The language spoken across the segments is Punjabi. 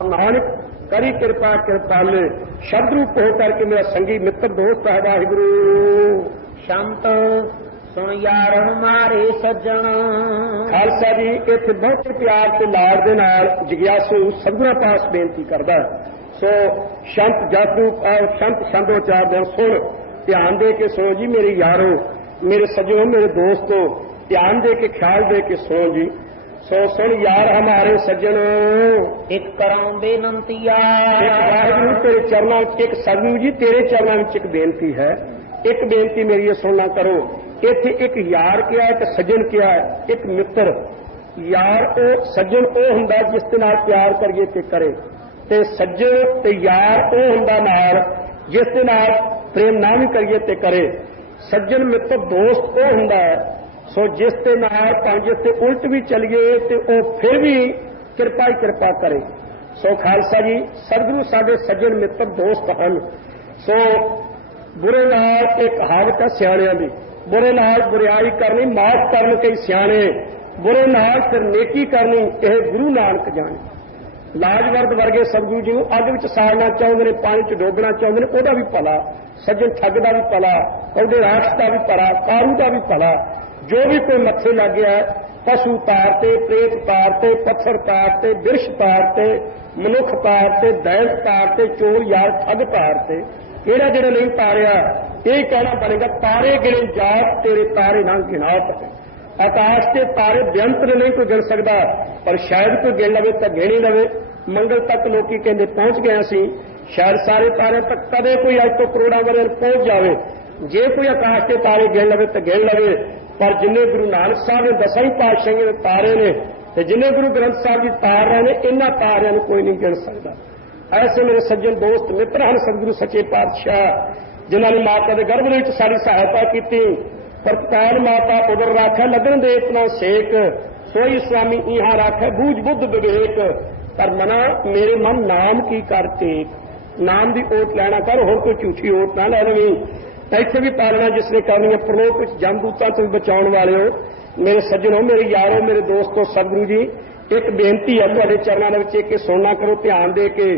नानक करी कृपा कृपाले शब्द रूप हो करके मेरा संगी मित्र दोस्त है वाहिगुरु। शंत सुन यार हमारे सज्जन। खालसा जी इत्थे बहुत प्यार ते लाड़ दे नाल जिग्यासू सतगुरां पास बेनती करदा। सो शंत जसरूप और शंत छंदोचार दिन सुन ध्यान दे के सुनो जी मेरे यारो, मेरे सज्जनों, मेरे दोस्तों, ध्यान दे के ख्याल दे के सुनो जी। सो सुन यार हमारे सज्जन, एक करां बेनंतिया। एक वाहिगुरु तेरे चरणों, एक सतगुरु जी तेरे चरणों में एक बेनती है। एक बेनती मेरी ये सुनना करो। इत्थे एक यार क्या है, एक सज्जन क्या है, एक मित्र। यार ओ सज्जन ओ हुंदा जिस दे नाल प्यार करिए ते करे, ते सज्जन ते यार ओ हुंदा नाल जिस दे नाल प्रेम ना भी करिए ते करे। सज्जन मित्र दोस्त ओ हुंदा है सो जिस दे नाल भावें जिस ते उल्ट भी चलिए ते ओ फिर भी किरपा ही किरपा करे। सो खालसा जी सतगुरु साडे सज्जन मित्र दोस्त हन। सो बुरे नाल एक कहावत है सियाणियां दी, बुरे नाल बुराई करनी माफ करन कई सियाणे, बुरे नाल फिर नेकी करनी यह गुरु नानक जाने। लाजवंत वर्गे सतगुरु जी को अग विच साड़ना चाहुंदे ने, पानी च डोबना चाहुंदे ने, ओहदा भी भला, सज्जन ठग दा भी भला, कौडे राक्ष दा भी भला, कारू दा भी भला। जो भी कोई मत्थे लग गया है, पशु तारते, प्रेत तारते, पत्थर तारते, बिरछ तारते, मनुख तारते, दैंत तारते, चोर यार ठग तारते, किहड़ा जिहड़ा नहीं तारिया ये कहना पड़ेगा। तारे गिने जात तेरे तारे ना गिनात है। आकाश के तारे बेअंत नहीं कोई गिन सकता, पर शायद कोई गिन लवे तो गिन ही लवे। मंगल तक लोकी कहते पहुंच गए असीं, शायद सारे तारे तक कदे कोई अज तो करोड़ां वरे पहुंच जाए। जे कोई आकाश के तारे गिन लवे तो गिन लवे, पर जिन्हें गुरु नानक साहब ने 10 पातशाही दे तारे ने ते जिन्हें गुरु ग्रंथ साहब जी तार रहे हैं, इन्हां तारियां नूं कोई नहीं गिन सकता। ऐसे मेरे सज्जन दोस्त मित्र हैं सतगुरु सच्चे पातशाह, जिन्होंने माता के गर्भ में सारी सहायता की। प्रतान माता उदर राखै लगन दे इतना सेक, सोई स्वामी इहां राखै बूझ बुद्ध विवेक। पर मना मेरे मन नाम की कर टेक, नाम की ओट लैना कर, होर कोई झूठी ओट ना लै लवी। इत्थे भी पालना जिसने करनी है, प्रलोक विच जमदूतां तो भी बचाउण वाले हो। मेरे सज्जनों, मेरे यारों, मेरे दोस्तों, सतगुरु जी एक बेनती है तुहाडे चरणों दे विच कि सुनना करो ध्यान दे के।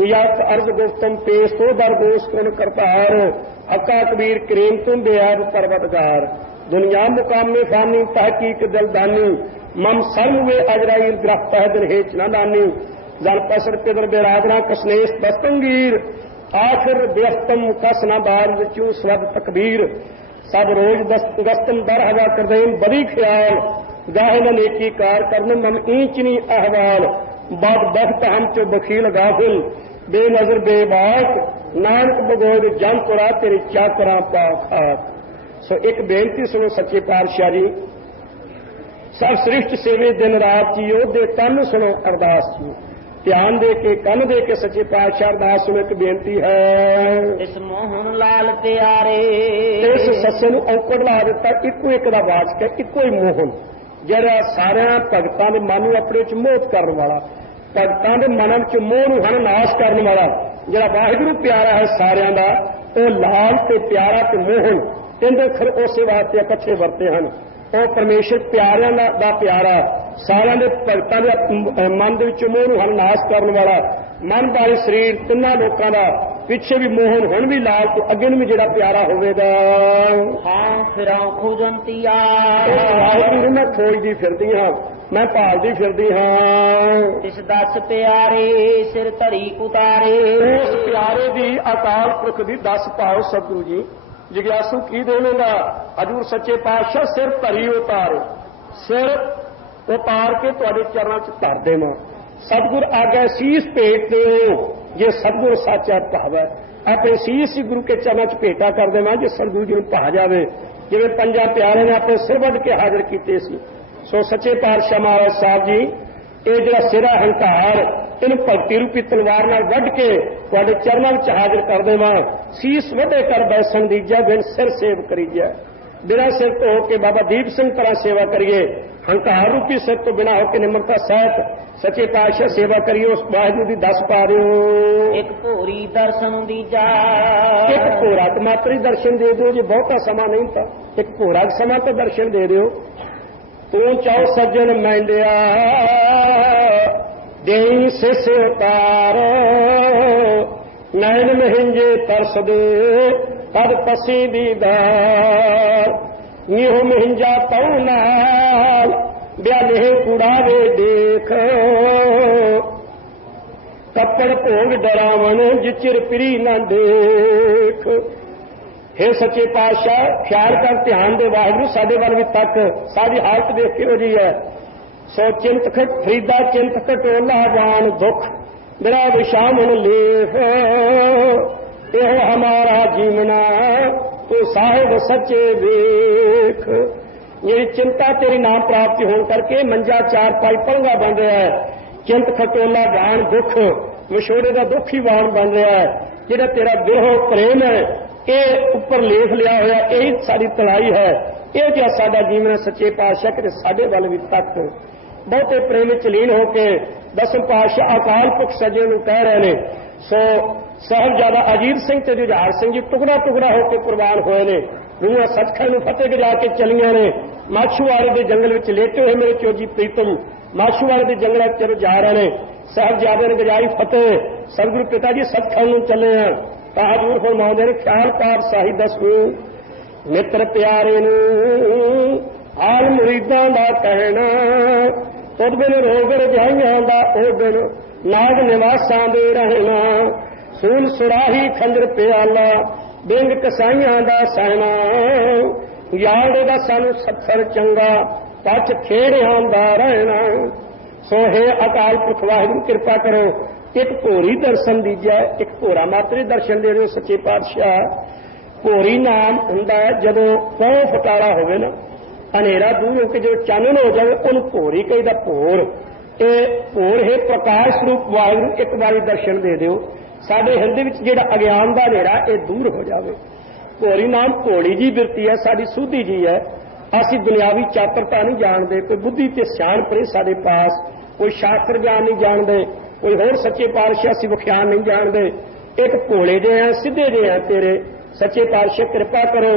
यत अर्ज गुफ्तम पेश तो दरगोश कुन करतार, अका कबीर करीम तुम बेअब परवतगार। दुनिया मुकाम में फानी तहकीक दिलदानी, मम सर्व वे अजराइल ग्रफ पहदर हेच न दानी। जल पसर पिदर बेरादरा कसनेस दस्तंगीर, आखिर व्यस्तम कस न बार चू स्वद तकबीर। सब रोज गस्तम दर हवा करदेम बड़ी ख्याल, गाहे न नेकी कार करन मम ईंचनी अहवाल। बद बख्त हम चो बखील गाफिल, बेनजर बेबाक, नानक बगोर जम पुरा तेरी चाकरा पाखात। सो एक बेनती सुनो सच्चे पातशाह जी, सब सृष्ट सेवे दिन रात जियो, दे तन सुनो अरदास जी। ध्यान दे के कन दे के सच्चे पातशाह अरदास सुनो। एक बेनती है, इस मोहन लाल प्यारे, इस सस्से नूं औकड़ ला दिता। इको एक दा वाचक है, इको ही मोहन, जिहड़ा सारियां भगतां दे मन नूं अपने च मोहित करन वाला, भगतां दे मनां च मोह नूं हन नाश करन वाला, जिहड़ा वाहिगुरू प्यारा है सारियां दा, वो लाल ते प्यारा ते मोहन तीन अखर उस वास्ते इकट्ठे वरते हैं। वो परमेश्वर प्यारियां दा प्यारा, सारियां दे भगतां दे मन दे विच मोह नूं हन नाश करन वाला, मन बारे शरीर तिन्हां लोकां दा पिछे भी मोहन हुण भी लाल तो अगे भी जिहड़ा प्यारा होवेगा। हाँ फिरां खुजंतिया, वाहिगुरू मैं खोजदी फिरदी हां, मैं भालदी फिरदी हां। इस दस प्यारे सिर धरी उतारे, उस प्यारे दी अकाल पुरख दी 10 भाव सतगुरु जी जिग्यासू की देवेगा। हजूर सच्चे पातशाह सिर धरी उतारे, सिर उतार के तुहाडे चरणों च धर देवां। सतगुर आगे सीस भेट दिओ, जे सतगुर साचा भावै अपने सीस ही गुरु के चरणों च भेटा कर देवां, जे सतगुरु जी नूं भा जावे। जिवें 5 प्यारे ने अपने सिर वध के हाजिर कीते सी, सो सच्चे पातशाह महाराज साहब जी ये जिहड़ा सिर है हंकार, इन भगती रूपी तलवार नाल वढ के तुहाडे चरणों विच हाजिर कर देवां। सीस वढे कर बैसन दीजा, बिन सिर सेव करीजा। बिना सिर तो होके बाबा दीप सिंह तरह सेवा करिए, हंकार रूपी सिर तो बिना होके निमरता सहित सच्चे पातशाह सेवा करिए। उस वाहिगुरू दी 10 पा दिओ। एक भोरी दर्शन दीजा, एक भोरा मात्र ही दर्शन दे दो, जी बहुता समा नहीं था, एक भोरा समा तो दर्शन दे दिओ। तू चाहो सज्जन मैंडिया देई सिस उतार नैन महिंजे तरस दे पद पसी दीदार निहो महिंजा तऊ नाल ब्याले कुड़ावे देख कपड़ भोग डरावन जिचिर पिरी न देख। हे सच्चे पातशाह ख्याल कर ध्यान दे वाहिगुरू साडे वल भी तक साडी हालत देख किहो जी है। सो चिंत खट फरीदा चिंत खटोला वान दुख मेरा विशामन लेख एहो हमारा जीवना तू साहिब सच्चे देख। मेरी चिंता तेरी नाम प्राप्ति होने करके मंजा चार पाई पलंगा बन रहा है। चिंत खटोला वान दुख विछोड़े का दुख ही वान बन रहा है। जिहड़ा तेरा विरह प्रेम है ये उपर लेख लिया होया यही साडी तलाई है। यह जो साडा जीवन सच्चे पातशाह कि साडे वल भी तक बहुते प्रेम च लीन होके दसम पातशाह अकाल पुरख सजे नूं कह रहे ने। सो साहिबजादा अजीत सिंह ते जुझार सिंह जी टुकड़ा टुकड़ा होकर कुर्बान होए ने। रूहां सचखंड नूं फतेह गजा के चलियां ने। माछूवाड़े के जंगल विच लेटे हुए मेरे चोजी प्रीतम माछूवाड़े के जंगलों च जा रहे हैं। साहिबजादे ने गजाई फतेह सतगुरु पिता जी सचखंड नूं चले हैं। तो हजूर फरमाउंदे ने ख्याल पार साही दसू मित्र प्यारे नूं हाल मुरीदां दा कहना उद बिन रोग रजाइयां दा ओ बिन नाग निवासां दे रहना सूल सुराही खंजर प्याला बिंग कसाइयां दा सहना याद दा सानू सफर चंगा पच खेड़ियां दा रहना। सो हे अकाल पुरख वाहिगुरू कृपा करो एक भोरी दर्शन दीजिए एक भोरा मात्र दर्शन दे रहे हो सच्चे पातशाह। भोरी नाम हुंदा है जदों पौ फटाला होवे ना हनेरा दूर होकर जो चानन हो जाए उन्हें भोरी कहीदा। भोर ये भोर है प्रकाश रूप वाहिगुरू एक बारी दर्शन दे दिओ साडे हिरदे विच जिहड़ा अज्ञान दा हनेरा ये दूर हो जाए। भोरी नाम भोली जी बिरती है साडी सुधी जी है। असीं दुनियावी चातरता नहीं जानते कोई बुद्धि ते सियाणप नहीं साडे पास कोई शास्त्र ज्ञान नहीं जानते कोई होर सच्चे पातशाह असीं विख्यान नहीं जानते। एक भोले जे हैं सीधे जे हैं तेरे सच्चे पातशाह कृपा करो।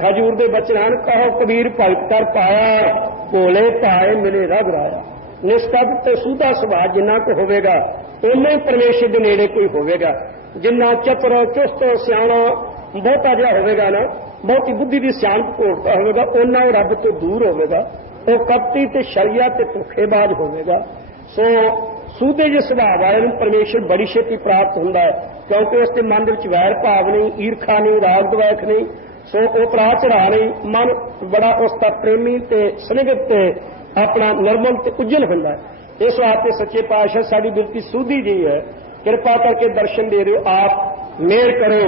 हजूर दे बचनान कहो कबीर भगत कर पाया भोले पाए मिले रब राया। निष्ठा ते सूधा सुभाव जिन्ना को होवेगा उन्ना ही परमेश्वर दे नेड़े कोई होवेगा। जिन्ना चतुर चुस्त सियाणा बहुता जिहा होवेगा ना बहुती बुद्धि की सियाणप घोटता होवेगा उन्ना रब तो दूर होवेगा। वो कपटी ते शरिया ते धोखेबाज होवेगा। सो सूधे जे सुभाव वाले परमेश्वर बड़ी छेती प्राप्त होंदा है क्योंकि उसके मन विच वैर भाव नहीं ईर्खा नहीं राग द्वेष नहीं। सो उपरा चढ़ा नहीं मन बड़ा उसका प्रेमी ते स्नेहित ते अपना निर्मल ते उज्जल होंदा है। इस वास्ते सच्चे पातशाह साडी बिरती सूधी जी है कृपा करके दर्शन दे रहे हो आप मेहर करो।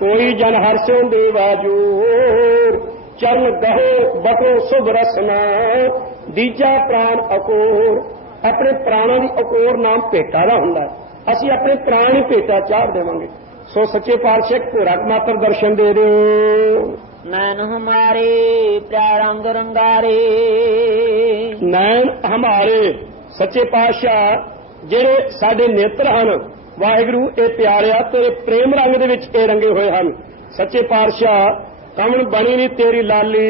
कोई जन हर्षों देवाजोर चरण गहो बटो शुभ रसना दीजा प्राण अकोर। अपने प्राणों की अकोर नाम भेटा का हुंदा है असीं अपने प्राण ही भेटा चाढ़ देवांगे। सो सच्चे पातशाह भोरा मात्र दर्शन दे दो। नैन हमारे प्यार रंग रंगारे नैन हमारे सच्चे पातशाह जेड़े साडे नेत्र हन वाहिगुरू ये प्यारिया तेरे प्रेम रंग दे विच ये रंगे हुए हन। सच्चे पातशाह कमन बनी नी तेरी लाली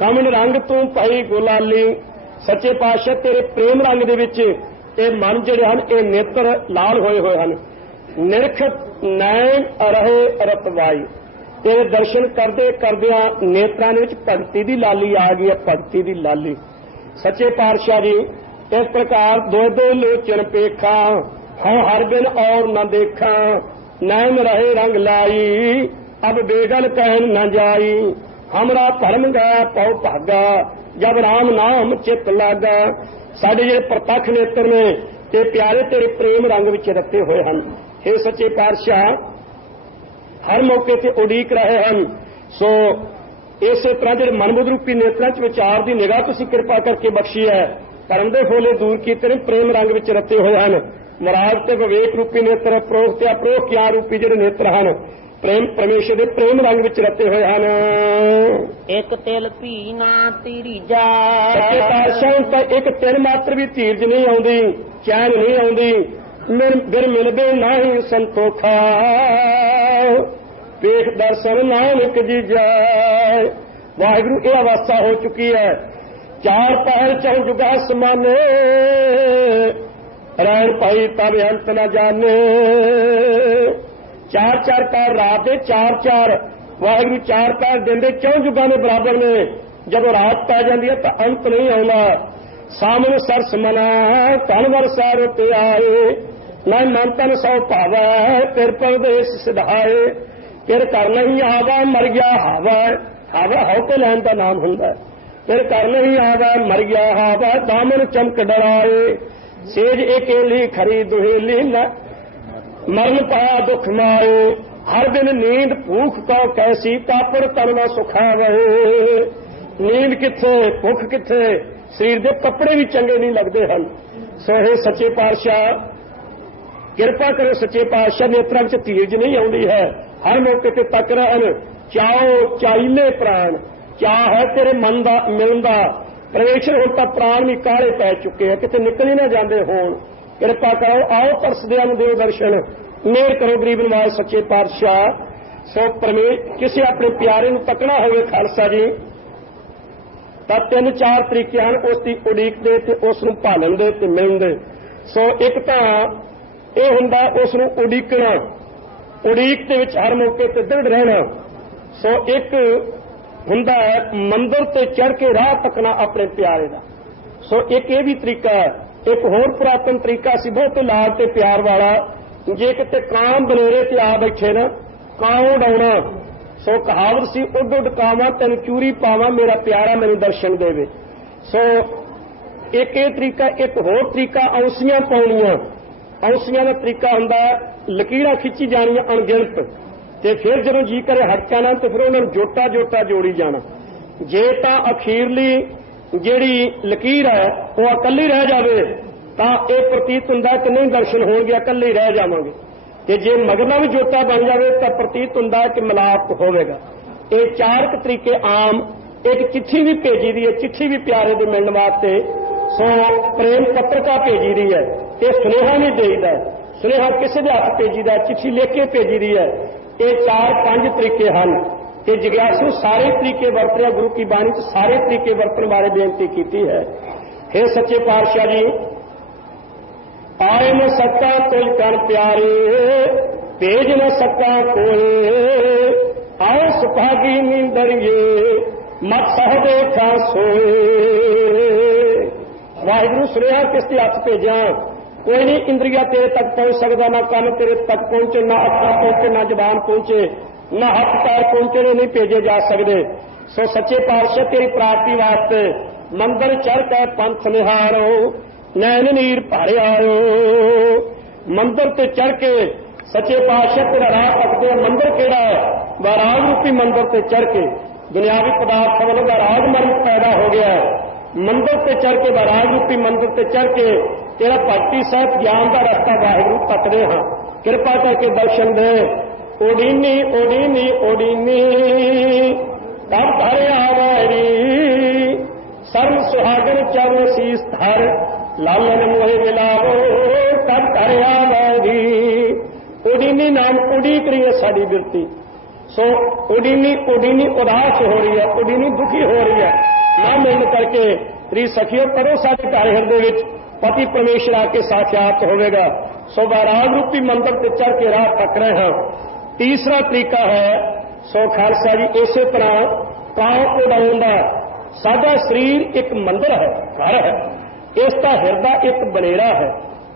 कमन रंग तू पाई गुलाली। सच्चे पातशाह तेरे प्रेम रंग दे विच ये मन जिहड़े हन ये नेत्र लाल होए हुए हन। निरख नैन रहे रतवाई तेरे दर्शन करदे करदियां नेत्रां दे विच भगती दी लाली आ गई है भगती दी लाली। सच्चे पातशाह जी इस प्रकार दो दो लोचन पेखा हाँ हर बिन और न देखा नैन रहे रंग लाई अब बेगल कहन न जाई हमरा धर्म गया पौ भागा जब राम नाम चित लागा। साडे जिहड़े प्रतख नेत्र ने ते प्यारे तेरे प्रेम रंग विच रते हुए हैं। हे सच्चे पातशाह हर मौके ते उड़ीक रहे हैं। सो इस तरह जिहड़े मनबुद्ध रूपी नेत्रां च विचार की निगाह तुसीं कृपा करके बख्शी है परम दे फोले दूर कीते ने प्रेम रंग विच रते हुए हैं। मुराद ते विवेक रूपी नेत्र प्रोख ते अप्रोख ज्ञान रूपी जिहड़े नेत्र हैं प्रेम परमेश्वर दे प्रेम रंग विच रते हुए हैं। एक तिल भी ना तीरीजा सच्चे पातशाह तां एक तिल मात्र भी धीरज नहीं आउंदी चैन नहीं आउंदी बिर मिलदे नहीं संतोखा वेख दर्शन नानक जी जाए। वाहिगुरू यह अवस्था हो चुकी है चार पहर चौजुगा समाने नारायण भाई तब अंत न जाने। चार चार कार रात दे चार चार वाहिगुरू चार कार देंदे चौं जुगां दे बराबर ने। जदों रात पै जांदी है तां अंत नहीं आउंदा। सामन सरस मना धन वरसै रुत आए। मैं मन तन सौ भावै फिर परदेस सिधाए। फिर कर नहीं आवा मर गया हावा। हावा हौ के लैन का नाम हुंदा। फिर कर नहीं आवा मर गया हावा। दामन चमक डराए। सेज अकेली खरी दुहेली न मरण पाया दुख माए। हर दिन नींद भूख तो कैसी कापड़ तरना सुखावे। नींद किथे भुख किथे शरीर के कपड़े भी चंगे नहीं लगते हैं। सो हे सच्चे पातशाह किरपा करो। सच्चे पातशाह नेत्रा विच धीरज नहीं आउंदी है। हर मौके ते तक रहन। चाओ चाईले प्राण चाह है तेरे मन का मिलन का। परमेश्वर हुण तां प्राण भी काले पै चुके हैं किते निकल ही ना जाते होण। किरपा करो आओ तरसदियां नूं दिओ दर्शन। मेहर करो गरीब नवाज सच्चे पातशाह। सो किसी अपने प्यारे नूं तकना होवे खालसा जी तां तीन चार तरीके हैं उसकी उड़ीक दे ते उस नूं भालन दे ते मिलन दे। सो एक तां इह हुंदा उस नूं उड़ीकना। उड़ीक दे विच हर मौके ते दृढ़ रहना। सो एक हुंदा मंदिर ते चढ़ के राह तकना अपने प्यारे दा। सो एक ये भी तरीका है। एक होर पुरातन तरीका सी बहुत लाड ते प्यार वाला। जे किते कां बनेरे ते आ बैठे ना कां उड़ाउणा। सो कहावत सी उड उड कावां तैनूं चूरी पावां मेरा प्यारा मैनूं दर्शन देवे। सो एक ये तरीका। एक होर तरीका औंसियां पाउणियां। औंसियां दा तरीका हुंदा लकीरां खिच्ची जाणियां अणगिणत ते फिर जदों जी करे हट जाना तो फिर उन्होंने जोटा जोटा जोड़ी जाना। जे तां अखीरली जिहड़ी लकीर है वह अकली रह जावे तां इह प्रतीत हुंदा कि नहीं दर्शन होणगे अकले रह जावांगे। ते जे मगरला भी जोटा बन जावे तां प्रतीत हुंदा कि मिलाप होवेगा। ये चार तरीके आम। एक चिट्ठी भी भेजी दी है। चिट्ठी भी प्यारे दे मिलण वास्ते। सो प्रेम पत्रिका भेजी दी है। ये सुनेहा नहीं देईदा। सुनेहा किसी दे हत्थ भेजीदा। चिट्ठी लिख के भेजी दी है। ये चार पांच तरीके हैं कि जिज्ञासु सारे तरीके वरत रहा। गुरु की बाणी च सारे तरीके वरतन बारे बेनती की है। हे सच्चे पातशाह जी आए न सका तुझ कर प्यारे भेज न सका कोई। आओ सुभागी नींदरिए मत सह देखा सोए। वाहिगुरू सुनेहा किसके हथ भेजा। कोई नहीं इंद्रिया तेरे तक पहुंच सकता। ना कान तेरे तक पहुंचे ना अखा पहुंचे ना जबान पहुंचे ना हथ पैर पहुंचे नहीं भेजे जा सकते। सो सच्चे पातशाह तेरी प्राप्ति वास्ते मंदिर चढ़ के पंथ निहारो नैन नीर भारे आयो। मंदिर ते चढ़ के सच्चे पातशाह तेरा राह तकते। मंदिर केड़ा है? वैराग रूपी मंदिर ते चढ़ के दुनियावी पदार्थ वालों का राग मन पैदा हो गया है। मंदिर ते चढ़ के वैराग रूपी मंदिर ते चढ़ के तेरा भक्ति सहित ज्ञान का रास्ता वाहिगुरू तकदे हाँ। कृपा करके दर्शन दे। ओडीनी ओडीनी ओडीनी तब घर आवरी सर्व सुहागन चरण शीस धर लालन मोहे मिलावो तब घर आवरी। ओडीनी नाम उड़ीक रही है साड़ी बिरती। सो उडीनी उडीनी उदास हो रही है। उडीनी दुखी हो रही है। ना मिल करके री सखियो करो साढ़े घर हृदय विच पति परमेश्वर आके साक्षात होवेगा। सो वैराग रूपी मंदिर ते चढ़ के राह तक रहे हैं। तीसरा तरीका है सो खालसा जी इसे तरह कां उड़ाउण दा। साडा शरीर एक मंदिर है घर है। इसका हृदय एक बनेरा है।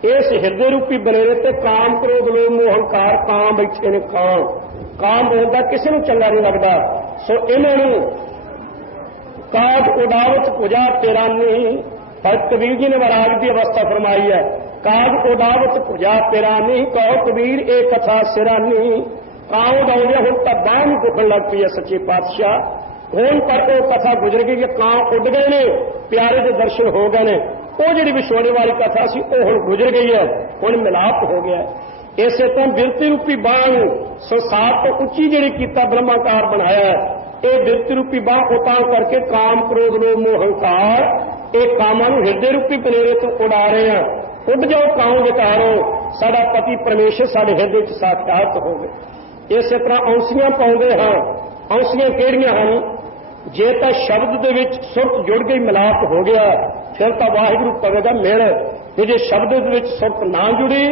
इस हृदय रूपी बनेरे ते काम क्रोध लोभ मोह अहंकार कां बैठे ने। कां बोलदा किसी नूं चंगा नहीं लगता। सो इन्हां नूं काज उड़ावत भुजा तेरानी। पर कबीर जी ने वैराग की अवस्था फरमाई है। काज उड़ावत भुजा तेरानी कहो कबीर एक कथा सिरानी। कां उड़ाउंदे हुण तां बांह भी दुखण लग पई है सच्चे पातशाह। हुण पर वो कथा गुजर गई कि कां उड़ गए ने प्यारे के दर्शन हो गए ने। वो जिहड़ी विछोड़े वाली कथा सी वो हुण गुजर गई है। हुण मिलाप हो गया है। इसे तो बिरती रूपी बांह संसार तो उच्ची जिहड़ी कीता ब्रह्माकार बनाया है। ये बिरती रूपी बांह उतां करके काम क्रोध लोभ मोह अहंकार ये कामां नूं हृदय रूपी बनेरे तो उड़ा रहे हैं। उड़ जाओ कां विकारो साडा पति परमेश्वर साडे हृदय च साक्षात हो गए। इस तरह औंसियां पाउंदे हाँ। औंसियां किहड़ियां हन? जे तां शब्द दे विच सुरत जुड़ गई मिलाप हो गया फिर तां वाहिगुरू पवेगा मिल। ਤੇ ਜੇ ਸ਼ਬਦ ਦੇ ਵਿੱਚ ਸੁਰਤ ਨਾ ਜੁੜੀ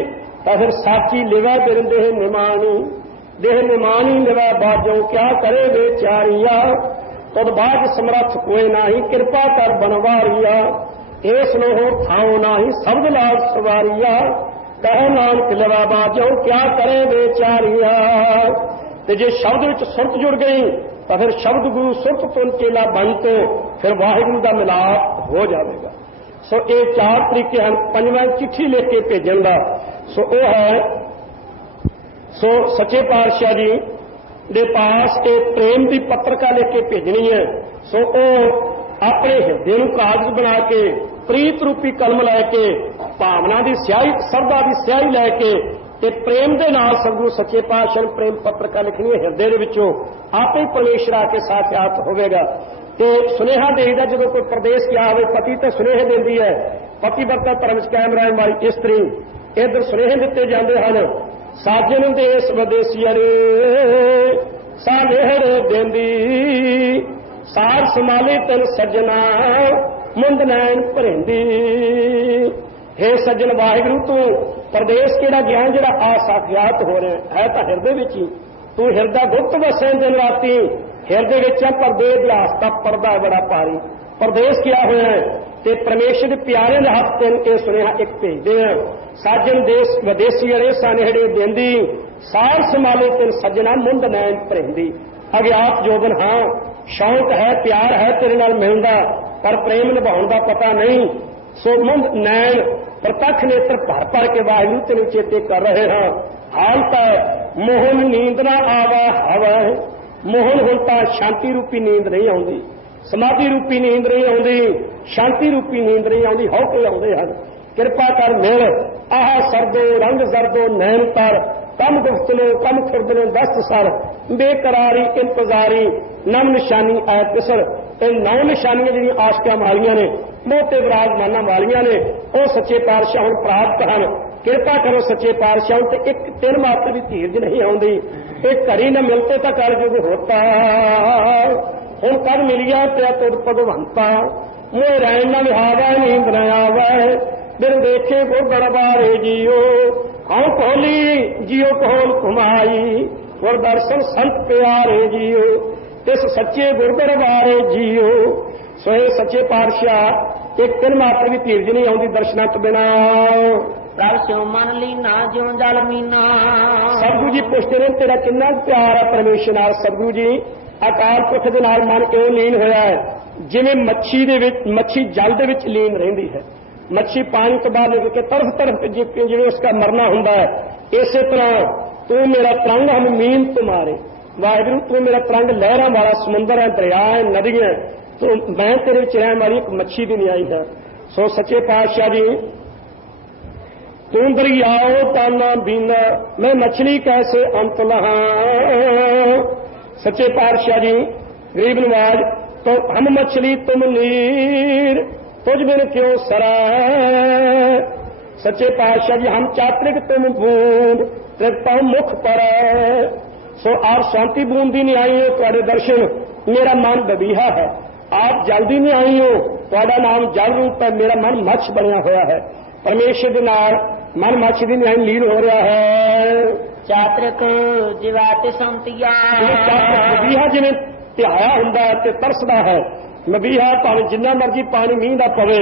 ਤਾਂ ਫਿਰ ਸਾਚੀ ਲਿਵੈ ਬਿਨ ਦੇਹ ਨਿਮਾਣੀ, ਦੇਹ ਨਿਮਾਣੀ ਲਿਵੈ ਬਾਝੋਂ ਕਿਆ ਕਰੇ ਵਿਚਾਰੀਆ, ਤਦ ਬਾਝ ਸਮਰੱਥ ਕੋਏ ਨਾਹੀ ਕਿਰਪਾ ਕਰ ਬਨਵਾਰੀਆ, ਏਸ ਨੂੰ ਹੋਰ ਥਾਉ ਨਾਹੀ ਸ਼ਬਦ ਲਾਗ ਸਵਾਰੀਆ, ਕਹੇ ਨਾਨਕ ਲਿਵੈ ਬਾਝੋਂ ਕਿਆ ਕਰੇ ਵਿਚਾਰੀਆ। ਤੇ ਜੇ ਸ਼ਬਦ ਵਿੱਚ ਸੁਰਤ ਜੁੜ ਗਈ ਤਾਂ ਫਿਰ ਸ਼ਬਦ ਗੁਰੂ ਸੁਰਤ ਤੋਂ ਚੇਲਾ ਬਣ ਕੇ ਫਿਰ ਵਾਹਿਗੁਰੂ ਦਾ ਮਿਲਾਪ ਹੋ ਜਾਵੇਗਾ। ਸੋ ਇਹ ਚਾਰ ਤਰੀਕੇ ਹਨ। ਪੰਜਵਾਂ ਚਿੱਠੀ ਲਿਖ ਕੇ ਭੇਜਣ ਦਾ, ਸੋ ਉਹ ਹੈ ਸੋ ਸੱਚੇ ਪਾਤਸ਼ਾਹ ਜੀ ਦੇ ਪਾਸ ਇਹ ਪ੍ਰੇਮ ਦੀ ਪੱਤਰਕਾ ਲਿਖ ਕੇ ਭੇਜਣੀ ਹੈ। ਸੋ ਉਹ ਆਪਣੇ ਹਿਰਦੇ ਨੂੰ ਕਾਗਜ਼ ਬਣਾ ਕੇ ਪ੍ਰੀਤ ਰੂਪੀ ਕਲਮ ਲੈ ਕੇ ਭਾਵਨਾ ਦੀ ਸਿਆਹੀ ਸਰਦਾ ਦੀ ਸਿਆਹੀ ਲੈ ਕੇ ਤੇ ਪ੍ਰੇਮ ਦੇ ਨਾਲ ਸਤਿਗੁਰੂ ਸੱਚੇ ਪਾਤਸ਼ਾਹ ਨੂੰ ਪ੍ਰੇਮ ਪੱਤਰਕਾ ਲਿਖਣੀ ਹੈ। ਹਿਰਦੇ ਦੇ ਵਿੱਚੋਂ ਆਪੇ ਪਰਮੇਸ਼ਰ ਆ ਕੇ ਸਾਖਿਆਤ ਹੋਵੇਗਾ। ਤੇ ਸੁਨੇਹਾ ਦੇਈਦਾ ਜਦੋਂ ਕੋਈ ਪ੍ਰਦੇਸ਼ ਗਿਆ ਹੋਵੇ, ਪਤੀ ਤਾਂ ਸੁਨੇਹੇ ਦਿੰਦੀ ਹੈ, ਪਤੀ ਵਰਤਾ ਧਰਮ ਚ ਕਾਇਮ ਰਹਿਣ ਵਾਲੀ ਇਸਤਰੀ, ਇਧਰ ਸੁਨੇਹੇ ਦਿੱਤੇ ਜਾਂਦੇ ਹਨ। ਸਾਜਨ ਦੇਸ ਵਿਦੇਸੀਅਰੇ ਸਾਨੇਹੜੇ ਦਿੰਦੀ, ਸਾਰ ਸੰਭਾਲੇ ਤਨ ਸੱਜਣਾ ਮੁੰਦ ਨੈਣ ਭਰੇਂਦੀ। हे ਸੱਜਣ ਵਾਹਿਗੁਰੂ ਤੂੰ ਪ੍ਰਦੇਸ਼ ਕਿਹੜਾ ਗਿਆਨ ਜਿਹੜਾ ਆ ਸਾਖਿਆਤ ਹੋ ਰਿਹਾ ਹੈ ਤਾਂ ਹਿਰਦੇ ਵਿੱਚ ਹੀ, ਤੂੰ ਹਿਰਦਾ ਗੁਪਤ ਵਸੈਂ ਦਿਨ ਰਾਤੀ, ਹਿਰਦੇ ਵਿੱਚ ਆ ਪਰਦੇ ਇਤਿਹਾਸ ਦਾ ਪਰਦਾ ਬੜਾ ਭਾਰੀ। ਪ੍ਰਦੇਸ਼ ਕਿਹਾ ਹੋਇਆ ਹੈ ਤੇ ਪਰਮੇਸ਼ਰ ਦੇ ਪਿਆਰੇ ਦੇ ਹੱਥ ਤੇ ਇਹ ਸੁਨੇਹਾ ਇੱਕ ਭੇਜਦੇ ਆ। ਸਾਜਨ ਦੇਸ ਵਿਦੇਸੀ ਅਰੇ ਸਾਨੇਹੜੇ ਦੇਂਦੀ, ਸਾਰ ਸੰਭਾਲੇ ਤੈਨ ਸੱਜਣਾ ਮੁੰਦ ਨੈਣ ਭਰੇਂਦੀ। ਅਗਿਆਤ ਜੋਬਨ ਹਾਂ, ਸ਼ੌਕ ਹੈ ਪਿਆਰ ਹੈ ਤੇਰੇ ਨਾਲ ਮਿਲਣ ਦਾ, ਪਰ ਪ੍ਰੇਮ ਨਿਭਾਉਣ ਦਾ ਪਤਾ ਨਹੀਂ। ਸੋ ਮੁੰਦ ਨੈਣ ਪ੍ਰਤੱਖ ਨੇਤਰ ਭਰ ਭਰ ਕੇ ਵਾਹਿਗੁਰੂ ਤੈਨੂੰ ਚੇਤੇ ਕਰ ਰਹੇ ਹਾਂ। ਹਾਲ ਤਾਂ ਮੋਹਨ ਨੀਂਦ ਨਾ ਆਵਾ ਹਵੈ, ਮੋਹਨ ਹੁਣ ਤਾਂ ਸ਼ਾਂਤੀ ਰੂਪੀ ਨੀਂਦ ਨਹੀਂ ਆਉਂਦੀ, ਸਮਾਧੀ ਰੂਪੀ ਨੀਂਦ ਨਹੀਂ ਆਉਂਦੀ, ਸ਼ਾਂਤੀ ਰੂਪੀ ਨੀਂਦ ਨਹੀਂ ਆਉਂਦੀ, ਹੌਕੇ ਆਉਂਦੇ ਹਨ। ਕਿਰਪਾ ਕਰ ਮਿਲ ਆਹ ਸਰਦੋ ਰੰਗ ਜ਼ਰਦੋ ਨੈਣ ਤਰ, ਕਮ ਗੁਫਤਲੋ ਕਮ ਖੁਰਦਲੋ ਦਸਤ ਸਰ, ਬੇਕਰਾਰੀ ਇੰਤਜ਼ਾਰੀ ਨਮ ਨਿਸ਼ਾਨੀ ਐ ਤਿਸਰ। ਇਹ 9 ਨਿਸ਼ਾਨੀਆਂ ਜਿਹੜੀਆਂ ਆਸ਼ਕਾਂ ਵਾਲੀਆਂ ਨੇ, ਮੋਹ ਤੇ ਵਿਰਾਜਮਾਨਾਂ ਵਾਲੀਆਂ ਨੇ, ਉਹ ਸੱਚੇ ਪਾਤਸ਼ਾਹ ਹੁਣ ਪ੍ਰਾਪਤ ਹਨ। ਕਿਰਪਾ ਕਰੋ ਸੱਚੇ ਪਾਤਸ਼ਾਹ ਤੇ ਇੱਕ ਤਿੰਨ ਮਾਤਰ ਵੀ ਧੀਰਜ ਨਹੀਂ ਆਉਂਦੀ। ਇਹ ਘੜੀ ਨਾ ਮਿਲਤੇ ਤਾਂ ਕਲਯੁਗ ਹੋਤਾ, ਹੁਣ ਕਦ ਮਿਲਿਆ ਪਿਆ ਤੁਧ ਭਗਵੰਤਾ, ਮੋਹ ਰਹਿਣ ਨਾ ਵਿਹਾਵਾ ਨੀਂਦ ਨਾ ਆਵੇ, ਬਿਨ ਦੇਖੇ ਗੁਰ ਦਰਬਾਰੇ ਜੀਓ, ਹਉ ਖੋਲੀ ਜੀਓ ਕੋਲ ਘੁਮਾਈ, ਗੁਰ ਦਰਸ਼ਨ ਸੰਤ ਪਿਆਰੇ ਜੀਓ, ਤਿਸ ਸੱਚੇ ਗੁਰ ਦਰਬਾਰੇ ਜੀਓ। ਸੋ ਇਹ ਸੱਚੇ ਪਾਤਸ਼ਾਹ ਇੱਕ ਤਿੰਨ ਮਾਤਰ ਵੀ ਧੀਰਜ ਨਹੀਂ ਆਉਂਦੀ ਦਰਸ਼ਨਾਂ ਤੋਂ ਬਿਨਾਂ। ਪ੍ਰਭ ਸਿਉ ਮਨ ਲੀਨਾ ਜਿਉ ਜਲ ਮੀਨਾ। ਸਤਿਗੁਰੂ ਜੀ ਪੁੱਛਦੇ ਨੇ ਤੇਰਾ ਕਿੰਨਾ ਪਿਆਰ ਹੈ ਪਰਮੇਸ਼ਰ ਨਾਲ। ਸਤਿਗੁਰੂ ਜੀ ਅਕਾਲ ਪੁਰਖ ਦੇ ਨਾਲ ਮਨ ਕਿਉਂ ਲੀਨ ਹੋਇਆ ਹੈ? ਜਿਵੇਂ ਮੱਛੀ ਦੇ ਵਿੱਚ, ਮੱਛੀ ਜਲ ਦੇ ਵਿੱਚ ਲੀਨ ਰਹਿੰਦੀ ਹੈ, ਮੱਛੀ ਪਾਣੀ ਤੋਂ ਬਾਹਰ ਨਿਕਲ ਕੇ ਤਰਫ ਤਰਫ ਜਿਵੇਂ ਉਸका ਮਰਨਾ ਹੁੰਦਾ ਹੈ, ਇਸੇ ਤਰ੍ਹਾਂ ਤੂੰ ਮੇਰਾ ਤਰੰਗ ਹਮ ਮੀਨ ਤੁਮਾਰੇ। ਵਾਹਿਗੁਰੂ ਤੂੰ ਮੇਰਾ ਤਰੰਗ ਲਹਿਰਾਂ ਵਾਲਾ ਸਮੁੰਦਰ ਹੈ, ਦਰਿਆ ਹੈ, ਨਦੀਆਂ, ਤੂੰ ਮੈਂ ਤੇਰੇ ਵਿੱਚ ਰਹਿਣ ਵਾਲੀ ਇੱਕ ਮੱਛੀ ਦੀ ਨਿਆਈ ਹੈ। ਸੋ ਸੱਚੇ ਪਾਤਸ਼ਾਹ ਜੀ ਤੂੰ ਦਰਿਆਓ ਤਾਨਾ ਬੀਨਾ, ਮੈਂ ਮਛਲੀ ਕੈਸੇ ਅੰਤ ਲਹਾਂ। सच्चे पातशाह जी गरीब नवाज तो हम मछली तुम नीर, तुझ बिन क्यों सरा। सच्चे पातशाह जी हम चात्रिक तुम बूंद, तृप्ता मुख पर। सो आप शांति बूंद ही नहीं आई हो, तुहाडे दर्शन मेरा मन बबीहा है। आप जल्दी नहीं आई हो, तुहाडा नाम जल रूप है, मेरा मन मच्छ बनया होया है। परमेश्वर दे नाल मन मच्छ दी न्याय लीन हो रहा है। ਚਾਤ੍ਰਿਕ ਜਿਵਾ ਤੇ ਸੰਤਿਆ। ਮਬੀਹਾ ਜਿਵੇਂ ਧਿਆਇਆ ਹੁੰਦਾ ਤੇ ਤਰਸਦਾ ਹੈ, ਮਬੀਹਾ ਭਾਵੇਂ ਜਿੰਨਾ ਮਰਜੀ ਪਾਣੀ ਮੀਂਹ ਦਾ ਪਵੇ,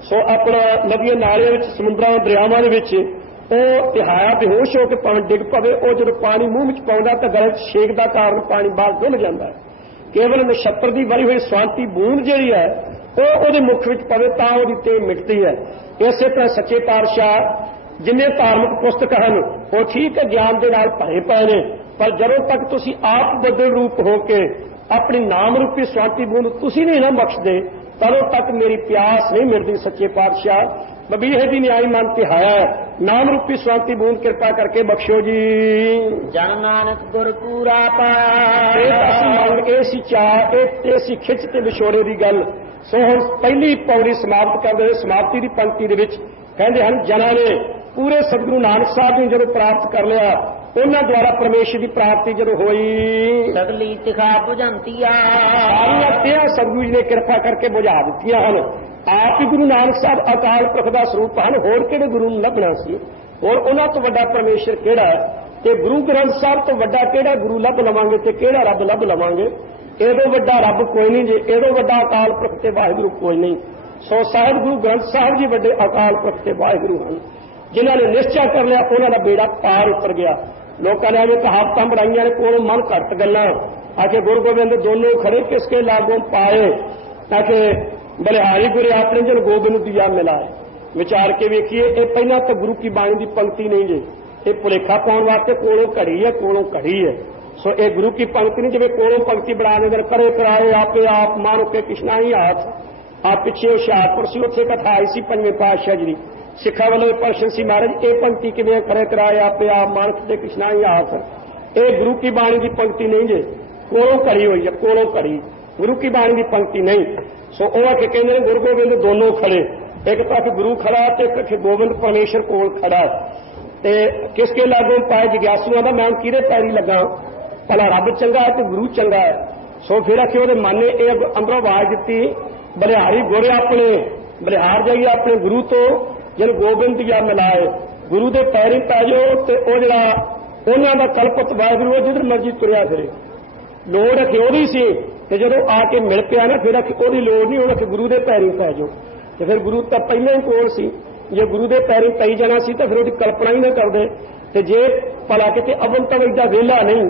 ਸੋ ਆਪਣਾ ਨਦੀਆਂ ਨਾਲਿਆਂ ਵਿੱਚ, ਸਮੁੰਦਰਾਂ ਦਰਿਆਵਾਂ ਦੇ ਵਿੱਚ ਉਹ ਧਿਆਇਆ ਬੇਹੋਸ਼ ਹੋ ਕੇ ਭਾਵੇਂ ਡਿੱਗ ਪਵੇ, ਉਹ ਜਦੋਂ ਪਾਣੀ ਮੂੰਹ ਵਿੱਚ ਪਾਉਂਦਾ ਤਾਂ ਗਲੇ 'ਚ ਛੇਕ ਦਾ ਕਾਰਨ ਪਾਣੀ ਬਾਹਰ ਡੁੱਲ ਜਾਂਦਾ ਹੈ। ਕੇਵਲ ਨਛੱਤਰ ਦੀ ਵਰੀ ਹੋਈ ਸਵਾਂਤੀ ਬੂੰਦ ਜਿਹੜੀ ਹੈ ਉਹ ਉਹਦੇ ਮੁਖ ਵਿੱਚ ਪਵੇ ਤਾਂ ਉਹਦੀ ਤੇਜ਼ ਮਿਟਦੀ ਹੈ। ਇਸੇ ਤਰ੍ਹਾਂ ਸੱਚੇ ਪਾਤਸ਼ਾਹ ਜਿੰਨੇ ਧਾਰਮਿਕ ਪੁਸਤਕ ਹਨ ਉਹ ਠੀਕ ਹੈ ਗਿਆਨ ਦੇ ਨਾਲ ਭਰੇ ਪਏ ਨੇ, ਪਰ ਜਦੋਂ ਤੱਕ ਤੁਸੀਂ ਆਪ ਬੱਦਲ ਰੂਪ ਹੋ ਕੇ ਆਪਣੀ ਨਾਮ ਰੂਪੀ ਸਵਾਂਤੀ ਬੂੰਦ ਤੁਸੀਂ ਨਹੀਂ ਨਾ ਬਖਸ਼ਦੇ, ਤਦੋਂ ਤੱਕ ਮੇਰੀ ਪਿਆਸ ਨਹੀਂ ਮਿਟਦੀ। ਸੱਚੇ ਪਾਤਸ਼ਾਹ ਬਬੀਹੇ ਦੀ ਨਿਆਈ ਮਨ ਤਿਹਾਇਆ, ਨਾਮ ਰੂਪੀ ਸਵਾਂਤੀ ਬੂੰਦ ਕਿਰਪਾ ਕਰਕੇ ਬਖਸ਼ੋ ਜੀ। ਜਨ ਨਾਨਕ ਗੁਰ ਪੂਰਾ ਪਾਇਆ। ਇਹ ਅਸੀਂ ਮੰਗ ਇਹ ਸੀ ਚਾਹ, ਇਹ ਸੀ ਖਿੱਚ ਤੇ ਵਿਛੋੜੇ ਦੀ ਗੱਲ। ਸੋ ਹੁਣ ਪਹਿਲੀ ਪੌੜੀ ਸਮਾਪਤ ਕਰਦੇ ਹੋਏ ਸਮਾਪਤੀ ਦੀ ਪੰਕਤੀ ਦੇ ਵਿੱਚ ਕਹਿੰਦੇ ਹਨ, ਜਨਾਂ ਨੇ ਪੂਰੇ ਸਤਿਗੁਰੂ ਨਾਨਕ ਸਾਹਿਬ ਨੇ ਜਦੋਂ ਪ੍ਰਾਪਤ ਕਰ ਲਿਆ, ਉਹਨਾਂ ਦੁਆਰਾ ਪਰਮੇਸ਼ਰ ਦੀ ਪ੍ਰਾਪਤੀ ਜਦੋਂ ਹੋਈ, ਸਗਲੀ ਤਿਖਾ ਬੁਝੰਤੀਆ। ਸਾਰੀਆਂ ਤੇਹਾਂ ਸਤਿਗੁਰੂ ਜੀ ਨੇ ਕਿਰਪਾ ਕਰਕੇ ਬੁਝਾ ਦਿੱਤੀਆਂ ਹਨ। आप ही गुरु नानक साहब अकाल पुरख का स्वरूप हैं, होर किहड़े गुरु नूं लभना सी, और उन्हां तो वड्डा परमेश्वर किहड़ा है, ते गुरु ग्रंथ साहब तो वड्डा किहड़ा गुरु लभ लवांगे ते किहड़ा रब लभ लवांगे। इहदों वड्डा रब कोई नहीं जे, इहदों वड्डा अकाल पुरख ते वाहिगुरू कोई नहीं। सो साहिब गुरु ग्रंथ साहब जी वड्डे अकाल पुरख ते वाहिगुरू हैं, जिन्हां ने निश्चय कर लिया उन्हां दा बेड़ा पार उतर गया। लोगों ने एवं कहावतां बनाईयां ने, कोलों मन घट गल्लां, आके गुरु गोबिंद दोनों खड़े किसके लागों पाए, ताकि बलिहारी गुरे अपने जन गोबिंद दिया मिलाए। विचार के वेखिए, ये पहला तो गुरु की बाणी की पंक्ति नहीं जे, ये भुलेखा पाने वास्ते कोलों घड़ी है, कोलों घड़ी है। सो ये गुरु की पंक्ति नहीं, जिवें कोलों पंक्ति बना देंगे, करे कराए आपे आप मानो के कृष्णा ही हाथ। आप पिछे हुशियारपुर से उत्थे कथा आई सी पंजवें पातशाह जी की, सिखा वालों प्रश्न सी महाराज ये पंक्ति किवें करे कराए आपे आप मानो के कृष्णा ही हाथ। ये गुरु की बाणी की पंक्ति नहीं जे, कोलों घड़ी हुई है, कोलों घड़ी, गुरु की बाणी की पंक्ति नहीं। सो वह आके कहते गुरु गोबिंद दोनों खड़े, एक पास गुरु खड़ा तो एक गोबिंद परमेश्वर कोल खड़ा, ते किसके लागों पाए जिग्यासुआ का मैं किहदे पैरी लगा, भला रब चंगा है तो गुरु चंगा है। सो फिर आखिर वो मन ने यह अंदरों आवाज दी, बलिहारी गोरे अपने बलिहार जाइए अपने गुरु तो जन गोबिंद या मिलाए, गुरु के पैरी पै जाओ तो वह जरा उन्हों का कलपत वाहिगुरू जिधर मर्जी तुरिया फिरे। लोड़ अखी ओदी सी ते जदों आके मिल पिया ना, फिर अखी ओदी लोड़ नहीं, उन्हें गुरु के पैरी पै जाओ। तो फिर गुरु तो पहले ही कोल सी, जे गुरु के पैरी पई जाना सी तो फिर उसकी कल्पना ही ना करते। तो जे भला किते अवन तो इदा वेला नहीं,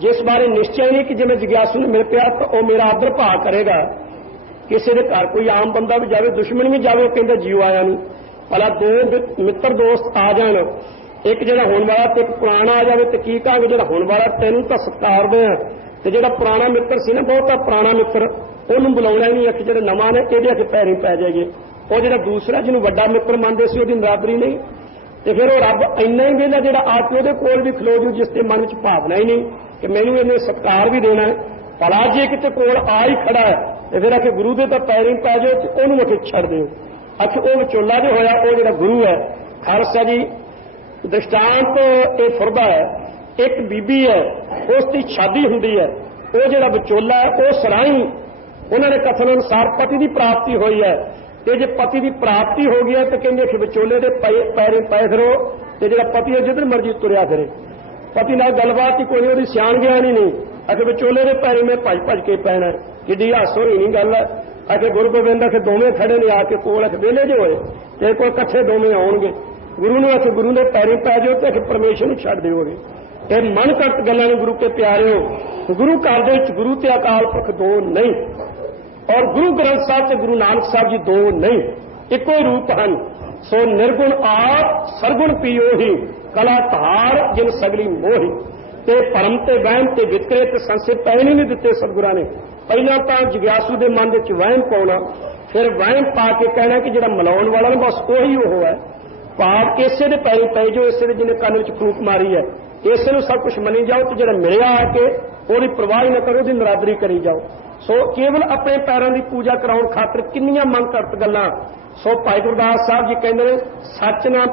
जिस बारे निश्चय नहीं कि जे मैं जिग्यासू ने मिल पिया तो वह मेरा आदर भा करेगा। किसी के घर कोई आम बंदा भी जाए, दुश्मन भी जाए, कहता जीव आया नहीं। भला दो मित्र दोस्त आ जान, एक जो होने वाला तो एक पुराना आ जाए तो की कहांगे, जो होने वाला तेन तो सत्कार दे, तो जो पुराना मित्र से ना बहुत पुराना मित्र उन्होंने बुलाना ही नहीं, अख जो नवा ने ये अख पैरी पै जाएगी। और जो दूसरा जिन्होंने वड्डा मित्र मानते सी उसकी नरादरी नहीं, तो फिर वो रब इन्ना ही वेला जो आके वो कोल भी खलो जू जिसके मन में भावना ही नहीं कि मैनू इन्हें सत्कार भी देना है। भला जे कितने कोल आ ही खड़ा है तो फिर आखे गुरु के तो पैरी पै जाओ तो उन्होंने आके छड़ दो। आखे वो विचोला जो होया वो जो गुरु है। खालसा जी दृष्टांत ये फुरदा है, एक बीबी है उसकी शादी होंदी है, वो जो विचोला है वो सराही उन्होंने कथन अनुसार पति की प्राप्ति हुई है, तो जो पति की प्राप्ति हो गई है तो कहेंगे कि विचोले के पैरे पै फिरो, तो जो पति है जिधर मर्जी तुरिया फिरे, पति नाल गलबात ही कोई नहीं, सियाण ज्ञान ही नहीं। आखिर विचोले के पैरे में भज भज के पैना, कि हासो ही नहीं गल है। आखिर गुरु गोबिंद आखिर दोवें खड़े ने आके कोल आखिर वेले जो होए तो कोई कट्ठे दोवें आउणगे, गुरु ने आखिर गुरु के पैरी पै जाओ तो आखिर परमेश्वर को छड्ड दिओगे। ये मन घट गल्लां ने गुरु के प्यारे हो, गुरु घर दे विच गुरु ते अकाल पुरख दो नहीं, और गुरु ग्रंथ साहब से गुरु नानक साहब जी दो नहीं, इको रूप हैं। सो निर्गुण आप सरगुण पियो ही, कला धार जिन सगली मोही, ते भरम ते वहम ते वितकरे ते संशय पैन ही नहीं दिते सतगुरां ने। पहला तो जिग्यासू के मन में वहम पाउणा, फिर वहम पा के कहना कि जिहड़ा मिलाउण वाला ना बस उही वो है। भाव इसे दे पैरी पै जाओ, इसे दे जिन्हें कन्न विच फूक मारी है, इसे नूं सब कुछ मनी जाओ, तो जिहड़ा मिलिया आके ਉਹਦੀ परवाह न करो, ਉਹਦੀ नरादरी करी जाओ। सो केवल अपने पैरों की पूजा कराउण खातर किन्नियां मन घट गल्लां। सो भाई गुरदास साहब जी कहते हैं सच ना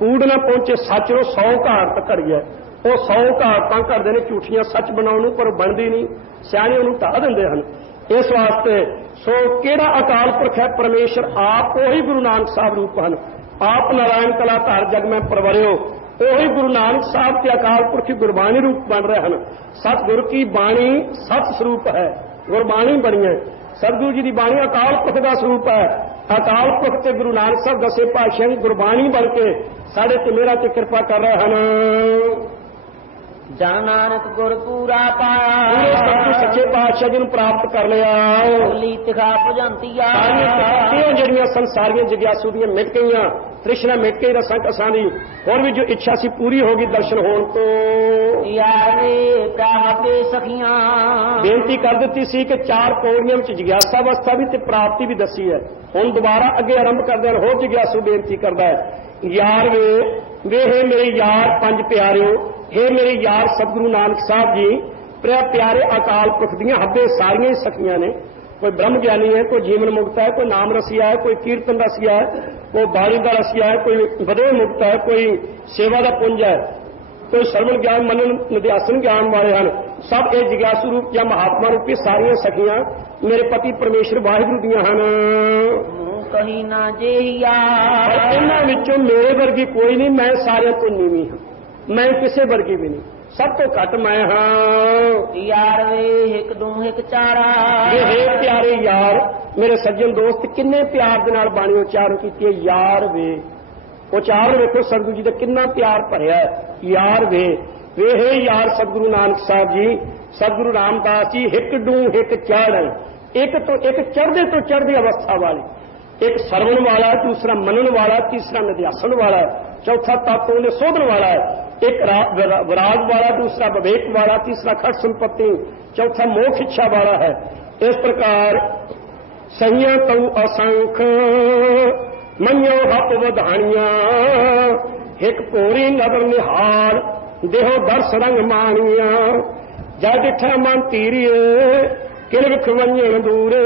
कूड़ ना पहुंचे, सच नो 100 घाट घड़ी है। वो 100 घाटां करते हैं झूठियां सच बनाउण नूं, पर बनदी नहीं, सियाणे उहनूं ढाह दिंदे हन। इस वास्ते सो किहड़ा अकाल पुरख है परमेश्वर आप वही गुरु नानक साहब रूप हैं। आप नारायण कला धार जग में परवरियो, वही गुरु नानक साहब के अकाल पुरख गुरबाणी रूप बन रहे हैं। सतगुरु की बाणी सत स्वरूप है, गुरबाणी बनी है। सतगुरु जी की बाणी अकाल पुरख का स्वरूप है। अकाल पुरख से गुरु नानक साहब दसे पातशाह की गुरबाणी बन के साढ़े ते मेरा ते कृपा कर रहे हैं। जन नानक गुर पूरा पाया, सच्चे पातशाह जी प्राप्त कर लिया। बोली तिखा भुजंतिया, जड़ियां संसारियां जिग्यासू दी मिट गई, तृष्णा मिट गई, रसां कसां दी और भी जो इच्छा सी पूरी होगी दर्शन होने तो। यारे प्राप्ते सखियां, बेनती कर दी सी कि 4 पौड़ियां में जिग्यासा अवस्था भी ते प्राप्ति भी दसी है। हुण दोबारा अगे आरंभ करदे हैं, होर जिग्यासू बेनती करदा है यार वे हे मेरे यार 5 प्यारिओ, हे मेरे यार सतगुरु नानक साहब जी, प्यारे अकाल पुरख दियां हब्बे सारियां ही सखियां ने। कोई ब्रह्म ज्ञानी है, कोई जीवन मुक्त है, कोई नाम रसिया है, कोई कीर्तन रसिया है, कोई बाणी का रसिया है, कोई वधे मुक्त है, कोई सेवा का पुंज है, कोई सरवण ज्ञान मनन निध्यासन ज्ञान वाले हैं। सब ये जिग्यासू रूप या महात्मा रूपी सारियां सखियां मेरे पति परमेश्वर वाहिगुरू दियां हैं। ਕਹੀ ਨਾ ਜੇਹੀਆ। ਪਰ ਇਹਨਾਂ ਵਿੱਚੋਂ ਮੇਰੇ ਵਰਗੀ ਕੋਈ ਨਹੀਂ, ਮੈਂ ਸਾਰਿਆਂ ਤੋਂ ਨੀਵੀਂ ਹਾਂ, ਮੈਂ ਕਿਸੇ ਵਰਗੀ ਵੀ ਨਹੀਂ, ਸਭ ਤੋਂ ਘੱਟ ਮੈਂ ਹਾਂ। ਯਾਰ ਵੇ ਹਿਕ ਦੂ ਹਿਕ ਚਾਰਾ। ਇਹ ਪਿਆਰੇ ਯਾਰ, ਮੇਰੇ ਸੱਜਣ ਦੋਸਤ, ਕਿੰਨੇ ਪਿਆਰ ਦੇ ਨਾਲ ਬਾਣੀ ਉਚਾਰਨ ਕੀਤੀ ਹੈ, ਯਾਰ ਵੇ। ਉਚਾਰਨ ਵੇਖੋ ਸਤਿਗੁਰੂ ਜੀ ਦਾ ਕਿੰਨਾ ਪਿਆਰ ਭਰਿਆ ਹੈ, ਯਾਰ ਵੇ। ਵੇ ਯਾਰ ਸਤਿਗੁਰੂ ਨਾਨਕ ਸਾਹਿਬ ਜੀ, ਸਤਿਗੁਰੂ ਰਾਮਦਾਸ ਜੀ, ਹਿਕ ਡੂ ਹਿਕ ਚਾੜ, ਇੱਕ ਤੋਂ ਇੱਕ ਚੜ੍ਹਦੇ ਤੋਂ ਚੜ੍ਹਦੀ ਅਵਸਥਾ ਵਾਲੇ, ਇੱਕ ਸਰਵਣ ਵਾਲਾ, ਦੂਸਰਾ ਮੰਨਣ ਵਾਲਾ, ਤੀਸਰਾ ਨਿਧਿਆਸਣ ਵਾਲਾ, ਚੌਥਾ ਤਤ ਉਹਨੇ ਸੋਧਣ ਵਾਲਾ ਹੈ, ਇੱਕ ਵਿਰਾਗ ਵਾਲਾ, ਦੂਸਰਾ ਵਿਵੇਕ ਵਾਲਾ, ਤੀਸਰਾ ਖਟ ਸੰਪत्ति, ਚੌਥਾ ਮੋਖ ਇੱਛਾ ਵਾਲਾ ਹੈ। ਇਸ ਪ੍ਰਕਾਰ ਸਹੀਆਂ ਤਉ ਅਸੰਖ ਮੰਨਿਓ ਹੱਪ ਵਧਾਣੀਆਂ, ਇੱਕ ਭੋਰੀ ਨਦਰ ਨਿਹਾਲ ਦੇਹੋ ਦਰਸ ਰੰਗ ਮਾਣੀਆਂ, ਜੈ ਡਿਠਾ ਮਨ ਧੀਰੀਏ ਕਿਲ ਵਿਖ ਵੰਝਣ ਦੂਰੇ,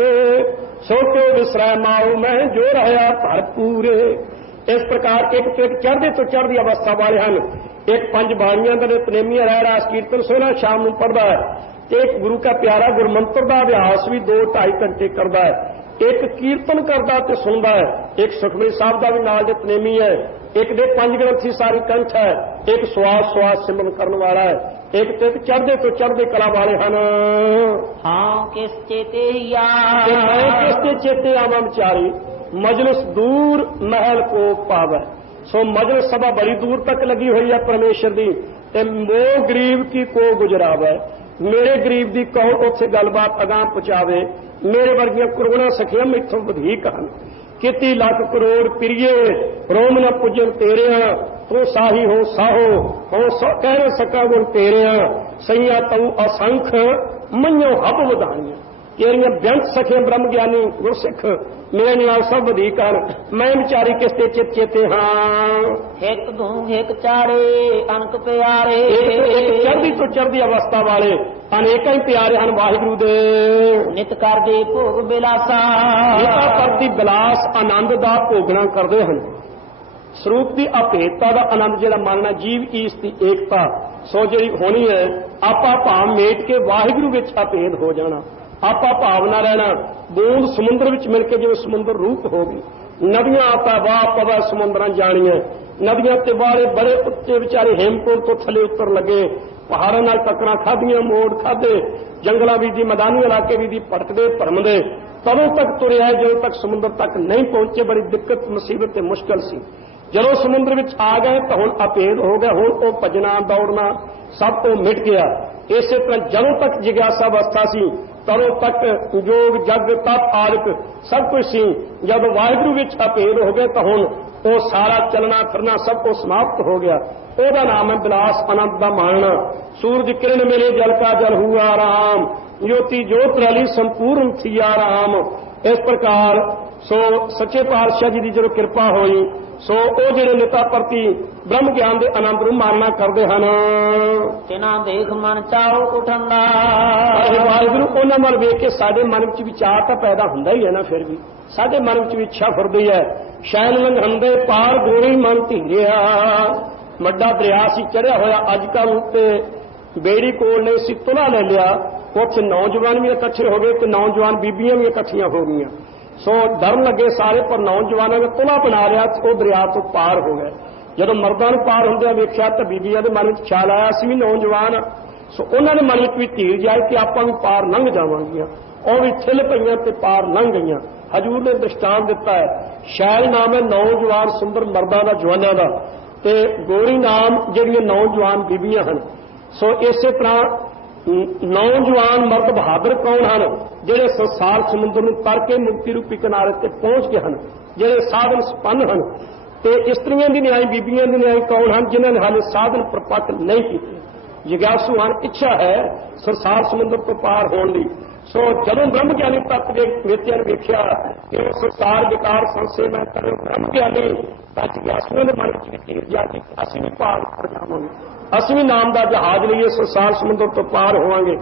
ਸੋ ਕਿਉ ਵਿਸਰੈ ਮਾਉ ਮੈਂ ਜੋ ਰਹਾ ਭਰਪੂਰੇ। ਇਸ ਪ੍ਰਕਾਰ ਇੱਕ ਤੋਂ ਇੱਕ ਚੜ੍ਹਦੇ ਤੋਂ ਚੜ੍ਹਦੀ ਅਵਸਥਾ ਵਾਲੇ ਹਨ। ਇੱਕ ਪੰਜ ਬਾਣੀਆਂ ਦਾ ਨਿਤਨੇਮੀਆਂ ਰਹਿ ਰਾਸ ਕੀਰਤਨ ਸੋਹਣਾ ਸ਼ਾਮ ਨੂੰ ਪੜ੍ਹਦਾ ਹੈ, ਤੇ ਇੱਕ ਗੁਰੂ ਕਾ ਪਿਆਰਾ ਗੁਰਮੰਤਰ ਦਾ ਅਭਿਆਸ ਵੀ 2-2.5 ਘੰਟੇ ਕਰਦਾ ਹੈ। ਇੱਕ ਕੀਰਤਨ ਕਰਦਾ ਤੇ ਸੁਣਦਾ ਹੈ, ਇੱਕ ਸੁਖਮਨੀ ਸਾਹਿਬ ਦਾ ਵੀ ਨਾਲ ਨਿਤਨੇਮੀ ਹੈ, ਇੱਕ ਦੇ 5 ਗ੍ਰੰਥੀ ਸਾਰੀ ਕੰਠ ਹੈ, ਇੱਕ ਸਵਾਸ ਸਿਮਰਨ ਕਰਨ ਵਾਲਾ ਹੈ, ਇੱਕ ਤੇ ਚੜ੍ਹਦੇ ਤੋਂ ਚੜ੍ਹਦੇ ਕਲਾ ਵਾਲੇ ਹਨ। ਹਾਂ ਕਿਸ ਚੇਤੇ ਯਾਰ, ਮੈਂ ਕਿਸ ਤੇ ਚੇਤੇ ਆਵਾਂ ਵਿਚਾਰੀ, ਮਜਲਿਸ ਦੂਰ ਮਹਿਲ ਕੋ ਪਾਵੈ। ਸੋ ਮਜਲਿਸ ਸਭਾ ਬੜੀ ਦੂਰ ਤੱਕ ਲੱਗੀ ਹੋਈ ਹੈ ਪਰਮੇਸ਼ਰ ਦੀ, ਤੇ ਮੋਹ ਗਰੀਬ ਕੀ ਕੋ ਗੁਜਰਾਵੈ, ਮੇਰੇ ਗਰੀਬ ਦੀ ਕੌਣ ਉੱਥੇ ਗੱਲਬਾਤ ਅਗਾਂਹ ਪਹੁੰਚਾਵੇ। ਮੇਰੇ ਵਰਗੀਆਂ ਕਰੋੜਾਂ ਸਖੀਆਂ ਮੈਥੋਂ ਵਧੇਕ ਹਨ, ਕਿਤੀ ਲੱਖ ਕਰੋੜ ਪ੍ਰਿਏ ਰੋਮ ਨਾ ਪੁੱਜਣ ਤੇਰਿਆਂ, ਤੂੰ ਸਾਹੀ ਹੋ ਸਾਹੋ ਹੋ ਸੋ ਕਹਿ ਨਾ ਸਕਾ ਗੁਣ ਤੇਰਿਆਂ, ਸਈਆਂ ਤਉ ਅਸੰਖ ਮੰਨਿਓ ਹੱਬ ਵਧਾਣੀਆਂ। ਤੇਰੀਆਂ ਬੇਅੰਤ ਸਖੀਆਂ ਬ੍ਰਹਮ ਗਿਆਨੀ ਗੁਰਸਿੱਖ ਮੇਰੇ ਨਾਲ ਸਭ ਵਧੇਕ ਹਨ, ਮੈਂ ਵਿਚਾਰੀ ਕਿਸ ਤੇ ਚਿਤ ਚੇਤੇ ਹਾਂ। ਹਿਕ ਦੂ ਹਿਕ ਚਾਰੇ ਅਨਕ ਪਿਆਰੇ, ਇੱਕ ਚੜ੍ਹਦੀ ਤੋਂ ਚੜ੍ਹਦੀ ਅਵਸਥਾ ਵਾਲੇ ਅਨੇਕਾਂ ਹੀ ਪਿਆਰੇ ਹਨ ਵਾਹਿਗੁਰੂ ਦੇ। ਨਿਤ ਕਰਦੇ ਭੋਗ ਬਿਲਾਸਾ, ਨਿਤਾ ਕਰਦੀ ਬਿਲਾਸ ਆਨੰਦ ਦਾ ਭੋਗਣਾ ਕਰਦੇ ਹਨ। ਸਰੂਪ ਦੀ ਅਭੇਦਤਾ ਦਾ ਆਨੰਦ ਜਿਹੜਾ ਮਾਨਣਾ, ਜੀਵ ਈਸ ਦੀ ਏਕਤਾ, ਸੋ ਜਿਹੜੀ ਹੋਣੀ ਹੈ, ਆਪਾ ਭਾਵ ਮੇਟ ਕੇ ਵਾਹਿਗੁਰੂ ਵਿੱਚ ਅਭੇਦ ਹੋ ਜਾਣਾ, ਆਪਾ ਭਾਵ ਨਾ ਰਹਿਣਾ। ਬੂੰਦ ਸਮੁੰਦਰ ਵਿੱਚ ਮਿਲ ਕੇ ਜਿਵੇਂ ਸਮੁੰਦਰ ਰੂਪ ਹੋ ਗਈ, ਨਦੀਆਂ ਆਪਾ ਵਾਹ ਪਵੈ ਸਮੁੰਦਰਾਂ ਜਾਣੀਆਂ, ਨਦੀਆਂ ਤੇ ਵਾਲੇ ਬੜੇ ਉੱਚੇ ਵਿਚਾਰੇ ਹੇਮਕੁੰਟ ਤੋਂ ਥੱਲੇ ਉੱਤਰ ਲੱਗੇ, ਪਹਾੜਾਂ ਨਾਲ ਟੱਕਰਾਂ ਖਾਧੀਆਂ, ਮੋੜ ਖਾਧੇ, ਜੰਗਲਾਂ ਵੀ ਦੀ, ਮੈਦਾਨੀ ਇਲਾਕੇ ਵੀ ਦੀ, ਭਟਕਦੇ ਭਰਮਦੇ ਤਦੋਂ ਤੱਕ ਤੁਰਿਆ ਜਦੋਂ ਤੱਕ ਸਮੁੰਦਰ ਤੱਕ ਨਹੀਂ ਪਹੁੰਚੇ। ਬੜੀ ਦਿੱਕਤ ਮੁਸੀਬਤ ਤੇ ਮੁਸ਼ਕਲ ਸੀ। ਜਦੋਂ ਸਮੁੰਦਰ ਵਿੱਚ ਆ ਗਏ ਤਾਂ ਹੁਣ ਅਭੇਦ ਹੋ ਗਿਆ, ਹੁਣ ਉਹ ਭਜਣਾ ਦੌੜਨਾ ਸਭ ਉਹ ਮਿਟ ਗਿਆ। ਇਸੇ ਤਰ੍ਹਾਂ ਜਦੋਂ ਤੱਕ ਜਿਗਿਆਸਾ ਅਵਸਥਾ ਸੀ ਤਦੋਂ ਤੱਕ ਜੋਗ ਜਗ ਤਪ ਆਦਿਕ ਸਭ ਕੁਝ ਸੀ। ਜਦੋਂ ਵਾਹਿਗੁਰੂ ਵਿੱਚ ਅਭੇਦ ਹੋ ਗਏ ਤਾਂ ਹੁਣ ਉਹ ਸਾਰਾ ਚੱਲਣਾ ਫਿਰਨਾ ਸਭ ਕੁਝ ਸਮਾਪਤ ਹੋ ਗਿਆ। ਉਹਦਾ ਨਾਮ ਹੈ ਬਿਲਾਸ ਆਨੰਦ ਦਾ ਮਾਣਨਾ। ਸੂਰਜ ਕਿਰਨ ਮਿਲੇ ਜਲ ਕਾ ਜਲ ਹੁਆ ਰਾਮ, ਜੋਤੀ ਜੋਤ ਰਲੀ ਸੰਪੂਰਨ ਥੀਆ ਰਾਮ। ਇਸ ਪ੍ਰਕਾਰ ਸੋ ਸੱਚੇ ਪਾਤਸ਼ਾਹ ਜੀ ਦੀ ਜਦੋਂ ਕਿਰਪਾ ਹੋਈ, ਸੋ ਉਹ ਜਿਹੜੇ ਨਿਤਾ ਪ੍ਰਤੀ ਬ੍ਰਹਮ ਗਿਆਨ ਦੇ ਆਨੰਦ ਨੂੰ ਮਾਨਣਾ ਕਰਦੇ ਹਨ। ਤਿਨਾ ਦੇਖ ਮਨ ਚਾਉ ਉਠੰਦਾ, ਵਾਹਿਗੁਰੂ ਉਹਨਾਂ ਵੱਲ ਵੇਖ ਕੇ ਸਾਡੇ ਮਨ ਵਿੱਚ ਵਿਚਾਰ ਤਾਂ ਪੈਦਾ ਹੁੰਦਾ ਹੀ ਹੈ ਨਾ, ਫਿਰ ਵੀ ਸਾਡੇ ਮਨ ਵਿੱਚ ਵੀ ਇੱਛਾ ਫੁਰਦੀ ਹੈ। ਸ਼ੈਲ ਲੰਘੰਦੇ ਪਾਰ ਗੋਰੀ ਮਨ ਧੀਰਿਆ, ਵੱਡਾ ਦਰਿਆ ਸੀ ਚੜਿਆ ਹੋਇਆ ਅੱਜ ਕੱਲ੍ਹ, ਤੇ ਬੇੜੀ ਕੋਲ ਨਹੀਂ ਸੀ, ਤੁਲਾ ਲੈ ਲਿਆ। ਉੱਥੇ ਨੌਜਵਾਨ ਵੀ ਇਕੱਠੇ ਹੋ ਗਏ ਤੇ ਨੌਜਵਾਨ ਬੀਬੀਆਂ ਵੀ ਇਕੱਠੀਆਂ ਹੋ ਗਈਆਂ। ਸੋ ਡਰਨ ਲੱਗੇ ਸਾਰੇ, ਪਰ ਨੌਜਵਾਨਾਂ ਨੇ ਤੁਲਾ ਬਣਾ ਲਿਆ, ਉਹ ਦਰਿਆ ਤੋਂ ਪਾਰ ਹੋ ਗਏ। ਜਦੋਂ ਮਰਦਾਂ ਨੂੰ ਪਾਰ ਹੁੰਦਿਆਂ ਵੇਖਿਆ ਤਾਂ ਬੀਬੀਆਂ ਦੇ ਮਨ ਵਿੱਚ ਖਿਆਲ ਆਇਆ ਅਸੀਂ ਵੀ ਨੌਜਵਾਨ। ਸੋ ਉਹਨਾਂ ਦੇ ਮਨ ਵਿੱਚ ਵੀ ਧੀਰ ਜਾਏ ਕਿ ਆਪਾਂ ਵੀ ਪਾਰ ਲੰਘ ਜਾਵਾਂਗੀਆਂ। ਉਹ ਵੀ ਥਿਲ ਪਈਆਂ ਤੇ ਪਾਰ ਲੰਘ ਗਈਆਂ। ਹਜੂਰ ਨੇ ਦ੍ਰਿਸ਼ਟਾਂਤ ਦਿੱਤਾ ਹੈ, ਸ਼ੈਲ ਨਾਮ ਹੈ ਨੌਜਵਾਨ ਸੁੰਦਰ ਮਰਦਾਂ ਦਾ, ਜਵਾਨਾਂ ਦਾ, ਤੇ ਗੋਰੀ ਨਾਮ ਜਿਹੜੀਆਂ ਨੌਜਵਾਨ ਬੀਬੀਆਂ ਹਨ। ਸੋ ਇਸੇ ਤਰ੍ਹਾਂ ਨੌਜਵਾਨ ਮਰਦ ਬਹਾਦਰ ਕੌਣ ਹਨ? ਜਿਹੜੇ ਸੰਸਾਰ ਸਮੁੰਦਰ ਨੂੰ ਤਰ ਕੇ ਮੁਕਤੀ ਰੂਪੀ ਕਿਨਾਰੇ ਤੇ ਪਹੁੰਚ ਗਏ ਹਨ, ਜਿਹੜੇ ਸਾਧਨ ਸੰਪੰਨ ਹਨ। ਤੇ ਇਸਤਰੀਆਂ ਦੀ ਨਿਆਈ, ਬੀਬੀਆਂ ਦੀ ਨਿਆਈ ਕੌਣ ਹਨ? ਜਿਨ੍ਹਾਂ ਨੇ ਹਾਲੇ ਸਾਧਨ ਪ੍ਰਪੱਕ ਨਹੀਂ ਕੀਤੇ, ਜਿਗਿਆਸੂ ਹਨ, ਇੱਛਾ ਹੈ ਸੰਸਾਰ ਸਮੁੰਦਰ ਤੋਂ ਪਾਰ ਹੋਣ ਦੀ। ਸੋ ਜਦੋਂ ਬ੍ਰਹਮ ਗਿਆਨੀ ਤੱਤ ਦੇ ਵੇਖਿਆ ਨੇ ਵੇਖਿਆ ਕਿ ਉਹ ਸੰਸਾਰ ਵਿਕਾਰ ਸੰਸੇ ਮੈਂ ਕਰੇ ਬ੍ਰਹਮ ਗਿਆਨੀ, ਤਾਂ ਜਿਗਿਆਸੂਆਂ ਦੇ ਮਨ ਵਿੱਚ ਵੀ ਜਾ ਕੇ ਅਸੀਂ ਵੀ ਪਾਰ ਕਰ ਜਾਵਾਂਗੇ, ਅਸੀਂ ਵੀ ਨਾਮ ਦਾ ਜਹਾਜ਼ ਲਈਏ, ਸੰਸਾਰ ਸਮੁੰਦਰ ਤੋਂ ਪਾਰ ਹੋਵਾਂਗੇ।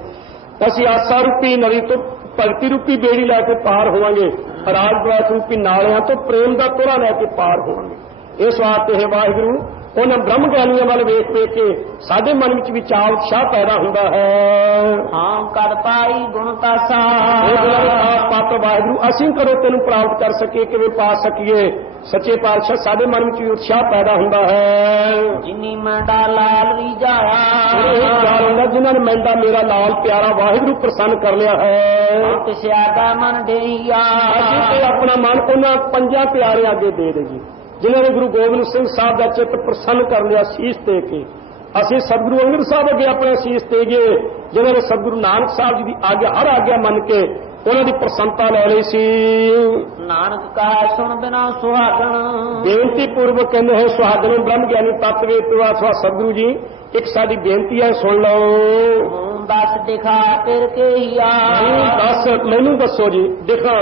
ਅਸੀਂ ਆਸਾ ਰੂਪੀ ਨਦੀ ਤੋਂ ਭਗਤੀ ਰੂਪੀ ਬੇੜੀ ਲੈ ਕੇ ਪਾਰ ਹੋਵਾਂਗੇ, ਰਾਜ ਦਵਾਸ ਰੂਪੀ ਨਾਲਿਆਂ ਤੋਂ ਪ੍ਰੇਮ ਦਾ ਤੋਰਾ ਲੈ ਕੇ ਪਾਰ ਹੋਵਾਂਗੇ। ਇਸ ਵਾਸਤੇ ਹੈ ਵਾਹਿਗੁਰੂ ਉਹਨਾਂ ਬ੍ਰਹਮ ਗਿਆਨੀਆਂ ਵੱਲ ਵੇਖ ਵੇਖ ਕੇ ਸਾਡੇ ਮਨ ਵਿੱਚ ਵੀ ਚਾਅ ਉਤਸ਼ਾਹ ਪੈਦਾ ਹੁੰਦਾ ਹੈ। ਹਾਂ ਕਰ ਪਾਈ ਗੁਣ ਤਾਸਾ ਪਾਤਰ ਵਾਹਿਗੁਰੂ ਅਸੀਂ ਕਰੋ ਤੈਨੂੰ ਪ੍ਰਾਪਤ ਕਰ ਸਕੀਏ, ਕਿਵੇਂ ਪਾ ਸਕੀਏ। ਸੱਚੇ ਪਾਤਸ਼ਾਹ ਸਾਡੇ ਮਨ ਵਿੱਚ ਵੀ ਉਤਸ਼ਾਹ ਪੈਦਾ ਹੁੰਦਾ ਹੈ। ਜਿਨੀ ਮੰਡਾ ਲਾਲ ਰੀਝਾਇਆ ਜਿਨ੍ਹਾਂ ਨੇ ਮੈਂਡਾ ਮੇਰਾ ਲਾਲ ਪਿਆਰਾ ਵਾਹਿਗੁਰੂ ਪ੍ਰਸੰਨ ਕਰ ਲਿਆ ਹੈ। ਸਿਆਦਾ ਮਨ ਦੇਈਆ ਅਸੀਂ ਤੇ ਆਪਣਾ ਮਨ ਉਹਨਾਂ ਪੰਜਾਂ ਪਿਆਰਿਆਂ ਅੱਗੇ ਦੇ ਦੇ ਜੀ, ਜਿਨ੍ਹਾਂ ਨੇ ਗੁਰੂ ਗੋਬਿੰਦ ਸਿੰਘ ਸਾਹਿਬ ਦਾ ਚਿੱਤ ਪ੍ਰਸੰਨ ਕਰ ਲਿਆ ਸੀਸ ਦੇ ਕੇ। ਅਸੀਂ ਸਤਿਗੁਰੂ ਅੰਗਦ ਸਾਹਿਬ ਅੱਗੇ ਆਪਣਾ ਸੀਸ ਦੇ ਗਏ, ਜਿਨ੍ਹਾਂ ਨੇ ਸਤਿਗੁਰੂ ਨਾਨਕ ਸਾਹਿਬ ਜੀ ਦੀ ਆਗਿਆ ਹਰ ਆਗਿਆ ਮੰਨ ਕੇ ਉਹਨਾਂ ਦੀ ਪ੍ਰਸੰਨਤਾ ਲੈ ਲਈ ਸੀ। ਨਾਨਕ ਕਹੈ ਸੁਣ ਬਿਨਾ ਸੁਹਾਗਣ ਬੇਨਤੀ ਪੂਰਵਕ ਕਹਿੰਦੇ ਹੈ ਸੁਹਾਗਣ ਬ੍ਰਹਮ ਗਿਆਨੀ ਤਤ ਵੇਤਵਾ ਸਵਾ ਸਤਿਗੁਰੂ ਜੀ ਇੱਕ ਸਾਡੀ ਬੇਨਤੀ ਹੈ ਸੁਣ ਲਓ। ਦੱਸ ਦਿਖਾ ਫਿਰ ਕੇ ਹੀਆ ਦੱਸ ਮੈਨੂੰ ਦੱਸੋ ਜੀ, ਦਿਖਾ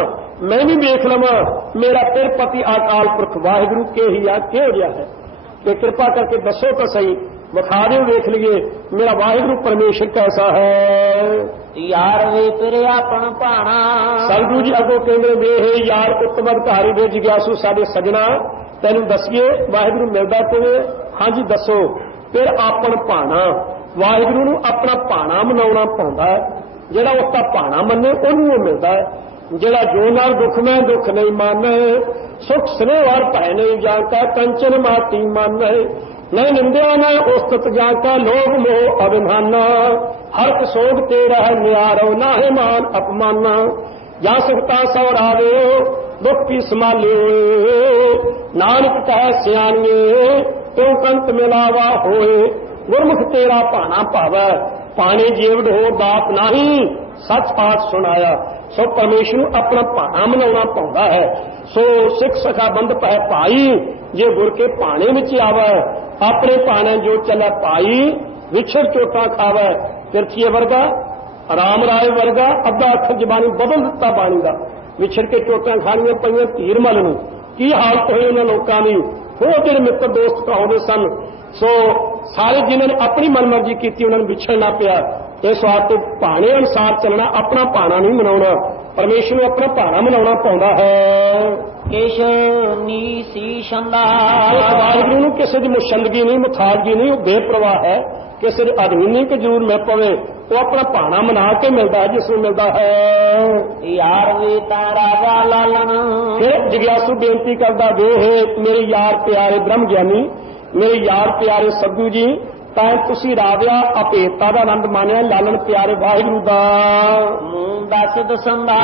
ਮੈਂ ਵੀ ਵੇਖ ਲਵਾਂ ਮੇਰਾ ਫਿਰ ਪਤੀ ਅਕਾਲ ਪੁਰਖ ਵਾਹਿਗੁਰੂ ਕਿਹੋ ਜਿਹਾ ਹੈ, ਤੇ ਕਿਰਪਾ ਕਰਕੇ ਦੱਸੋ ਤਾਂ ਸਹੀ, ਵਿਖਾ ਦਿਓ ਵੇਖ ਲਈਏ ਮੇਰਾ ਵਾਹਿਗੁਰੂ ਪਰਮੇਸ਼ਰ ਕੈਸਾ ਹੈ। ਯਾਰ ਵੇ ਫਿਰ ਆਪਣ ਭਾਣਾ ਸਤਿਗੁਰੂ ਜੀ ਅੱਗੋਂ ਕਹਿੰਦੇ ਵੇ ਯਾਰ ਉੱਤਮ ਅਧਿਕਾਰੀ ਵੇ ਜਿਗਿਆਸੂ ਸਾਡੇ ਸਜਣਾ ਤੈਨੂੰ ਦੱਸੀਏ ਵਾਹਿਗੁਰੂ ਮਿਲਦਾ ਕਿਵੇਂ। ਹਾਂਜੀ ਦੱਸੋ। ਫਿਰ ਆਪਣ ਭਾਣਾ ਵਾਹਿਗੁਰੂ ਨੂੰ ਆਪਣਾ ਭਾਣਾ ਮਨਾਉਣਾ ਪਾਉਂਦਾ ਹੈ। ਜਿਹੜਾ ਉਸ ਦਾ ਭਾਣਾ ਮੰਨੇ ਉਹਨੂੰ ਉਹ ਮਿਲਦਾ ਹੈ। ਜਿਹੜਾ ਜੋ ਨਾਲ ਦੁੱਖ ਮੈਂ ਦੁੱਖ ਨਹੀਂ ਮੰਨੇ, ਸੁਖ ਸਨੇਹ ਹਰ ਭੈ ਨਹੀਂ ਜਾਣਦਾ, ਕੰਚਨ ਮਾਤੀ ਮੰਨੇ, ਨਹੀਂ ਨਿੰਦਿਆ ਨਾ ਉਸਤਤ ਜਾਣਦਾ, ਲੋਭ ਮੋਹ ਅਭਿਮਾਨਾ, ਹਰ ਕਸੋਗ ਤੇਰਾ ਹੈ ਨਿਆਰੋ, ਨਾ ਹੈ ਮਾਨ ਅਪਮਾਨਾ, ਜਾਂ ਸੁਖਤਾ ਸੌਰਾਵੇ ਦੁੱਖ ਕੀ ਸੰਭਾਲਿਓ, ਨਾਨਕ ਕਹੈ ਸਿਆਣੀਏ ਕਿਉ ਕੰਤ ਮਿਲਾਵਾ ਹੋਏ, ਗੁਰਮੁਖ ਤੇਰਾ ਭਾਣਾ ਭਾਵੈ, ਪਾਣੀ ਜੀਵ ਢੋ ਦਾਤ ਨਹੀਂ, ਸੱਚ ਪਾਠ ਸੁਣਾਇਆ। ਸੋ ਪਰਮੇਸ਼ਰ ਨੂੰ ਆਪਣਾ ਭਾਣਾ ਮਨਾਉਣਾ ਪਾਉਂਦਾ ਹੈ। ਸੋ ਸਿੱਖ ਸਖਾ ਬੰਦ ਪੈ ਭਾਈ, ਜੇ ਗੁਰ ਕੇ ਭਾਣੇ ਵਿੱਚ ਆਵੈ, ਆਪਣੇ ਭਾਣੇ ਜੋ ਚੱਲੈ ਭਾਈ, ਵਿਛੜ ਚੋਟਾਂ ਖਾਵੈ, ਤਿਰਥੀਏ ਵਰਗਾ ਰਾਮ ਰਾਏ ਵਰਗਾ ਅੱਧਾ ਅੱਖਰ ਜ਼ਬਾਨੀ ਬਦਲ ਦਿੱਤਾ ਬਾਣੀ ਦਾ। ਵਿਛੜ ਕੇ ਚੋਟਾਂ ਖਾਣੀਆਂ ਪਈਆਂ ਧੀਰ ਮਲ ਨੂੰ, ਕੀ ਹਾਲਤ ਹੋਈ ਉਹਨਾਂ ਲੋਕਾਂ ਦੀ। ਉਹ ਜਿਹੜੇ ਮਿੱਤਰ ਦੋਸਤ ਕਹਾਉਂਦੇ ਸਨ, ਸੋ ਸਾਰੇ ਜਿਨ੍ਹਾਂ ਨੇ ਆਪਣੀ ਮਨਮਰਜ਼ੀ ਕੀਤੀ ਉਹਨਾਂ ਨੂੰ ਵਿਛੜਨਾ ਪਿਆ। ਇਸ ਵਾਸਤੇ ਭਾਣੇ ਅਨੁਸਾਰ ਚੱਲਣਾ, ਆਪਣਾ ਭਾਣਾ ਨਹੀਂ ਮਨਾਉਣਾ। ਪਰਮੇਸ਼ਰ ਨੂੰ ਆਪਣਾ ਭਾਣਾ ਮਨਾਉਣਾ ਪਾਉਂਦਾ ਹੈ। ਕਿਸ਼ ਨੀ ਸੀ ਸ਼ੰਦਾ ਵਾਹਿਗੁਰੂ ਨੂੰ ਕਿਸੇ ਦੀ ਮੁਸ਼ੰਦਗੀ ਨਹੀਂ, ਮੁਥਾਜਗੀ ਨਹੀਂ, ਉਹ ਬੇਪਰਵਾਹ ਹੈ। ਕਿਸੇ ਦੇ ਅਧੀਨ ਨਹੀਂ ਕਿ ਜ਼ਰੂਰ ਮੈਂ ਪਵੇ, ਉਹ ਆਪਣਾ ਭਾਣਾ ਮਨਾ ਕੇ ਮਿਲਦਾ ਹੈ ਜਿਸ ਨੂੰ ਮਿਲਦਾ ਹੈ। ਯਾਰ ਵੇ ਤਾਂ ਰਾਜਾ ਲਾਲਣ ਫਿਰ ਜਿਗਿਆਸੂ ਬੇਨਤੀ ਕਰਦਾ ਵੇ ਮੇਰੇ ਯਾਰ ਪਿਆਰੇ ਬ੍ਰਹਮ ਗਿਆਨੀ, ਮੇਰੇ ਯਾਰ ਪਿਆਰੇ ਸਤਿਗੁਰੂ ਜੀ, ਤਾਂ ਤੁਸੀਂ ਰਾਵਿਆ ਅਭੇਦਤਾ ਦਾ ਆਨੰਦ ਮਾਣਿਆ, ਲਾਲਣ ਪਿਆਰੇ ਵਾਹਿਗੁਰੂ ਦਾ ਮੂੰ ਦੱਸ ਦਸੰਦਾ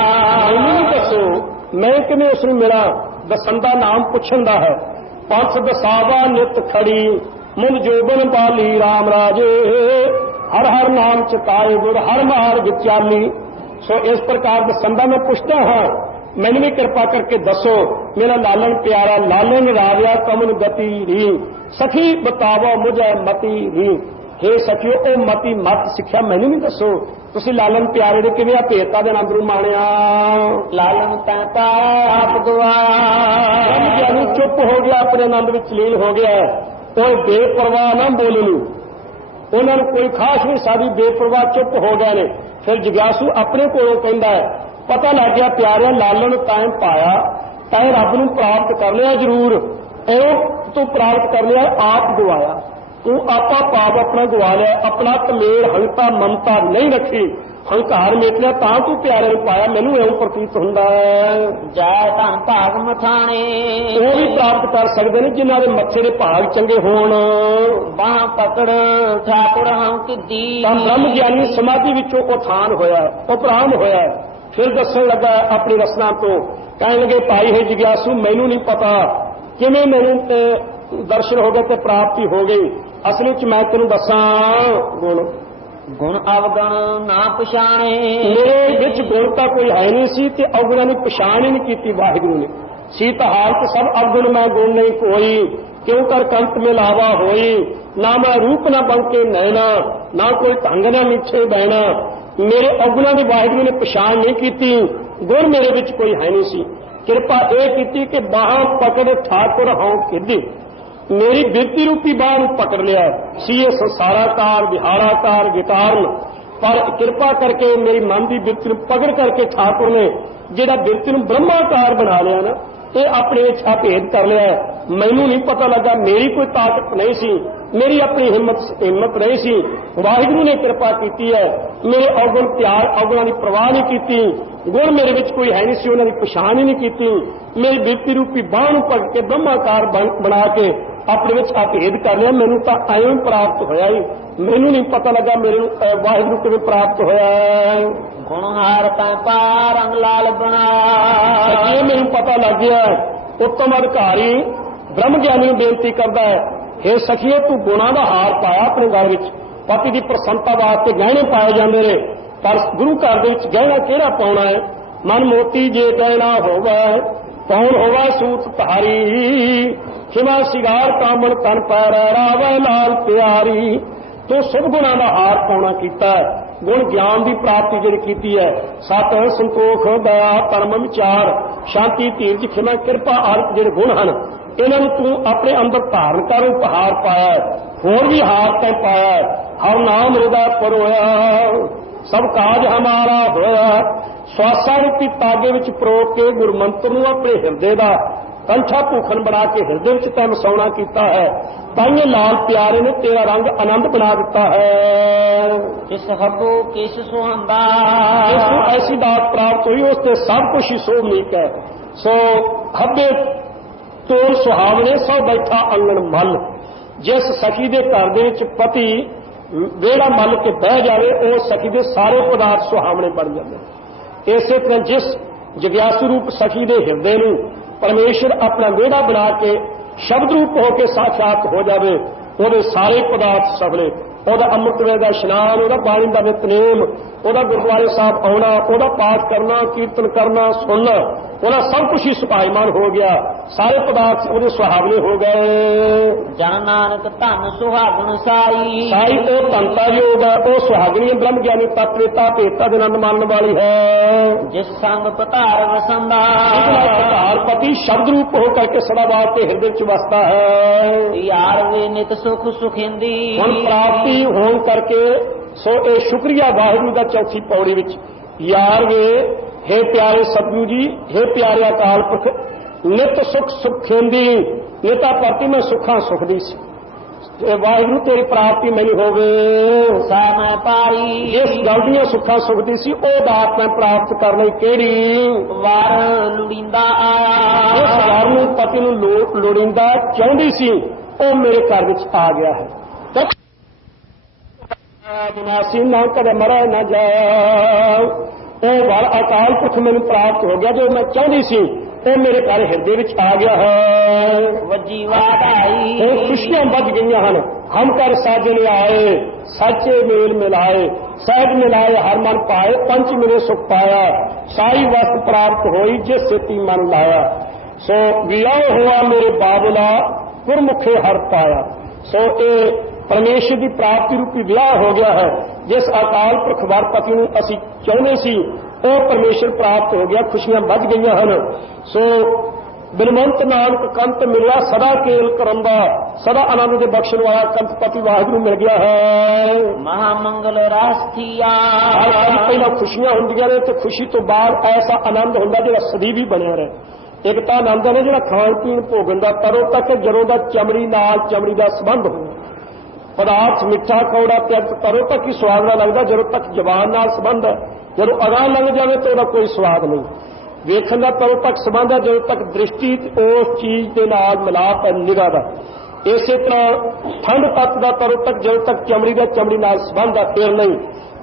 ਮੈਨੂੰ ਦੱਸੋ ਮੈਂ ਕਿਵੇਂ ਉਸ ਨੂੰ ਮਿਲਾਂ। ਦਸੰਦਾ ਨਾਮ ਪੁੱਛਣ ਦਾ ਹੈ। ਪੰਥ ਦਸਾਵਾ ਨਿਤ ਖੜੀ, ਮੁੰਦ ਜੋਬਨ ਬਾਲੀ ਰਾਮ ਰਾਜੇ, ਹਰ ਹਰ ਨਾਮ ਚਿਤਾਏ ਗੁਰ ਹਰ ਮਾਰਗ ਚਾਲੀ। ਸੋ ਇਸ ਪ੍ਰਕਾਰ ਦਸੰਦਾ ਮੈਂ ਪੁੱਛਦਾ ਹਾਂ, ਮੈਨੂੰ ਵੀ ਕਿਰਪਾ ਕਰਕੇ ਦੱਸੋ ਮੇਰਾ ਲਾਲਣ ਪਿਆਰਾ, ਲਾਲਣ ਰਾਵਿਆ ਕਮਨ ਗਤੀ ਰੀ, ਸਖੀ ਬਤਾਵੋ ਮੁਝੇ ਮਤੀ ਰੀ। ਹੇ ਸਖੀਓ ਉਹ ਮਤੀ ਮਤ ਸਿੱਖਿਆ ਮੈਨੂੰ ਵੀ ਦੱਸੋ, ਤੁਸੀਂ ਲਾਲਣ ਪਿਆਰੇ ਦੇ ਕਿਵੇਂ ਭੇਦਤਾ ਦੇ ਆਨੰਦ ਨੂੰ ਮਾਣਿਆ। ਲਾਲਣ ਤਾਂ ਆਪ ਗਵਾਇਆ ਨੂੰ ਚੁੱਪ ਹੋ ਗਿਆ, ਆਪਣੇ ਆਨੰਦ ਵਿੱਚ ਲੀਨ ਹੋ ਗਿਆ। ਉਹ ਬੇਪਰਵਾਹ ਨਾ ਬੋਲਣੀ, ਉਹਨਾਂ ਨੂੰ ਕੋਈ ਖਾਸ ਨਹੀਂ, ਸਾਡੀ ਬੇਪਰਵਾਹ ਚੁੱਪ ਹੋ ਗਏ ਨੇ। ਫਿਰ ਜਿਗਿਆਸੂ ਆਪਣੇ ਕੋਲੋਂ ਕਹਿੰਦਾ ਹੈ, ਪਤਾ ਲੱਗ ਗਿਆ ਪਿਆਰਿਆ ਲਾਲਣ ਤੈਂ ਪਾਇਆ, ਤੈਂ ਰੱਬ ਨੂੰ ਪ੍ਰਾਪਤ ਕਰ ਲਿਆ ਜ਼ਰੂਰ, ਐਉਂ ਤੂੰ ਪ੍ਰਾਪਤ ਕਰ ਲਿਆ ਆਪ ਗਵਾਇਆ। ਤੂੰ ਆਪਾ ਪਾਪ ਆਪਣਾ ਗਵਾ ਲਿਆ, ਆਪਣਾ ਤਮੇੜ ਹੰਤਾ ਮਮਤਾ ਨਹੀਂ ਰੱਖੀ, ਹੰਕਾਰ ਮੇਟ ਲਿਆ ਤਾਂ ਤੂੰ ਪਿਆਰੇ ਨੂੰ ਪਾਇਆ। ਮੈਨੂੰ ਐਉਂ ਪ੍ਰਤੀਤ ਹੁੰਦਾ ਹੈ ਜੈ ਧਨ ਭਾਗ ਮਥਾਣੇ ਉਹ ਵੀ ਪ੍ਰਾਪਤ ਕਰ ਸਕਦੇ ਨੇ ਜਿਨ੍ਹਾਂ ਦੇ ਮੱਥੇ ਦੇ ਭਾਗ ਚੰਗੇ ਹੋਣ। ਬਾਹ ਪਕੜ ਠਾਕੁਰ ਹਮ ਕਿੱਦੀ ਤਾਂ ਬ੍ਰਹਮ ਗਿਆਨੀ ਸਮਾਧੀ ਵਿੱਚੋਂ ਉਥਾਨ ਹੋਇਆ, ਉਪਰਾਮ ਹੋਇਆ। ਫਿਰ ਦੱਸਣ ਲੱਗਾ ਆਪਣੀ ਰਸਨਾ ਤੋਂ, ਕਹਿਣ ਲੱਗੇ ਭਾਈ ਹੈ ਜਿਗਿਆਸੂ ਮੈਨੂੰ ਨਹੀਂ ਪਤਾ ਕਿਵੇਂ ਮੈਨੂੰ ਦਰਸ਼ਨ ਹੋ ਗਏ ਤੇ ਪ੍ਰਾਪਤੀ ਹੋ ਗਈ। ਅਸਲ ਵਿੱਚ ਮੈਂ ਤੈਨੂੰ ਦੱਸਾਂ ਗੁਣ ਅਵਗਣ ਨਾ ਪਛਾਣੇ, ਮੇਰੇ ਵਿੱਚ ਗੁਣ ਤਾਂ ਕੋਈ ਹੈ ਨਹੀਂ ਸੀ ਤੇ ਅਵਗੁਣਾਂ ਦੀ ਪਛਾਣ ਹੀ ਨਹੀਂ ਕੀਤੀ ਵਾਹਿਗੁਰੂ ਨੇ। ਸੀ ਤਾਂ ਹਾਲਤ ਸਭ ਅਵਗੁਣ ਮੈਂ ਗੁਣ ਨਹੀਂ ਕੋਈ, ਕਿਉਂ ਕਰ ਕੰਤ ਮਿਲਾਵਾ ਹੋਈ, ਨਾ ਮੈਂ ਰੂਪ ਨਾ ਬਣ ਕੇ ਨੈਣਾ, ਨਾ ਕੋਈ ਢੰਗ ਨਾ ਮਿੱਠੇ ਬਹਿਣਾ। ਮੇਰੇ ਅਵਗੁਣਾਂ ਦੀ ਵਾਹਿਗੁਰੂ ਨੇ ਪਛਾਣ ਨਹੀਂ ਕੀਤੀ, ਗੁਣ ਮੇਰੇ ਵਿੱਚ ਕੋਈ ਹੈ ਨਹੀਂ ਸੀ। ਕਿਰਪਾ ਇਹ ਕੀਤੀ ਕਿ ਬਾਹਾਂ ਪਕੜ ਠਾਕੁਰ ਹਉ ਕਿੱਦੀ, ਮੇਰੀ ਬਿਰਤੀ ਰੂਪੀ ਬਾਹ ਨੂੰ ਪਕੜ ਲਿਆ ਸੀ। ਇਹ ਸੰਸਾਰਾਕਾਰ ਵਿਹਾਰਾਕਾਰ ਵਿਕਾਰਨ, ਪਰ ਕਿਰਪਾ ਕਰਕੇ ਮੇਰੀ ਮਨ ਦੀ ਬਿਰਤੀ ਨੂੰ ਪਕੜ ਕਰਕੇ ਠਾਕੁਰ ਨੇ ਜਿਹੜਾ ਬਿਰਤੀ ਨੂੰ ਬ੍ਰਹਮਾਕਾਰ ਬਣਾ ਲਿਆ ਨਾ, ये अपने आ भेद कर लिया। मैनू नहीं पता लगा, मेरी कोई ताकत नहीं सी, मेरी अपनी हिम्मत नहीं सी। वाहिगुरू ने कृपा की है, मेरे अवगुण त्याग अवगुणों की परवाह नहीं की, गुण मेरे विच कोई है नहीं सी, उन्होंने पछाण ही नहीं की। मेरी बिरती रूपी बाह नूं पकड़ के ब्रह्माकार बना के अपने विच आ भेद कर लिया। मैनू तो एवं प्राप्त होया ही, मैनू नहीं पता लगा मेरे वाहिगुरू किवें प्राप्त होया। गुणहार पैपा रंग लाल बना, सच्चे मैनू पता लग गया। उत्तम अधिकारी ब्रह्म ज्ञानी नूं बेनती करदा है, हे सखीए तू गुणां दा हार पाया अपने घर विच, पति की प्रसन्नता वास्ते गहने पाए जाते रहे, पर गुरु घर दे विच गहना किहड़ा पाउणा है? मन मोती जे गहना होवे, कौन होवे सूत धारी, खिमा सिगार कामन तन पैर रावे लाल प्यारी। तो शुभ गुणों का हार पाउणा कीता है, गुण ज्ञान की प्राप्ति जिहड़ी कीती है, सत संतोख दया परम विचार शांति धीरज खिमा कृपा आदि जिहड़े गुण हैं, इन्हों तू अपने अंदर धारण कर उपहार पाया, होर भी हार तैं पाया। हर नाम हृदय परोया, सब काज हमारा होया। श्वासा रूपी तागे विच परो के गुरमंत्र नूं अपने हिरदे का कंठा भूखन बना के हिरदे विच तैं वसाउणा कीता है। ताइए लाल प्यारे ने तेरा रंग आनंद बना दिता है। किस हबो किस सुहांदा, जिसको ऐसी दात प्राप्त हुई उससे सब कुछ ही शोभनीक है। सो हब्बे तोल सुहावने सौ बैठा अंगन मल, जिस सखी दे घर दे विच पति वेड़ा मल के बह जाए, उस सखी दे सारे पदार्थ सुहावने बन जाते। इसे तरह जिस जग्यासु रूप सखी दे हिरदे नूं परमेश्वर अपना वेड़ा बना के शब्द रूप होकर साक्षात हो जाए, वो सारे पदार्थ सफले, ਉਹਦਾ ਅੰਮ੍ਰਿਤ ਵੇਲੇ ਦਾ ਇਸ਼ਨਾਨ, ਉਹਦਾ ਬਾਣੀ ਦਾ ਨਿਤਨੇਮ, ਉਹਦਾ ਗੁਰਦੁਆਰੇ ਸਾਹਿਬ ਆਉਣਾ, ਉਹਦਾ ਪਾਠ ਕਰਨਾ, ਕੀਰਤਨ ਕਰਨਾ, ਸੁਣਨਾ, ਉਹਦਾ ਸਭ ਕੁਝ ਹੀ ਸੁਭਾਈਮਾਨ ਹੋ ਗਿਆ, ਸਾਰੇ ਪਦਾਰਥ ਉਹਦੇ ਸੁਹਾਵਣੇ ਹੋ ਗਏ। ਜਨ ਨਾਨਕ ਧਨ ਸੁਹਾਗਣ ਸਾਈ, ਸਾਈ ਉਹ ਧਨਤਾ ਯੋਗ ਹੈ, ਉਹ ਸੁਹਾਗਣੀ ਬ੍ਰਹਮ ਗਿਆਨੀ ਤਤਵੇਤਾ ਭੇਤਾ ਦੇ ਆਨੰਦ ਮਾਣਨ ਵਾਲੀ ਹੈ। ਜਿਸ ਸੰਗ ਪਤਾਰ ਵਸੰਦਾ, ਪਤਾਰ ਪਤੀ ਸ਼ਬਦ ਰੂਪ ਹੋ ਕਰਕੇ ਸਦਾ ਵਾਸਤੇ ਹਿਰਦੇ ਚ ਵਸਦਾ ਹੈ। ਯਾਰ ਵੇ ਨਿਤ ਸੁਖ ਸੁਖਿੰਦੀ, ਹੁਣ ਪ੍ਰਾਪਤੀ ਹੋਣ ਕਰਕੇ ਸੋ ਇਹ ਸ਼ੁਕਰੀਆ ਵਾਹਿਗੁਰੂ ਦਾ ਚੌਥੀ ਪੌੜੀ ਵਿੱਚ। ਯਾਰ ਵੇ हे प्यारे सतगुरु जी, हे प्यारे अकाल पुरख, नित सुख सुखेंदी, निता परती मैं सुखा सुखदी सी। वाहिगुरू तेरी प्राप्ति मैनू होवे, सै मैं पाई, जिस गल दी सुखा सुखदी सी ओ दात मैं प्राप्त कर लई केड़ी। वार लुड़ींदा आया, इस वार नूं पति नूं लोड़ींदा चाहुंदी सी, ओ मेरे घर विच आ गया है। विनाशी ना कदे मरे न जाए, ਉਹ ਵਰ ਅਕਾਲ ਪੁਰਖ ਮੈਨੂੰ ਪ੍ਰਾਪਤ ਹੋ ਗਿਆ, ਜੋ ਮੈਂ ਚਾਹੁੰਦੀ ਸੀ ਉਹ ਮੇਰੇ ਘਰ ਹਿਰਦੇ ਵਿੱਚ ਆ ਗਿਆ ਹੈ। ਵੱਜੀ ਵਾਧਾਈ, ਉਹ ਖੁਸ਼ੀਆਂ ਵੱਧ ਗਈਆਂ ਹਨ। ਹਮ ਕਰ ਸਾਜਨ ਆਏ, ਸੱਚੇ ਮੇਲ ਮਿਲਾਏ, ਸਹਿਜ ਮਿਲਾਏ ਹਰ ਮਨ ਪਾਏ, ਪੰਚ ਮਿਲੇ ਸੁਖ ਪਾਇਆ, ਸਾਈ ਵਸਤ ਪ੍ਰਾਪਤ ਹੋਈ ਜਿਸ ਸੇਤੀ ਮਨ ਲਾਇਆ। ਸੋ ਵਿਆਹ ਹੋਆ ਮੇਰੇ ਬਾਬਲਾ, ਗੁਰਮੁਖੇ ਹਰ ਪਾਇਆ। ਸੋ ਇਹ परमेश्वर की प्राप्ति रूपी विआह हो गया है। जिस अकाल पुरख वरपति नूं असीं चाहुंदे सी वो परमेश्वर प्राप्त हो गया, खुशियां वध गईयां हन। सो बिनवंत नानक कंत मिलिया सदा केल करंदा, सदा आनंद दे बख्शण वाला कंतपति वाहिगुरू मिल गया है। महामंगल रास थिया, पहला खुशियां हुंदियां ने ते खुशी तो बाद ऐसा आनंद हुंदा जिहड़ा सਦੀवी बनिया रहे। एक तां आनंद है जिहड़ा खाण पीण भोगन दा तरों तक जरों दा चमड़ी नाल चमड़ी दा संबंध हो। पदार्थ मिठा कौड़ा त्यक्त करो तक ही स्वाद ना लगता, जदों तक जबान नाल संबंध है, जदों अगाह लंघ जाए तो कोई स्वाद नहीं। वेखण दा तदों तक संबंध है जदों तक दृष्टि उस चीज के नाल मिलाप है निगाह दा। इसे तरह ठंड तत्त दा तदों तक जदों तक चमड़ी का चमड़ी नाल संबंध है फिर नहीं।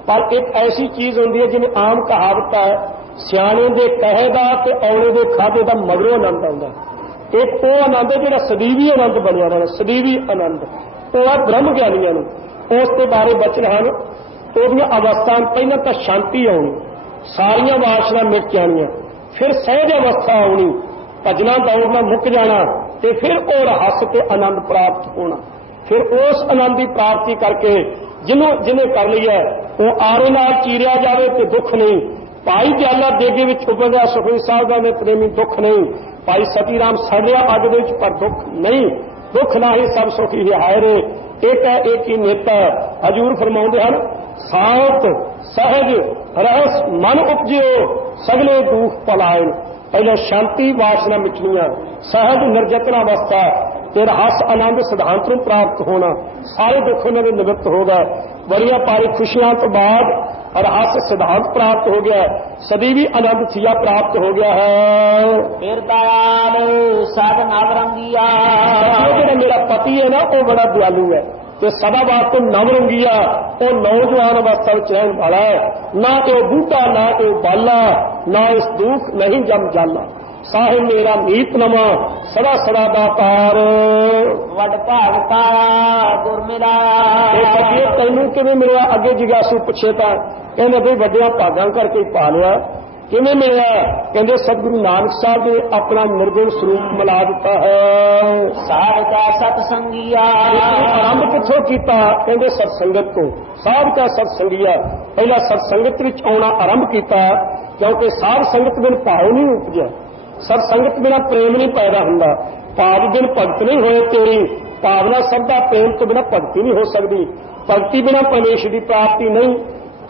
पर एक ऐसी चीज होंदी है जिन्हें आम कहावत है, सियाणे दे कहे दा ते औणे दे खाधे दा मगरों आनंद आउंदा। एक वो आनंद है जिहड़ा सदीवी आनंद बनिया रहना, सदीवी आनंद ब्रह्म ज्ञानियों उसके बारे बचन हैं। ਉਹਦੀਆਂ अवस्था पहले तो शांति आनी, सारिया वासना मिट जानिया, फिर सहज अवस्था आनी, भजना दौड़ना मुक जाना, तो फिर वो रहस के आनंद प्राप्त होना। फिर उस आनंद की प्राप्ति करके जिन्हें कर लिया वो आरे नाल चीरिया जाए तो दुख नहीं। भाई जाला देगे में उबरदा सुखमनी साहब का प्रेमी दुख नहीं। भाई सतीराम सड़िया अग दे पर दुख नहीं, दुख ना ही सब सुख ही हाय रे, एक है एक ही नेता। हजूर फरमाउंदे हन, शांत सहज रहस मन उपजियो सगले दुख पलायन। पहले शांति वासना मिटनियां, सहज निर्जतना अवस्था, फिर हस आनंद सिद्धांत ਨੂੰ प्राप्त होना, सारे दुख उन्होंने निवृत्त हो गए। बड़िया भारी खुशियां तो बाद रहस्य सिद्धांत प्राप्त हो गया, सदैवी आनंद थिया प्राप्त हो गया है। फिर दयाल साधन अवरंगिया, जो मेरा पति है ना वो बड़ा दयालु है, तो सदा वास्ते नवरंगिया वो नौजवान अवस्था में रहने वाला है, ना तो बूढ़ा ना तो बाला, ना इस दुख नहीं जम जाला, साहिब मेरा मीत नमा सदा सदा दातार। वड भाग पाया गुर मिलाया, तेनू किवें मिलिया? अगे जिज्ञासू पुछे तां कहंदे बई वड्डियां भागां करके ही पा लिया। किवें मिलिया? कहंदे सतगुरु नानक साहब ने अपना निर्गुण स्वरूप मिला दिता है। साध का सतसंगिया, आरंभ किथों कीता? कहंदे सत्संगत को। साध का सत्संगिया, पहला सत्संगत विच आउणा आरंभ कीता, क्योंकि साध संगत बिन भाव नहीं उपजया, सत्संगत बिना प्रेम नहीं पैदा हुंदा, भाव बिन भगत नहीं होए तेरी, भावना श्रद्धा प्रेम तो बिना भगती नहीं हो सकती, भगती बिना परमेश्वर की प्राप्ति नहीं,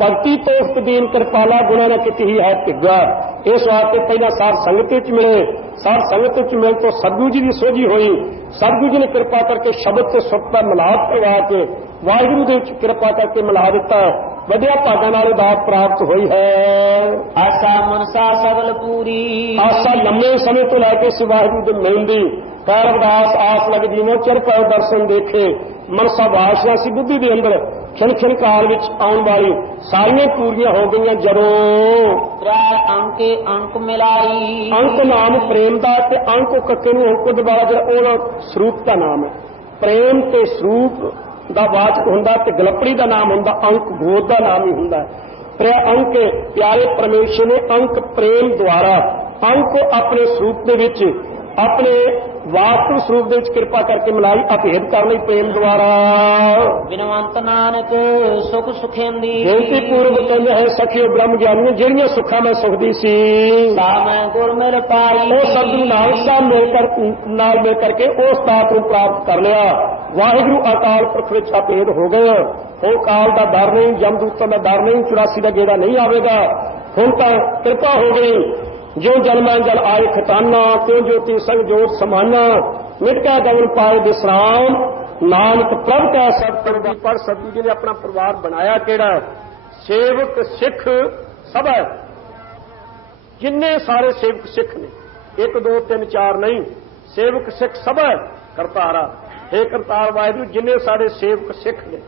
भगती तो उस दीन कृपाला गुणा न किती ही है भिग्गा। इस वास्ते पहला साध संगत विच मिले, साध संगत विच मिले तो सतगुरु जी की सोझी हुई, सतगुरु जी ने कृपा करके शब्द से सुख का मिलाप करवा के वाहिगुरु दे विच कृपा करके मिला दिता, वड्डिया भागां नाल दात प्राप्त हुई है। आशा मनसा सबल पूरी, आशा लंबे समय तो लैके इस वाहिगुरु दे मिलण दी, पैर अरदास आस लगदी मों चिर पै दर्शन देखे, मनसा वासना सी बुद्धि दे अंदर खिन खिन काल विच आउण वाली सारियां पूरियां हो गईयां। जदों त्रै अंके अंक मिलाई, अंक नाम प्रेम दा ते अंक कक्के नूं अंक दुबारा जिहड़ा ओह स्वरूप दा नाम है, प्रेम ते स्वरूप दा वाचक हुंदा ते गलपड़ी दा नाम हुंदा अंक, गोद दा नाम ही हुंदा। अंक प्यारे परमेश्वर ने अंक प्रेम द्वारा अंक अपने स्वरूप दे विच अपने वास्तव स्वरूप दे विच कृपा करके मिलाई, अभेद कर लई प्रेम द्वारा। बिनवंत नानक सुख सुखेंदी, बेनती पूर्व कहंदे है सखियो ब्रह्म ज्ञानी जिहड़ियां सुखां मैं सुखदी सी, सा मैं गुर मिल पाई, वो सतगुरु नानक साहब नाल मिल करके उस ताप नूं प्राप्त कर लिया। वाहिगुरु अकाल पुरख विच अभेद हो गए, हुण काल दा डर नहीं, जमदूतां दा डर नहीं, 84 दा गेड़ा नहीं आवेगा, हुण तां कृपा हो गई। जो जलमै जल आए खटाना, त्यों ज्योति संग जोत समाना, मिट कै गगन पाए विश्राम, नानक प्रभ कै सतगुरु पर। सतगुरु जी ने अपना परिवार बनाया केड़ा? सेवक सिख सब है, जिन्ने सारे सेवक सिख ने, 1 2 3 4 नहीं, सेवक सिख सब है। करतारा हे करतार वाहिगुरू, जिन्ने सारे सेवक सिख ने,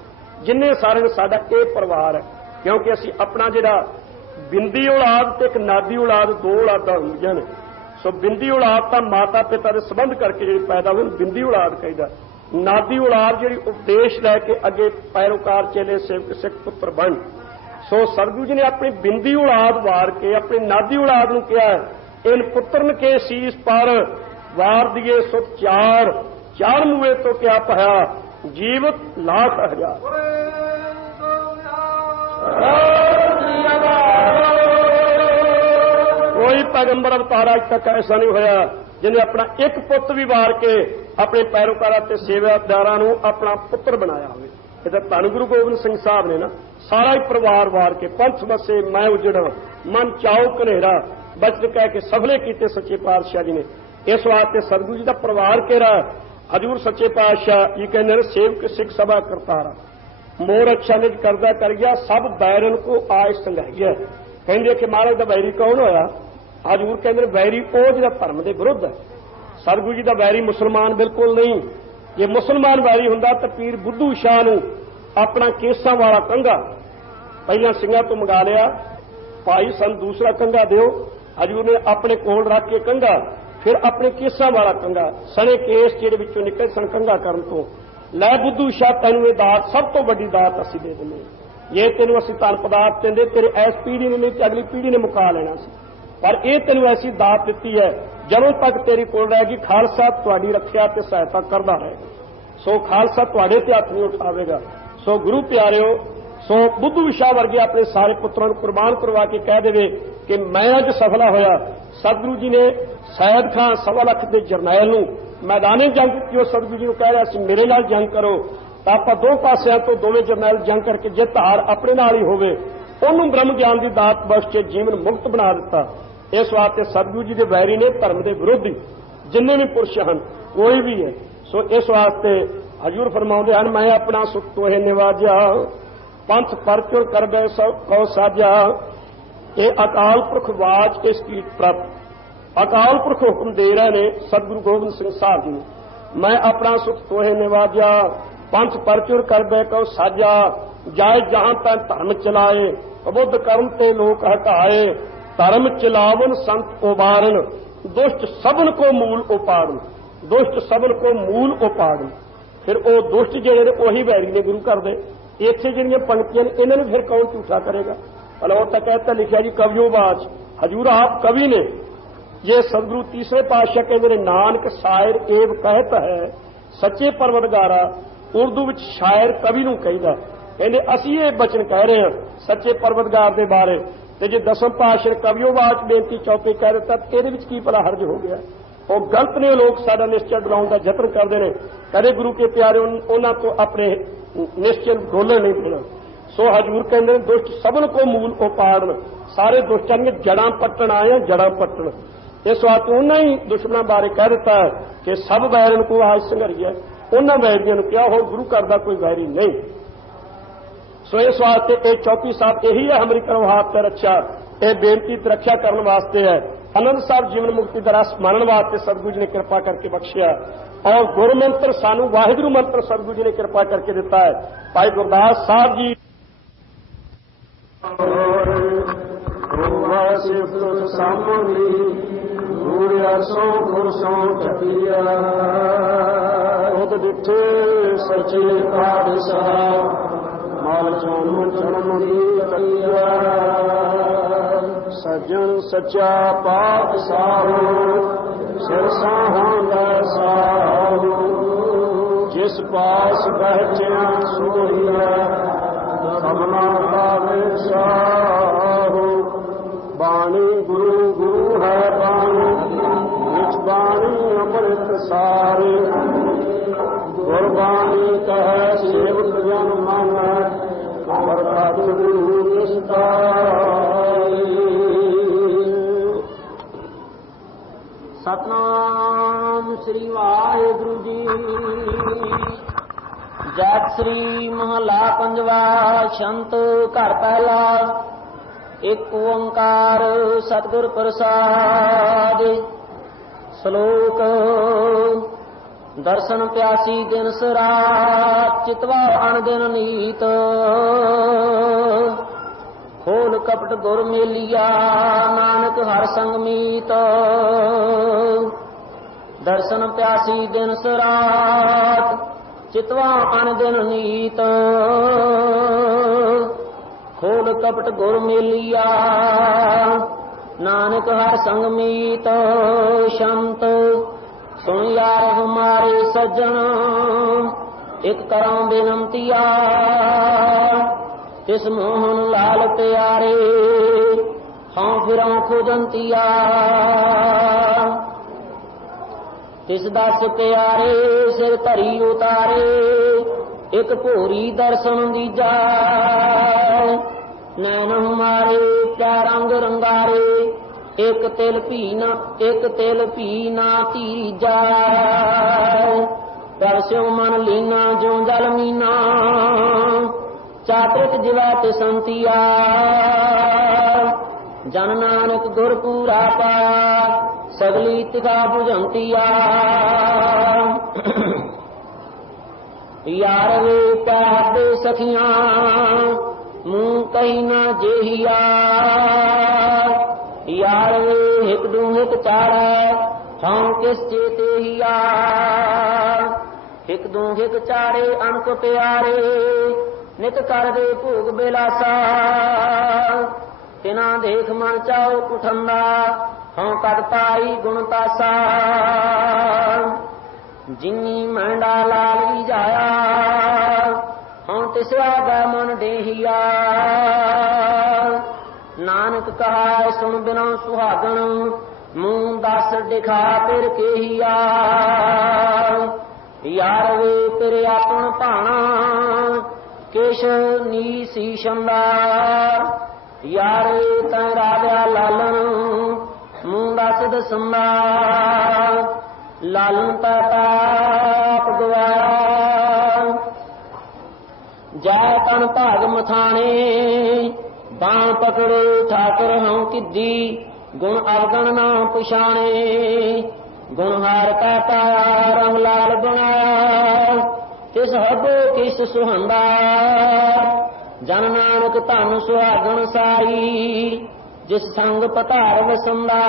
जिन्ने सारे साडा ये परिवार है, क्योंकि असी अपना जिहड़ा बिंदी औलाद ते एक नादी औलाद दो औलादा होंदियां ने। सो बिंदी औलाद तां माता पिता दे संबंध करके जिहड़ी पैदा होई बिंदी औलाद कहीदा, नादी औलाद जिहड़ी उपदेश लैके अगे पैरोकार चेले सेवक सिख पुत्र बन। सो सतगुरु जी ने अपनी बिंदी औलाद वार के अपनी नादी औलाद नूं कहा, इन पुत्रन के शीस पर वार दिए सुत चार, चार मुए तो क्या पाया जीवत लाख हजार। कोई पैगंबर अवतार अज तक ऐसा नहीं होया जिन्हें अपना एक पुत्र भी वार के अपने पैरोकारां ते सेवादारां नूं अपना पुत्र बनाया होवे। ये तां धन गुरु गोबिंद सिंह साहब ने ना सारा ही परिवार वार के पंथ बसे मैं उजड़ा मन चाओ कनेरा बचन कह के सफले कीते सच्चे पातशाह जी ने। इस वास्ते सतगुरु जी का परिवार केरा हजूर सच्चे पातशाह ये कहते सेवक सिख सभा करतारा मोर अच्छा निज करदा कर गया सब बैरन को आय संघाइया। कहते कि महाराज का बैरी कौन होया? हजूर कहते बैरी वो जिहड़ा धर्म के विरुद्ध है। सतगुरु जी का बैरी मुसलमान बिल्कुल नहीं। जे मुसलमान बैरी हुंदा तो पीर बुद्धू शाह नूं अपना केसां वाला कंघा पहला सिंघां तो मंगा लिया, भाई सन दूसरा कंघा दिओ। हजूर ने अपने कोल रख के कंघा फिर अपने केसां वाला कंघा सने केस जिहड़े विचों निकल सन कंघा करन तो लै बुद्धू शाह तैनूं ये दात सब तो वड्डी दात असीं दे दिंदे, जे तैनूं असीं धन पदार्थ दिंदे तेरे इस पीढ़ी ने नहीं ते अगली पीढ़ी ने मुका लेना सी, पर ये तैनूं ऐसी दात दित्ती है ਜਦੋਂ तक तेरी कोल रहेगी खालसा तुहाडी रखिया ते सहायता करदा रहेगा। सो खालसा तुहाडे ते हत्थ नहीं उठावेगा। सो गुरु प्यारिओ सो बुद्धू शाह वर्गे अपने सारे पुत्रां नूं कुर्बान करवा के कह देवे कि मैं अज सफला होया। सतगुरु जी ने सैयद खां 1.25 लाख के जरनैल नूं मैदाने जंग कि सतगुरु जी नूं कह रहा सी मेरे नाल जंग करो तां आपां दो पासिआं तो दोवें जरनैल जंग करके जित हार अपने नाल ही होवे। उहनूं ब्रह्म ज्ञान की दात बख्श के जीवन मुक्त बना दिता। इस वास्ते सतगुरु जी के वैरी ने, धर्म के विरोधी जिन्ने भी पुरुष हैं, कोई भी है। सो इस वास्ते हजूर फरमाउंदे हैं, मैं अपना सुख तोहे निवाजा, पंथ परचुर कर गए कौ साजा। ये अकाल पुरख वाच इसकी प्राप्त अकाल पुरख हुक्म दे रहे ने सतगुरु गोबिंद सिंह साहब जी ने, मैं अपना सुख तोहे निवाजा, पंथ परचुर कर गए कौ साजा। जाए जहां तक धर्म चलाए, प्रबुद्ध कर्म ते लोक हटाए। धर्म चलावन संत उबारण, दुष्ट सबन को मूल उपाड़न। दुष्ट सबन को मूल उपाड़न। फिर वो दुष्ट ਜਿਹੜੇ ਉਹੀ ਵੈਰੀ ने गुरु कर दे। ਇੱਥੇ ਜਿਹੜੀਆਂ पंक्तियां ने इन्होंने फिर कौन झूठा करेगा? भला वो तो कहता लिखा जी कवियों बाज, हजूर आप कवि ने। ये सदगुरु तीसरे पातशाह कहते हैं, नानक शायर एव कहत है सच्चे परवतगारा। उर्दू विच शायर कवि नूं कहिदा, कहते असीं ये बचन कह रहे हैं सच्चे परवतगार के बारे। ते जे दसम पातशाह कवियों बाज बेनती चौपे कह दिता, ਇਹਦੇ ਵਿੱਚ ਕੀ भला हर्ज हो गया? वो गलत ने लोग साडा निश्चय डराउण का यत्न करते हैं। कदे गुरु के प्यारे उन्हां तो अपने निश्चय डोलण नहीं देना। सो हजूर कहते हैं, दुष्ट सबन को मूल उपाड़न। सारे दुष्टां दी जड़ां पट्टण आए, जड़ां पट्टण। इस वास्ते उन्हां ही दुश्मनां बारे कह दिता है कि सब वैरन को आज संघरिया। उन्हां वैरियां नूं क्या होर गुरु करदा कोई वैरी नहीं। सो इस वास्ते ये चौकी साहब यही है हमारी करो हाथ ते रक्षा। ये बेनती ते रक्षा करने वास्ते है। आनंद साहब जीवन मुक्ति का रस मानने वास्ते सतगुरु जी ने कृपा करके बख्शिया। और गुरु मंत्र सानू वाहिगुरु मंत्र सतगुरु जी ने कृपा करके दिता है। भाई गुरदास साहब जी दिखे सचे सज्जन सच्चा पाप साहो, सिर साहों साहो। जिस पास बैठिया सोहिया, सबना पावे साहो। बाणी गुरु गुरु है बाणी, निज बाणी अमृत सारे। गुरबाणी कह सेवक जन मन, बरकत गुरु निस्तारे। सतनाम श्री वाहिगुरु जी। जैत श्री महला पंजवा। छंत घर पहला। एक ओंकार सतगुर प्रसाद। श्लोक दर्शन प्यासी दिन सरात, चितवा अनदिन नीत। खोल कपट गुर मेलिया, नानक हर संग मीत। दर्शन प्यासी दिन सरात, चितवा अनदिन नीत। खोल कपट गुर मेलिया, नानक हर संग मीत। शंत सुन यार हमारे सज्जन, एक करो बेनंतिया। तिस मोहन लाल प्यारे, हाँ फिरों खोजंतिया। तिस दस प्यारे सिर धरी उतारे, एक भोरी दर्शन दीजा। नैन हमारे प्यारंग रंगारे, एक तिल भी ना तीजा। परस्यों मन लीना जो जल मीना, चातृक जिवा ते संतिया। जन नानक गुर पूरा पाया, सगली तिका बुझंतिया। यार वे प्यार दे सखियां, मुंह कही ना जेहिया। यार वे हिक दू हिक चाड़े, हाँ किस चेते हिया। हिक दू हिक चाड़े अनक प्यारे, नित कर दे भोग बेलासा। तिना देख मन चाओ उठंदा, हाँ कद पाई गुण तासा। जिन्नी मैंडा लाल भी जाया, हाँ तिसरा गा मन देहिया। नानक कहा सुन बिना सुहागन, मुंह दस दिखा फिर केहिया। यार वे तेरे आपन भाना, केश नीसी शंदा। यार वे तै राजा लालन, ਮੁੰਡਾ ਸਿਧ ਸੰਦਾ ਲਾਲੂ ਤਾ ਤਾਪ ਗਵਾਇਆ। ਜੈ ਤਨ ਭਾਗ ਮਥਾਣੇ ਬਾਣ ਪਕੜੇ ਠਾਕੁਰ ਹਉ ਕਿੱਦੀ। ਗੁਣ ਅਵਗਣ ਨਾ ਪਛਾਣੇ ਗੁਣ ਹਾਰ ਕਾ ਪਾਇਆ ਰੰਗ ਲਾਲ ਬਣਾਇਆ। ਤਿਸ ਹੱਬੋ ਕਿਸ ਸੁਹੰਦਾ ਜਨ ਨਾਨਕ ਧਨ ਸੁਹਾਗਣ ਸਾਈ। ਜਿਸ ਸੰਗ ਪਧਾਰ ਵਸੰਦਾ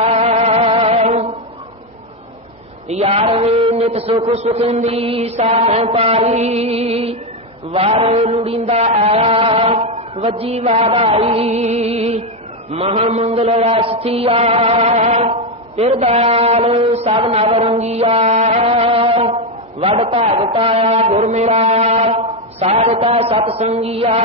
ਯਾਰ ਵੇ ਨਿਤ ਸੁਖ ਸੁਖਿੰਦੀ ਸਾਹ ਪਾਈ। ਵਾਰ ਲੁੜੀਂਦਾ ਆਇਆ ਵੱਜੀ ਵਾਧਾਈ। ਮਹਾ ਮੰਗਲ ਰਸ ਥੀਆ ਫਿਰ ਦਇਆਲ ਸਭ ਨਵ ਰੰਗੀਆ। ਵਡ ਭਾਗ ਪਾਇਆ ਗੁਰ ਮੇਰਾ ਸਾਧਕਾ ਸਤ ਸੰਗੀਆ।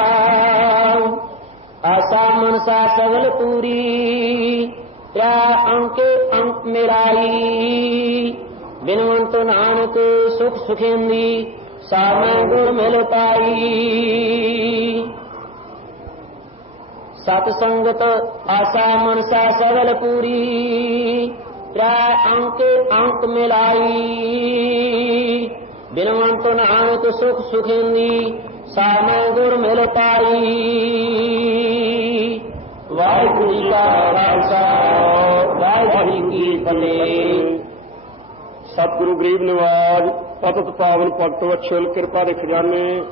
ਆਸਾ ਮਨਸਾ ਸਗਲ ਪੂਰੀ ਤ੍ਰੈ ਅੰਕੇ ਅੰਕ ਮੇਰਾਈ। ਬਿਨਵੰਤ ਨਾਨਕ ਸੁਖ ਸੁਖੇਂਦੀ ਸਾਮੈ ਗੁਰ ਮਿਲ ਪਾਈ। ਸਤ ਸੰਗਤ ਆਸਾ ਮਨਸਾ ਸਗਲ ਪੂਰੀ ਤ੍ਰੈ ਅੰਕੇ ਅੰਕ ਮਿਲਾਈ। ਬਿਨਵੰਤ ਨਾਨਕ ਸੁਖ ਸੁਖੇਂਦੀ ਸਾਮੈ ਗੁਰ ਮਿਲ ਪਾਈ। ਵਾਹਿਗੁਰੂ ਜੀ ਕਾ ਖਾਲਸਾ ਵਾਹਿਗੁਰੂ ਜੀ ਕੀ ਫਤਿਹ। ਸਤਿਗੁਰੂ ਗਰੀਬ ਨਿਵਾਜ ਪਤਿਤ ਪਾਵਨ ਭਗਤ ਵਛਲ ਕਿਰਪਾ ਦੇ ਖਜ਼ਾਨੇ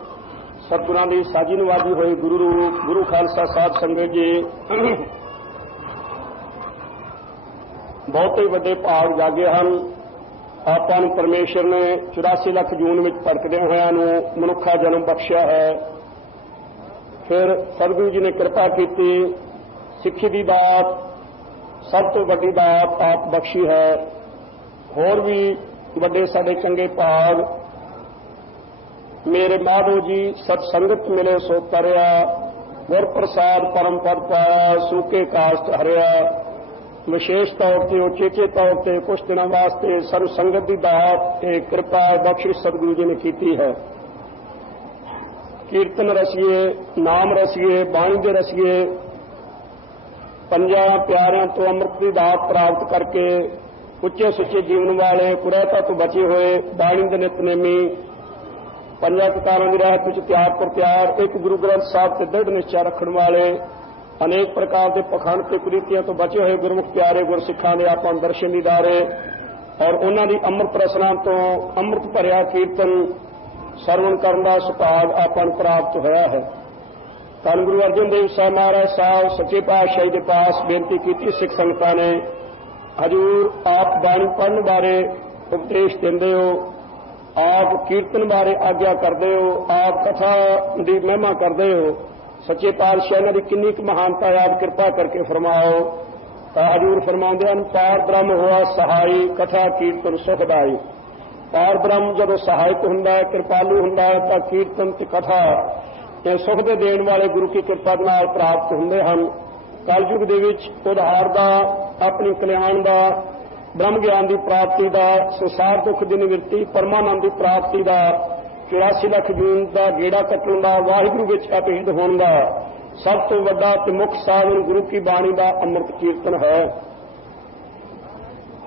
ਸਤਿਗੁਰਾਂ ਦੀ ਸਾਜੀ ਨਵਾਜੀ ਹੋਈ ਗੁਰੂ ਰੂਪ ਗੁਰੂ ਖਾਲਸਾ ਸਾਧ ਸੰਗਤ ਜੀ, ਬਹੁਤੇ ਵੱਡੇ ਭਾਗ ਜਾਗੇ ਹਨ। ਆਪਾਂ ਨੂੰ ਪਰਮੇਸ਼ਰ ਨੇ 84 ਲੱਖ ਜੂਨ ਵਿੱਚ ਭਟਕਦਿਆਂ ਹੋਇਆਂ ਨੂੰ ਮਨੁੱਖਾ ਜਨਮ ਬਖਸ਼ਿਆ ਹੈ। ਫਿਰ ਸਤਿਗੁਰੂ ਜੀ ਨੇ ਕਿਰਪਾ ਕੀਤੀ, ਸਿੱਖੀ ਦੀ ਦਾਤ ਸਭ ਤੋਂ ਵੱਡੀ ਦਾਤ ਆਪ ਬਖਸ਼ੀ ਹੈ। ਹੋਰ ਵੀ ਵੱਡੇ ਸਾਡੇ ਚੰਗੇ ਭਾਗ ਮੇਰੇ ਮਾਧੋ ਜੀ ਸਤ ਸੰਗਤ ਮਿਲੇ ਸੋ ਤਰਿਆ। ਗੁਰ ਪ੍ਰਸਾਦ ਪਰਮ ਪਦ ਪਾਇਆ ਸੂਕੇ ਕਾਸ਼ਟ ਹਰਿਆ। ਵਿਸ਼ੇਸ਼ ਤੌਰ ਤੇ ਉਚੇਚੇ ਤੌਰ ਤੇ ਕੁਝ ਦਿਨਾਂ ਵਾਸਤੇ ਸਰਵ ਸੰਗਤ ਦੀ ਦਾਤ ਤੇ ਕਿਰਪਾ ਬਖਸ਼ਿਸ਼ ਸਤਿਗੁਰੂ ਜੀ ਨੇ ਕੀਤੀ ਹੈ। ਕੀਰਤਨ ਰਸੀਏ, ਨਾਮ ਰਸੀਏ, ਬਾਣੀ ਦੇ ਰਸੀਏ, ਪੰਜਾਂ ਪਿਆਰਿਆਂ ਤੋਂ ਅੰਮ੍ਰਿਤ ਦੀ ਦਾਤ ਪ੍ਰਾਪਤ ਕਰਕੇ ਉੱਚੇ ਸੁੱਚੇ ਜੀਵਨ ਵਾਲੇ ਕੁਰੈਤਾ ਤੋਂ ਬਚੇ ਹੋਏ ਬਾਣੀ ਦੇ ਨਿਤਨੇਮੀ ਪੰਜਾਂ ਕਤਾਰਾਂ ਦੀ ਰਹਿਤ ਵਿੱਚ ਤਿਆਰ ਪ੍ਰਤਿਆਰ ਇੱਕ ਗੁਰੂ ਗ੍ਰੰਥ ਸਾਹਿਬ ਤੇ ਦ੍ਰਿੜ ਨਿਸ਼ਚਾ ਰੱਖਣ ਵਾਲੇ ਅਨੇਕ ਪ੍ਰਕਾਰ ਦੇ ਪਖੰਡ ਤੇ ਕੁਰੀਤੀਆਂ ਤੋਂ ਬਚੇ ਹੋਏ ਗੁਰਮੁਖ ਪਿਆਰੇ ਗੁਰਸਿੱਖਾਂ ਦੇ ਆਪਾਂ ਦਰਸ਼ਨ ਦੀਦਾਰੇ ਔਰ ਉਹਨਾਂ ਦੀ ਅੰਮ੍ਰਿਤ ਰਸਨਾ ਤੋਂ ਅੰਮ੍ਰਿਤ ਭਰਿਆ ਕੀਰਤਨ ਸਰਵਣ ਕਰਨ ਦਾ ਸੁਭਾਗ ਆਪਾਂ ਨੂੰ ਪ੍ਰਾਪਤ ਹੋਇਆ ਹੈ। ਧੰਨ ਗੁਰੂ ਅਰਜਨ ਦੇਵ ਸਾਹਿਬ ਮਹਾਰਾਜ ਸਾਹਿਬ ਸੱਚੇ ਪਾਤਸ਼ਾਹੀ ਦੇ ਪਾਸ ਬੇਨਤੀ ਕੀਤੀ ਸਿੱਖ ਸੰਗਤਾਂ ਨੇ, ਹਜ਼ੂਰ ਆਪ ਬਾਣੀ ਪੜ੍ਹਨ ਬਾਰੇ ਉਪਦੇਸ਼ ਦਿੰਦੇ ਹੋ, ਆਪ ਕੀਰਤਨ ਬਾਰੇ ਆਗਿਆ ਕਰਦੇ ਹੋ, ਆਪ ਕਥਾ ਦੀ ਮਹਿਮਾ ਕਰਦੇ ਹੋ। ਸੱਚੇ ਪਾਤਸ਼ਾਹ ਇਹਨਾਂ ਦੀ ਕਿੰਨੀ ਕੁ ਮਹਾਨਤਾ ਯਾਦ ਕਿਰਪਾ ਕਰਕੇ ਫਰਮਾਓ। ਤਾਂ ਹਜ਼ੂਰ ਫਰਮਾਉਂਦੇ ਹਨ, ਪਾਰ ਬ੍ਰਹਮ ਹੋਆ ਸਹਾਈ ਕਥਾ ਕੀਰਤਨ ਸੁਖਦਾਈ। ਪਾਰ ਬ੍ਰਹਮ ਜਦੋਂ ਸਹਾਇਕ ਹੁੰਦਾ ਹੈ, ਕਿਰਪਾਲੂ ਹੁੰਦਾ ਹੈ, ਤਾਂ ਕੀਰਤਨ ਤੇ ਕਥਾ ਇਹ ਸੁਖ ਦੇ ਦੇਣ ਵਾਲੇ ਗੁਰੂ ਕੀ ਕਿਰਪਾ ਨਾਲ ਪ੍ਰਾਪਤ ਹੁੰਦੇ ਹਨ। ਕਲਯੁਗ ਦੇ ਵਿੱਚ ਉਧਾਰ ਦਾ, ਆਪਣੀ ਕਲਿਆਣ ਦਾ, ਬ੍ਰਹਮ ਗਿਆਨ ਦੀ ਪ੍ਰਾਪਤੀ ਦਾ, ਸੰਸਾਰ ਦੁੱਖ ਦੀ ਨਿਵਰਤੀ, ਪਰਮਾਨੰਦ ਦੀ ਪ੍ਰਾਪਤੀ ਦਾ, 84 ਲੱਖ ਜੂਨ ਦਾ ਗੇੜਾ ਕੱਟਣ ਦਾ, ਵਾਹਿਗੁਰੂ ਵਿੱਚ ਅਭੇਦ ਹੋਣ ਦਾ ਸਭ ਤੋਂ ਵੱਡਾ ਤੇ ਮੁੱਖ ਸਾਧਨ ਗੁਰੂ ਕੀ ਬਾਣੀ ਦਾ ਅੰਮ੍ਰਿਤ ਕੀਰਤਨ ਹੈ।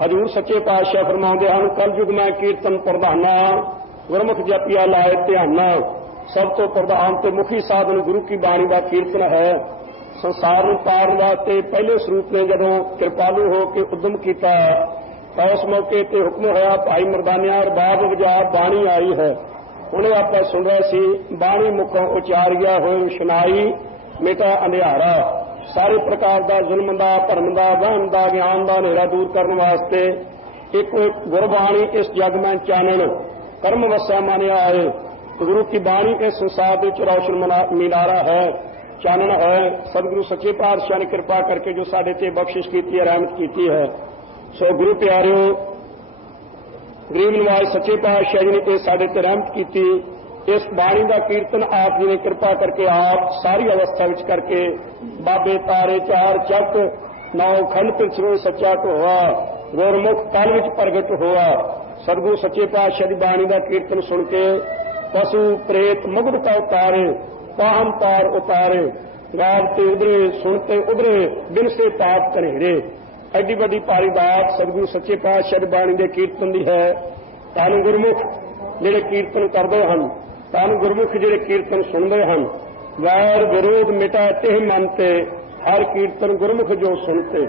ਹਜ਼ੂਰ ਸੱਚੇ ਪਾਤਸ਼ਾਹ ਫਰਮਾਉਂਦੇ ਹਨ, ਕਲਯੁਗ ਮੈਂ ਕੀਰਤਨ ਪ੍ਰਧਾਨਾ ਗੁਰਮੁਖ ਜਪਿਆ ਲਾਏ ਧਿਆਨਾ। ਸਭ ਤੋਂ ਪ੍ਰਧਾਨ ਤੇ ਮੁਖੀ ਸਾਧਨ ਗੁਰੂ ਕੀ ਬਾਣੀ ਦਾ ਕੀਰਤਨ ਹੈ। ਸੰਸਾਰ ਨੂੰ ਪਾਰਨ ਵਾਸਤੇ ਪਹਿਲੇ ਸਰੂਪ ਨੇ ਜਦੋਂ ਕਿਰਪਾਲੂ ਹੋ ਕੇ ਉਦਮ ਕੀਤਾ ਤਾਂ ਉਸ ਮੌਕੇ ਤੇ ਹੁਕਮ ਹੋਇਆ, ਭਾਈ ਮਰਦਾਨਿਆ ਰਬਾਬ ਵਜਾ ਬਾਣੀ ਆਈ ਹੈ। ਉਹਨੇ ਆਪਾਂ ਸੁਣ ਰਹੇ ਸੀ, ਬਾਣੀ ਮੁਖੋਂ ਉਚਾਰਿਆ ਹੋਏ ਰੁਸ਼ਨਾਈ ਮਿਟਾ ਅੰਧਿਆਰਾ। ਸਾਰੇ ਪ੍ਰਕਾਰ ਦਾ ਜ਼ੁਲਮ ਦਾ, ਭਰਮ ਦਾ, ਵਹਿਮ ਦਾ, ਗਿਆਨ ਦਾ ਹਨੇਰਾ ਦੂਰ ਕਰਨ ਵਾਸਤੇ ਇੱਕ ਗੁਰਬਾਣੀ ਇਸ ਜਗ ਮੈਂ ਚਾਨਣ ਕਰਮ ਵਸਿਆ ਮਾਨਿਆ ਆਏ। ਗੁਰੂ ਕੀ ਬਾਣੀ ਇਸ ਸੰਸਾਰ ਦੇ ਵਿੱਚ ਰੌਸ਼ਨ ਮੀਨਾਰਾ ਹੈ, ਚਾਨਣ ਹੈ। ਸਤਿਗੁਰੂ ਸੱਚੇ ਪਾਤਸ਼ਾਹ ਨੇ ਕਿਰਪਾ ਕਰਕੇ ਜੋ ਸਾਡੇ ਤੇ ਬਖਸ਼ਿਸ਼ ਕੀਤੀ ਹੈ, ਰਹਿਮਤ ਕੀਤੀ ਹੈ। ਸੋ ਗੁਰੂ ਪਿਆਰਿਓ, ਗਰੀਬ ਨਿਵਾਜ ਸੱਚੇ ਪਾਤਸ਼ਾਹ ਜੀ ਨੇ ਇਹ ਸਾਡੇ ਤੇ ਰਹਿਮਤ ਕੀਤੀ। ਇਸ ਬਾਣੀ ਦਾ ਕੀਰਤਨ ਆਪ ਜੀ ਨੇ ਕਿਰਪਾ ਕਰਕੇ ਆਪ ਸਾਰੀ ਅਵਸਥਾ ਵਿੱਚ ਕਰਕੇ ਬਾਬੇ ਤਾਰੇ ਚਾਰ ਚੱਕ ਨੌ ਖੰਡ ਪਿਛਰੋ ਸੱਚਾ ਢੋਆ ਗੁਰਮੁਖ ਤਲ ਵਿੱਚ ਪ੍ਰਗਟ ਹੋਆ। ਸਤਿਗੁਰੂ ਸੱਚੇ ਪਾਤਸ਼ਾਹ ਦੀ ਬਾਣੀ ਦਾ ਕੀਰਤਨ ਸੁਣ ਕੇ ਪਸ਼ੂ ਪ੍ਰੇਤ ਮੁਗਧਤਾ ਉਤਾਰੇ, ਪਾਹਨ ਪਾਰ ਉਤਾਰੇ, ਗਾਵਤੇ ਉਧਰੇ ਸੁਣਤੇ ਉਧਰੇ ਬਿਨ ਸੇ ਪਾਪ ਘਨੇਰੇ। ਐਡੀ ਵੱਡੀ ਭਾਰੀ ਦਾਤ ਸਤਿਗੁਰੂ ਸੱਚੇ ਪਾਤਸ਼ਾਹ ਦੀ ਬਾਣੀ ਦੇ ਕੀਰਤਨ ਦੀ ਹੈ। ਧੰਨ ਗੁਰਮੁਖ ਜਿਹੜੇ ਕੀਰਤਨ ਕਰਦੇ ਹਨ, ਧੰਨ ਗੁਰਮੁਖ ਜਿਹੜੇ ਕੀਰਤਨ ਸੁਣਦੇ ਹਨ। ਵੈਰ ਵਿਰੋਧ ਮਿਟਾ ਤਿਹ ਮਨ ਤੇ, ਹਰ ਕੀਰਤਨ ਗੁਰਮੁਖ ਜੋ ਸੁਣਤੇ।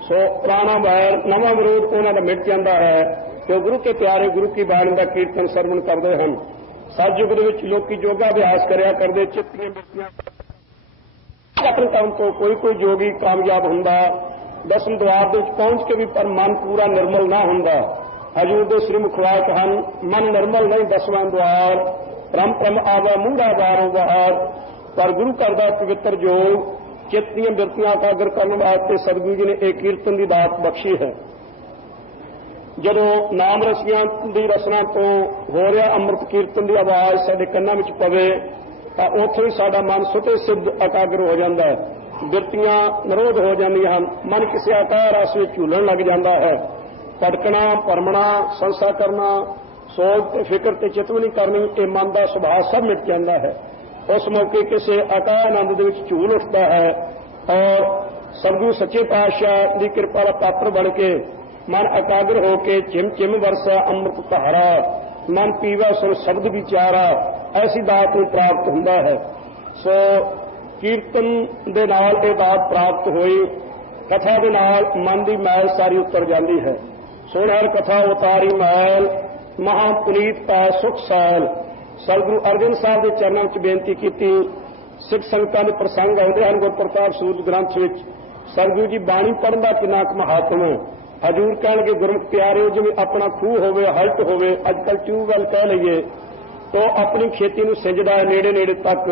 ਸੋ ਪੁਰਾਣਾ ਵੈਰ ਨਵਾਂ ਵਿਰੋਧ ਉਹਨਾਂ ਦਾ ਮਿਟ ਜਾਂਦਾ ਹੈ ਕਿ ਉਹ ਗੁਰੂ ਕੇ ਪਿਆਰੇ ਗੁਰੂ ਕੀ ਬਾਣੀ ਦਾ ਕੀਰਤਨ ਸਰਵਣ ਕਰਦੇ ਹਨ। ਸਤਿਯੁਗ ਦੇ ਵਿੱਚ ਲੋਕੀ ਯੋਗਾ ਅਭਿਆਸ ਕਰਿਆ ਕਰਦੇ, ਚਿੱਤੀਆਂ ਬਿਰਤੀਆਂ ਆਪਣੇ ਕੰਮ ਤੋਂ ਕੋਈ ਯੋਗੀ ਕਾਮਯਾਬ ਹੁੰਦਾ, ਦਸਮ ਦੁਆਰ ਦੇ ਵਿੱਚ ਪਹੁੰਚ ਕੇ ਵੀ ਪਰ ਮਨ ਪੂਰਾ ਨਿਰਮਲ ਨਾ ਹੁੰਦਾ। ਹਜ਼ੂਰ ਦੇ ਸ੍ਰੀ ਮੁਖਵਾਕ ਹਨ, ਮਨ ਨਿਰਮਲ ਨਹੀਂ ਦਸਵਾਂ ਦੁਆਰ, ਭ੍ਰਮ ਭ੍ਰਮ ਆਵਾ ਮੂੜਾ ਬਾਰੋ ਬਾਰ। ਪਰ ਗੁਰੂ ਘਰ ਦਾ ਪਵਿੱਤਰ ਜੋਗ ਚਿੱਤ ਦੀਆਂ ਬਿਰਤੀਆਂ ਇਕਾਗਰ ਕਰਨ ਵਾਸਤੇ ਸਤਿਗੁਰੂ ਜੀ ਨੇ ਇਹ ਕੀਰਤਨ ਦੀ ਦਾਤ ਬਖਸ਼ੀ ਹੈ। ਜਦੋਂ ਨਾਮ ਰਸੀਆਂ ਦੀ ਰਸਨਾ ਤੋਂ ਹੋ ਰਿਹਾ ਅੰਮ੍ਰਿਤ ਕੀਰਤਨ ਦੀ ਆਵਾਜ਼ ਸਾਡੇ ਕੰਨਾਂ ਵਿੱਚ ਪਵੇ ਤਾਂ ਉੱਥੇ ਹੀ ਸਾਡਾ ਮਨ ਸੁਤੇ ਸਿੱਧ ਇਕਾਗਰ ਹੋ ਜਾਂਦਾ ਹੈ, ਬਿਰਤੀਆਂ ਨਿਰੋਧ ਹੋ ਜਾਂਦੀਆਂ ਹਨ, ਮਨ ਕਿਸੇ ਆਕਾਰ ਰਸ ਵਿੱਚ ਝੂਲਣ ਲੱਗ ਜਾਂਦਾ ਹੈ। ਭਟਕਣਾ, ਭਰਮਣਾ, ਸੰਸਾ ਕਰਨਾ, ਸੋਚ ਤੇ ਫਿਕਰ ਤੇ ਚਿਤਵਨੀ ਕਰਨੀ, ਇਹ ਮਨ ਦਾ ਸੁਭਾਅ ਸਭ ਮਿਟ ਜਾਂਦਾ ਹੈ। ਉਸ ਮੌਕੇ ਕਿਸੇ ਅਕਾਲ ਆਨੰਦ ਦੇ ਵਿੱਚ ਝੂਲ ਉੱਠਦਾ ਹੈ ਔਰ ਸਤਿਗੁਰੂ ਸੱਚੇ ਪਾਤਸ਼ਾਹ ਦੀ ਕਿਰਪਾ ਦਾ ਪਾਤਰ ਬਣ ਕੇ ਮਨ ਇਕਾਗਰ ਹੋ ਕੇ ਚਿਮ ਚਿਮ ਵਰਸਾ ਅੰਮ੍ਰਿਤ ਧਾਰਾ, ਮਨ ਪੀਵਾ ਸੁਣ ਸ਼ਬਦ ਵਿਚਾਰਾ, ਐਸੀ ਦਾਤ ਨੂੰ ਪ੍ਰਾਪਤ ਹੁੰਦਾ ਹੈ। ਸੋ ਕੀਰਤਨ ਦੇ ਨਾਲ ਇਹ ਦਾਤ ਪ੍ਰਾਪਤ ਹੋਈ। ਕਥਾ ਦੇ ਨਾਲ ਮਨ ਦੀ ਮੈਲ ਸਾਰੀ ਉਤਰ ਜਾਂਦੀ ਹੈ। ਸੁਣ ਹਰ ਕਥਾ ਉਤਾਰੀ ਮੈਲ, ਮਹਾ ਪੁਨੀਤ ਪੈ ਸੁਖ ਸੈਲ। ਸਤਿਗੁਰੂ ਅਰਜਨ ਸਾਹਿਬ ਦੇ ਚਰਨਾਂ ਵਿੱਚ ਬੇਨਤੀ ਕੀਤੀ। ਸਿੱਖ ਸੰਗਤਾਂ ਦੇ ਪ੍ਰਸੰਗ ਆਉਂਦੇ ਹਨ ਗੁਰਪ੍ਰਤਾਪ ਸੂਰਜ ਗ੍ਰੰਥ ਵਿੱਚ। ਸਤਿਗੁਰੂ ਜੀ ਬਾਣੀ ਪੜ੍ਹਨ ਦਾ ਕਿੰਨਾ ਕੁ ਮਹਾਤਮ ਹੈ। ਹਜ਼ੂਰ ਕਹਿਣਗੇ ਗੁਰਮੁਖ ਪਿਆਰਿਓ, ਜਿਵੇਂ ਆਪਣਾ ਖੂਹ ਹੋਵੇ, ਹਲਟ ਹੋਵੇ, ਅੱਜ ਕੱਲ੍ਹ ਟਿਊਬਵੈੱਲ ਕਹਿ ਲਈਏ, ਤਾਂ ਆਪਣੀ ਖੇਤੀ ਨੂੰ ਸਿੰਜਦਾ ਹੈ ਨੇੜੇ ਨੇੜੇ ਤੱਕ।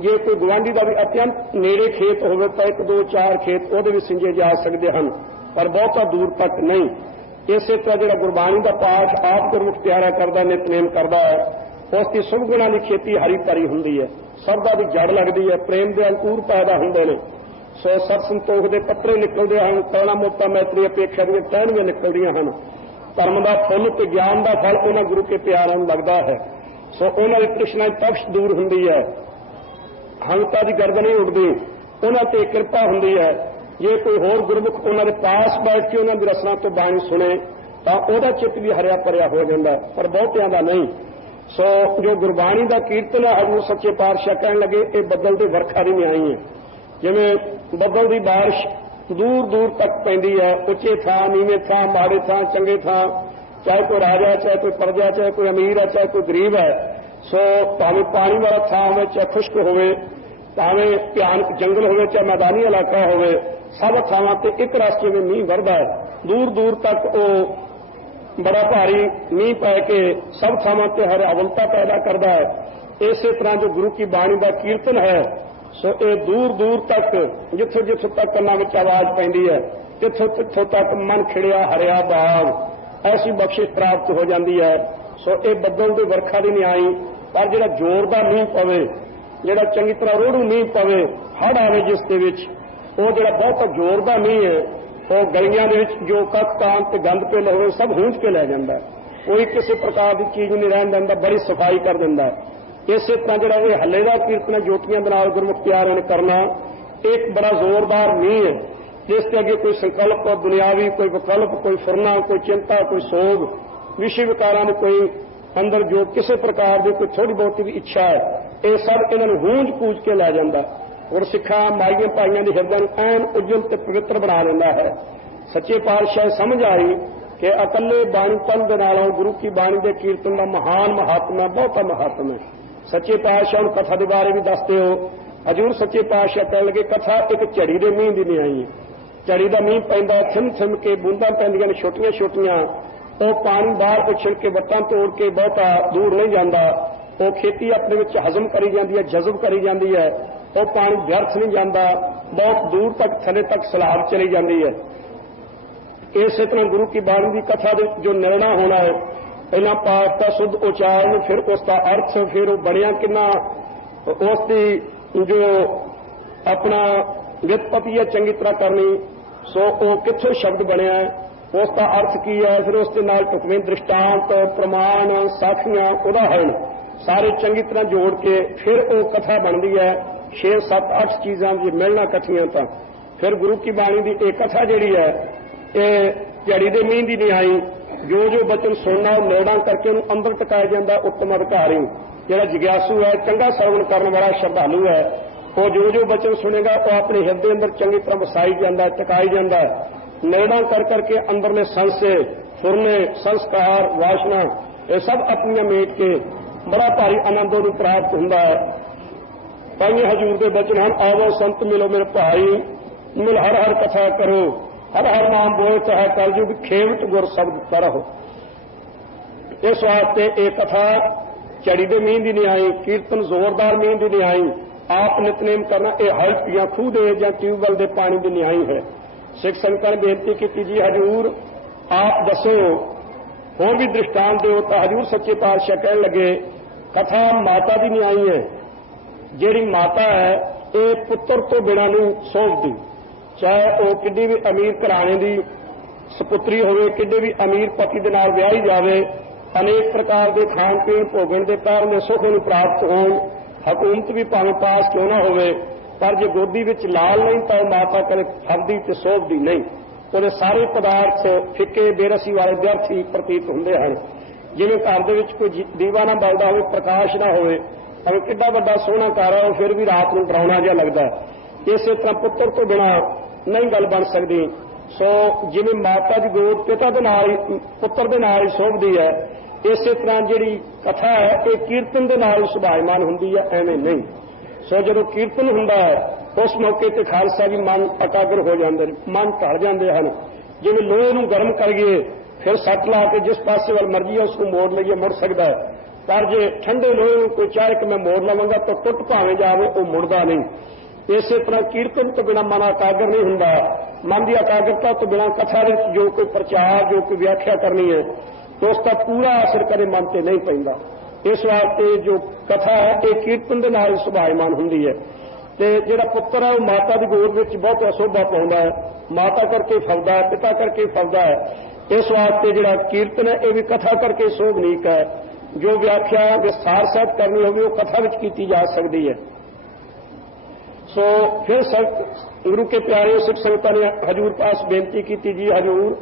ਜੇ ਕੋਈ ਗੁਆਂਢੀ ਦਾ ਵੀ ਅਤਿਅੰਤ ਨੇੜੇ ਖੇਤ ਹੋਵੇ ਤਾਂ 1 2 4 ਖੇਤ ਉਹਦੇ ਵੀ ਸਿੰਜੇ ਜਾ ਸਕਦੇ ਹਨ, ਪਰ ਬਹੁਤਾ ਦੂਰ ਤੱਕ ਨਹੀਂ। ਇਸੇ ਤਰ੍ਹਾਂ ਜਿਹੜਾ ਗੁਰਬਾਣੀ ਦਾ ਪਾਠ ਆਪ ਗੁਰਮੁਖ ਪਿਆਰਾ ਕਰਦਾ, ਨਿਤਨੇਮ ਕਰਦਾ ਹੈ, ਉਸ ਦੀ ਸੁਭ ਗੁਣਾਂ ਦੀ ਖੇਤੀ ਹਰੀ ਭਰੀ ਹੁੰਦੀ ਹੈ, ਸਰਦਾ ਦੀ ਜੜ ਲੱਗਦੀ ਹੈ, ਪ੍ਰੇਮ ਦੇ ਅੰਕੁਰ ਪੈਦਾ ਹੁੰਦੇ ਨੇ। ਸੋ ਸਤ ਸੰਤੋਖ ਦੇ ਪੱਤਰੇ ਨਿਕਲਦੇ ਹਨ, ਕਰੁਣਾ ਮੋਤਾ ਮੈਤਰੀ ਅਪੇਖਾ ਦੀਆਂ ਟਹਿਣੀਆਂ ਨਿਕਲਦੀਆਂ ਹਨ। ਧਰਮ ਦਾ ਫੁੱਲ ਤੇ ਗਿਆਨ ਦਾ ਫਲ ਉਹਨਾਂ ਗੁਰੂ ਕੇ ਪਿਆਰਿਆਂ ਨੂੰ ਲੱਗਦਾ ਹੈ। ਸੋ ਉਹਨਾਂ ਦੀ ਤ੍ਰਿਸ਼ਨਾ ਤਪਸ਼ ਦੂਰ ਹੁੰਦੀ ਹੈ, ਹੰਤਾ ਦੀ ਗਰਦਨ ਨਹੀਂ ਉੱਡਦੀ, ਉਹਨਾਂ ਤੇ ਕਿਰਪਾ ਹੁੰਦੀ ਹੈ। ਜੇ ਕੋਈ ਹੋਰ ਗੁਰਮੁਖ ਉਹਨਾਂ ਦੇ ਪਾਸ ਬੈਠ ਕੇ ਉਹਨਾਂ ਦੀ ਰਸਨਾ ਤੋਂ ਬਾਣੀ ਸੁਣੇ ਤਾਂ ਉਹਦਾ ਚਿੱਤ ਵੀ ਹਰਿਆ ਭਰਿਆ ਹੋ ਜਾਂਦਾ, ਪਰ ਬਹੁਤਿਆਂ ਦਾ ਨਹੀਂ। ਸੋ ਜੋ ਗੁਰਬਾਣੀ ਦਾ ਕੀਰਤਨ ਹੈ, ਹਜ਼ੂਰ ਸੱਚੇ ਪਾਤਸ਼ਾਹ ਕਹਿਣ ਲੱਗੇ ਇਹ ਬੱਦਲ ਦੀ ਵਰਖਾ ਦੀ ਨਿਆਈ ਹੈ। ਜਿਵੇਂ ਬੱਦਲ ਦੀ ਬਾਰਿਸ਼ ਦੂਰ ਦੂਰ ਤੱਕ ਪੈਂਦੀ ਹੈ, ਉੱਚੇ ਥਾਂ, ਨੀਵੇਂ ਥਾਂ, ਮਾੜੇ ਥਾਂ, ਚੰਗੇ ਥਾਂ, ਚਾਹੇ ਕੋਈ ਰਾਜਾ, ਚਾਹੇ ਕੋਈ ਪ੍ਰਜਾ, ਚਾਹੇ ਕੋਈ ਅਮੀਰ ਹੈ, ਚਾਹੇ ਕੋਈ ਗਰੀਬ ਹੈ। ਸੋ ਭਾਵੇਂ ਪਾਣੀ ਵਾਲਾ ਥਾਂ ਹੋਵੇ, ਚਾਹੇ ਖੁਸ਼ਕ ਹੋਵੇ, ਭਾਵੇਂ ਭਿਆਨਕ ਜੰਗਲ ਹੋਵੇ, ਚਾਹੇ ਮੈਦਾਨੀ ਇਲਾਕਾ ਹੋਵੇ, ਸਭ ਥਾਵਾਂ ਤੇ ਇੱਕ ਰਸ ਜਿਵੇਂ ਮੀਂਹ ਵਰਦਾ ਹੈ। ਦੂਰ ਦੂਰ ਤੱਕ ਉਹ ਬੜਾ ਭਾਰੀ ਮੀਂਹ ਪੈ ਕੇ ਸਭ ਥਾਵਾਂ ਤੇ ਹਰਿਆਵਲਤਾ ਪੈਦਾ ਕਰਦਾ ਹੈ। ਇਸੇ ਤਰ੍ਹਾਂ ਜੋ ਗੁਰੂ ਕੀ ਬਾਣੀ ਦਾ ਕੀਰਤਨ ਹੈ, ਸੋ ਇਹ ਦੂਰ ਦੂਰ ਤੱਕ ਜਿੱਥੋਂ ਜਿੱਥੋਂ ਤੱਕ ਕੰਨਾਂ ਵਿੱਚ ਆਵਾਜ਼ ਪੈਂਦੀ ਹੈ, ਤਿੱਥੋਂ ਤਿੱਥੋਂ ਤੱਕ ਮਨ ਖਿੜਿਆ ਹਰਿਆ ਬਾਗ, ਐਸੀ ਬਖਸ਼ਿਸ਼ ਪ੍ਰਾਪਤ ਹੋ ਜਾਂਦੀ ਹੈ। ਸੋ ਇਹ ਬੱਦਲ ਦੀ ਵਰਖਾ ਦੀ ਨਿਆਈ। ਪਰ ਜਿਹੜਾ ਜ਼ੋਰਦਾਰ ਮੀਂਹ ਪਵੇ, ਜਿਹੜਾ ਚੰਗੀ ਤਰ੍ਹਾਂ ਰੋੜੂ ਮੀਂਹ ਪਵੇ, ਹੜ੍ਹ ਆਵੇ ਜਿਸ ਦੇ ਵਿੱਚ, ਉਹ ਜਿਹੜਾ ਬਹੁਤ ਜ਼ੋਰਦਾਰ ਮੀਂਹ ਹੈ, ਉਹ ਗਲੀਆਂ ਦੇ ਵਿੱਚ ਜੋ ਕੱਖ ਕਾਂ ਤੇ ਗੰਦ ਪਿਲ ਹੋਵੇ ਸਭ ਹੂੰਝ ਕੇ ਲੈ ਜਾਂਦਾ। ਕੋਈ ਕਿਸੇ ਪ੍ਰਕਾਰ ਦੀ ਚੀਜ਼ ਨਹੀਂ ਰਹਿਣ ਦਿੰਦਾ, ਬੜੀ ਸਫਾਈ ਕਰ ਦਿੰਦਾ। ਇਸੇ ਤਰ੍ਹਾਂ ਜਿਹੜਾ ਇਹ ਹੱਲੇ ਦਾ ਕੀਰਤਨ ਜੋਤੀਆਂ ਦੇ ਨਾਲ ਗੁਰਮੁਖ ਪਿਆਰਿਆਂ ਨੇ ਕਰਨਾ, ਇੱਕ ਬੜਾ ਜ਼ੋਰਦਾਰ ਮੀਂਹ ਹੈ, ਜਿਸ ਤੇ ਅੱਗੇ ਕੋਈ ਸੰਕਲਪ ਦੁਨਿਆਵੀ, ਕੋਈ ਵਿਕਲਪ, ਕੋਈ ਫੁਰਨਾ, ਕੋਈ ਚਿੰਤਾ, ਕੋਈ ਸੋਗ, ਵਿਸ਼ੇ ਵਿਕਾਰਾਂ ਦੇ ਕੋਈ ਅੰਦਰ ਜੋ ਕਿਸੇ ਪ੍ਰਕਾਰ ਦੀ ਕੋਈ ਥੋੜੀ ਬਹੁਤੀ ਵੀ ਇੱਛਾ ਹੈ, ਇਹ ਸਭ ਇਹਨਾਂ ਨੂੰ ਹੂੰਝ ਪੂਜ ਕੇ ਲੈ ਜਾਂਦਾ। ਔਰ ਸਿੱਖਾਂ ਮਾਈਆਂ ਭਾਈਆਂ ਦੇ ਹਿਰਦੇ ਨੂੰ ਐਨ ਉਜਲ ਤੇ ਪਵਿੱਤਰ ਬਣਾ ਦਿੰਦਾ ਹੈ। ਸੱਚੇ ਪਾਤਸ਼ਾਹ ਸਮਝ ਆਈ ਕਿ ਇਕੱਲੇ ਬਾਣੀ ਪੜ੍ਹਨ ਦੇ ਨਾਲੋਂ ਗੁਰੂ ਕੀ ਬਾਣੀ ਦੇ ਕੀਰਤਨ ਦਾ ਮਹਾਨ ਮਹਾਤਮ ਹੈ, ਬਹੁਤਾ ਮਹਾਤਮ ਹੈ। ਸੱਚੇ ਪਾਤਸ਼ਾਹ ਨੂੰ ਕਥਾ ਦੇ ਬਾਰੇ ਵੀ ਦੱਸਦੇ ਹੋ। ਹਜ਼ੂਰ ਸੱਚੇ ਪਾਤਸ਼ਾਹ ਕਹਿਣ ਲੱਗੇ ਕਥਾ ਇੱਕ ਝੜੀ ਦੇ ਮੀਂਹ ਦੀ ਨਿਆਈ ਹੈ। ਝੜੀ ਦਾ ਮੀਂਹ ਪੈਂਦਾ, ਥਿਮ ਥਿਮ ਕੇ ਬੂੰਦਾਂ ਪੈਂਦੀਆਂ ਨੇ ਛੋਟੀਆਂ ਛੋਟੀਆਂ, ਉਹ ਪਾਣੀ ਬਾਹਰ ਉਛਲ ਕੇ ਵੱਟਾਂ ਤੋੜ ਕੇ ਬਹੁਤਾ ਦੂਰ ਨਹੀਂ ਜਾਂਦਾ, ਉਹ ਖੇਤੀ ਆਪਣੇ ਵਿੱਚ ਹਜ਼ਮ ਕਰੀ ਜਾਂਦੀ ਹੈ, ਜਜ਼ਬ ਕਰੀ ਜਾਂਦੀ ਹੈ, ਉਹ ਪਾਣੀ ਵਿਅਰਥ ਨਹੀਂ ਜਾਂਦਾ, ਬਹੁਤ ਦੂਰ ਤੱਕ ਥੱਲੇ ਤੱਕ ਸਲਾਬ ਚਲੀ ਜਾਂਦੀ ਹੈ। ਇਸੇ ਤਰ੍ਹਾਂ ਗੁਰੂ ਕੀ ਬਾਣੀ ਦੀ ਕਥਾ ਦੇ ਜੋ ਨਿਰਣਾ ਹੋਣਾ ਹੈ, ਪਹਿਲਾਂ ਪਾਠ ਦਾ ਸੁੱਧ ਉਚਾਰਨ, ਫਿਰ ਉਸ ਦਾ ਅਰਥ, ਫਿਰ ਉਹ ਬਣਿਆ ਕਿੰਨਾ, ਉਸ ਦੀ ਜੋ ਆਪਣਾ ਵਿਤਪਤੀ ਹੈ ਚੰਗੀ ਤਰ੍ਹਾਂ ਕਰਨੀ, ਸੋ ਉਹ ਕਿੱਥੋਂ ਸ਼ਬਦ ਬਣਿਆ ਹੈ, ਉਸ ਦਾ ਅਰਥ ਕੀ ਹੈ, ਫਿਰ ਉਸ ਦੇ ਨਾਲ ਢੁਕਵੇਂ ਦ੍ਰਿਸ਼ਟਾਂਤ, ਪ੍ਰਮਾਣ, ਸਾਖੀਆਂ, ਉਦਾਹਰਣ ਸਾਰੇ ਚੰਗੀ ਤਰ੍ਹਾਂ ਜੋੜ ਕੇ ਫਿਰ ਉਹ ਕਥਾ ਬਣਦੀ ਹੈ। 6 7 8 ਚੀਜ਼ਾਂ ਜੇ ਮਿਲਣਾ ਇਕੱਠੀਆਂ ਤਾਂ ਫਿਰ ਗੁਰੂ ਕੀ ਬਾਣੀ ਦੀ ਇਹ ਕਥਾ ਜਿਹੜੀ ਹੈ ਝੜੀ ਦੇ ਮੀਂਹ ਦੀ ਨਿਆਈ ਜੋ ਜੋ ਬਚਨ ਸੁਣਨਾ ਉਹ ਨੇੜਾਂ ਕਰਕੇ ਉਹਨੂੰ ਅੰਦਰ ਟਿਕਾਇਆ ਜਾਂਦਾ। ਉੱਤਮ ਅਧਿਕਾਰੀ ਜਿਹੜਾ ਜਿਗਿਆਸੂ ਹੈ, ਚੰਗਾ ਸਰਵਣ ਕਰਨ ਵਾਲਾ ਸ਼ਰਧਾਲੂ ਹੈ, ਉਹ ਜੋ ਜੋ ਬਚਨ ਸੁਣੇਗਾ ਉਹ ਆਪਣੇ ਹਿਰਦੇ ਅੰਦਰ ਚੰਗੀ ਤਰ੍ਹਾਂ ਵਸਾਈ ਜਾਂਦਾ, ਟਿਕਾਈ ਜਾਂਦਾ। ਨੇੜਾਂ ਕਰ ਕਰਕੇ ਅੰਦਰਲੇ ਸੰਸੇ, ਫੁਰਨੇ, ਸੰਸਕਾਰ, ਵਾਸ਼ਨਾ ਇਹ ਸਭ ਆਪਣੀਆਂ ਮੇਟ ਕੇ ਬੜਾ ਭਾਰੀ ਆਨੰਦ ਨੂੰ ਪ੍ਰਾਪਤ ਹੁੰਦਾ ਹੈ। ਪੰਜ ਹਜ਼ੂਰ ਦੇ ਬਚਨ ਹਨ, ਆਵੋ ਸੰਤ ਮਿਲੋ ਮੇਰੇ ਭਾਈ, ਮਿਲ ਹਰ ਹਰ ਕਥਾ ਕਰੋ, ਹਰ ਹਰ ਨਾਮ ਬੋਲ ਚਾਹੇ ਕਲਯੁਗ ਖੇਵਟ ਗੁਰ ਸ਼ਬਦ ਤਰਹੁ। ਇਸ ਵਾਸਤੇ ਇਹ ਕਥਾ ਝੜੀ ਦੇ ਮੀਂਹ ਦੀ ਨਹੀਂ ਆਈ, ਕੀਰਤਨ ਜ਼ੋਰਦਾਰ ਮੀਂਹ ਦੀ ਨਹੀਂ ਆਈ, ਆਪ ਨਿਤਨੇਮ ਕਰਨਾ ਇਹ ਹਲਕ ਜਾਂ ਖੂਹ ਦੇ ਜਾਂ ਟਿਊਬਵੈਲ ਦੇ ਪਾਣੀ ਦੀ ਨਹੀਂ ਆਈ ਹੈ। ਸਿੱਖ ਸੰਗਤਾਂ ਨੇ ਬੇਨਤੀ ਕੀਤੀ, ਜੀ ਹਜ਼ੂਰ ਆਪ ਦੱਸੋ, ਹੋਰ ਵੀ ਦ੍ਰਿਸ਼ਟਾਂਤ ਦਿਓ। ਤਾਂ ਹਜ਼ੂਰ ਸੱਚੇ ਪਾਤਸ਼ਾਹ ਕਹਿਣ ਲੱਗੇ, ਕਥਾ ਮਾਤਾ ਦੀ ਨਹੀਂ ਆਈ ਹੈ। ਜਿਹੜੀ ਮਾਤਾ ਹੈ ਇਹ ਪੁੱਤਰ ਤੋਂ ਬਿਨਾਂ ਨਹੀਂ ਸੋਭਦੀ, ਚਾਹੇ ਉਹ ਕਿੱਡੀ ਵੀ ਅਮੀਰ ਘਰਾਣੇ ਦੀ ਸਪੁੱਤਰੀ ਹੋਵੇ, ਕਿੱਡੇ ਵੀ ਅਮੀਰ ਪਤੀ ਦੇ ਨਾਲ ਵਿਆਹੀ ਜਾਵੇ, ਅਨੇਕ ਪ੍ਰਕਾਰ ਦੇ ਖਾਣ ਪੀਣ ਭੋਗਣ ਦੇ ਕਾਰਨ ਦੇ ਸੁੱਖ ਨੂੰ ਪ੍ਰਾਪਤ ਹੋਣ, ਹਕੂਮਤ ਵੀ ਭਾਵੇਂ ਪਾਸ ਕਿਉਂ ਨਾ ਹੋਵੇ, ਪਰ ਜੇ ਗੋਦੀ ਵਿੱਚ ਲਾਲ ਨਹੀਂ ਤਾਂ ਉਹ ਮਾਤਾ ਕਦੇ ਫੱਬਦੀ ਤੇ ਸੋਭਦੀ ਨਹੀਂ। ਉਹਦੇ ਸਾਰੇ ਪਦਾਰਥ ਫਿੱਕੇ ਬੇਰਸੀ ਵਾਲੇ ਵਿਅਰਥੀ ਪ੍ਰਤੀਤ ਹੁੰਦੇ ਹਨ। ਜਿਵੇਂ ਘਰ ਦੇ ਵਿੱਚ ਕੋਈ ਦੀਵਾ ਨਾ ਬਲਦਾ ਹੋਵੇ, ਪ੍ਰਕਾਸ਼ ਨਾ ਹੋਵੇ, ਭਾਵੇਂ ਕਿੱਡਾ ਵੱਡਾ ਸੋਹਣਾ ਘਰ ਹੈ ਉਹ ਫਿਰ ਵੀ ਰਾਤ ਨੂੰ ਡਰਾਉਣਾ ਜਿਹਾ ਲੱਗਦਾ। ਇਸੇ ਤਰ੍ਹਾਂ ਪੁੱਤਰ ਤੋਂ ਬਿਨਾਂ ਨਹੀਂ ਗੱਲ ਬਣ ਸਕਦੀ। ਸੋ ਜਿਵੇਂ ਮਾਤਾ ਦੀ ਗੋਦ ਪਿਤਾ ਦੇ ਨਾਲ ਹੀ, ਪੁੱਤਰ ਦੇ ਨਾਲ ਹੀ ਸੋਭਦੀ ਹੈ, ਇਸੇ ਤਰ੍ਹਾਂ ਜਿਹੜੀ ਕਥਾ ਹੈ ਇਹ ਕੀਰਤਨ ਦੇ ਨਾਲ ਹੀ ਸੁਭਾਇਮਾਨ ਹੁੰਦੀ ਹੈ, ਐਵੇਂ ਨਹੀਂ। ਸੋ ਜਦੋਂ ਕੀਰਤਨ ਹੁੰਦਾ ਹੈ ਉਸ ਮੌਕੇ ਤੇ ਖਾਲਸਾ ਜੀ ਮਨ ਇਕਾਗਰ ਹੋ ਜਾਂਦੇ ਨੇ, ਮਨ ਢਲ ਜਾਂਦੇ ਹਨ। ਜਿਵੇਂ ਲੋਹੇ ਨੂੰ ਗਰਮ ਕਰੀਏ ਫਿਰ ਸੱਟ ਲਾ ਕੇ ਜਿਸ ਪਾਸੇ ਵੱਲ ਮਰਜ਼ੀ ਹੈ ਉਸ ਨੂੰ ਮੋੜ ਲਈਏ, ਮੁੜ ਸਕਦਾ ਹੈ, ਪਰ ਜੇ ਠੰਡੇ ਲੋਹੇ ਨੂੰ ਕੋਈ ਚਾਹੇ ਕਿ ਮੈਂ ਮੋੜ ਲਵਾਂਗਾ ਤਾਂ ਟੁੱਟ ਭਾਵੇਂ ਜਾਵੇ, ਉਹ ਮੁੜਦਾ ਨਹੀਂ। ਇਸੇ ਤਰ੍ਹਾਂ ਕੀਰਤਨ ਤੋਂ ਬਿਨਾਂ ਮਨ ਇਕਾਗਰ ਨਹੀਂ ਹੁੰਦਾ। ਮਨ ਦੀ ਇਕਾਗਰਤਾ ਤੋਂ ਬਿਨਾਂ ਕਥਾ ਵਿੱਚ ਜੋ ਕੋਈ ਪ੍ਰਚਾਰ, ਜੋ ਕੋਈ ਵਿਆਖਿਆ ਕਰਨੀ ਹੈ ਉਸ ਦਾ ਪੂਰਾ ਅਸਰ ਕਦੇ ਮਨ ਤੇ ਨਹੀਂ ਪੈਂਦਾ। ਇਸ ਵਾਸਤੇ ਜੋ ਕਥਾ ਹੈ ਇਹ ਕੀਰਤਨ ਦੇ ਨਾਲ ਸੁਭਾਇਮਾਨ ਹੁੰਦੀ ਹੈ। ਤੇ ਜਿਹੜਾ ਪੁੱਤਰ ਹੈ ਉਹ ਮਾਤਾ ਦੀ ਗੋਦ ਵਿੱਚ ਬਹੁਤ ਅਸੋਭਾ ਪਾਉਂਦਾ ਹੈ, ਮਾਤਾ ਕਰਕੇ ਫਲਦਾ ਹੈ, ਪਿਤਾ ਕਰਕੇ ਫਲਦਾ ਹੈ। ਇਸ ਵਾਸਤੇ ਜਿਹੜਾ ਕੀਰਤਨ ਹੈ ਇਹ ਵੀ ਕਥਾ ਕਰਕੇ ਸੋਭਨੀਕ ਹੈ। ਜੋ ਵਿਆਖਿਆ ਵਿਸਥਾਰ ਸਹਿਤ ਕਰਨੀ ਹੋਵੇ ਉਹ ਕਥਾ ਵਿੱਚ ਕੀਤੀ ਜਾ ਸਕਦੀ ਹੈ। ਸੋ ਫਿਰ ਗੁਰੂ ਕੇ ਪਿਆਰੇ ਸਿੱਖ ਸੰਗਤਾਂ ਨੇ ਹਜ਼ੂਰ ਪਾਸ ਬੇਨਤੀ ਕੀਤੀ, ਜੀ ਹਜ਼ੂਰ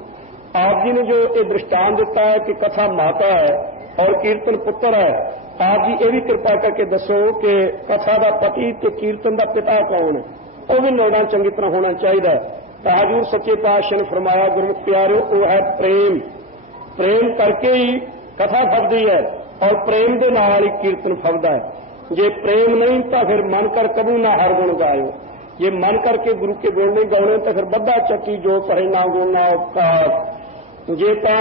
ਆਪ ਜੀ ਨੇ ਜੋ ਇਹ ਦ੍ਰਿਸ਼ਟਾਂਤ ਦਿੱਤਾ ਹੈ ਕਿ ਕਥਾ ਮਾਤਾ ਹੈ ਔਰ ਕੀਰਤਨ ਪੁੱਤਰ ਹੈ, ਆਪ ਜੀ ਇਹ ਵੀ ਕਿਰਪਾ ਕਰਕੇ ਦੱਸੋ ਕਿ ਕਥਾ ਦਾ ਪਤੀ ਤੇ ਕੀਰਤਨ ਦਾ ਪਿਤਾ ਕੌਣ ਹੈ, ਉਹ ਵੀ ਨੋੜਾ ਚੰਗੀ ਤਰ੍ਹਾਂ ਹੋਣਾ ਚਾਹੀਦਾ। ਤਾਂ ਹਜ਼ੂਰ ਸੱਚੇ ਪਾਤਸ਼ਾਹ ਨੇ ਫਰਮਾਇਆ, ਗੁਰਮੁਖ ਪਿਆਰਿਓ ਉਹ ਹੈ ਪ੍ਰੇਮ। ਪ੍ਰੇਮ ਕਰਕੇ ਹੀ ਕਥਾ ਫਲਦੀ ਹੈ ਔਰ ਪ੍ਰੇਮ ਦੇ ਨਾਲ ਹੀ ਕੀਰਤਨ ਫਲਦਾ ਹੈ। ਜੇ ਪ੍ਰੇਮ ਨਹੀਂ ਤਾਂ ਫਿਰ ਮਨ ਕਰ ਕਬੂ ਨਾ ਹਰ ਗੁਣ ਗਾਇਓ। ਜੇ ਮਨ ਕਰਕੇ ਗੁਰੂ ਕੇ ਗੁਣ ਨਹੀਂ ਗਾਉਣੇ ਤਾਂ ਫਿਰ ਬੱਧਾ ਚੱਕੀ ਜੋ ਕਰੇ ਨਾ ਗੁਣ ਨਾ ਉਪਕਾਰ। ਜੇ ਤਾਂ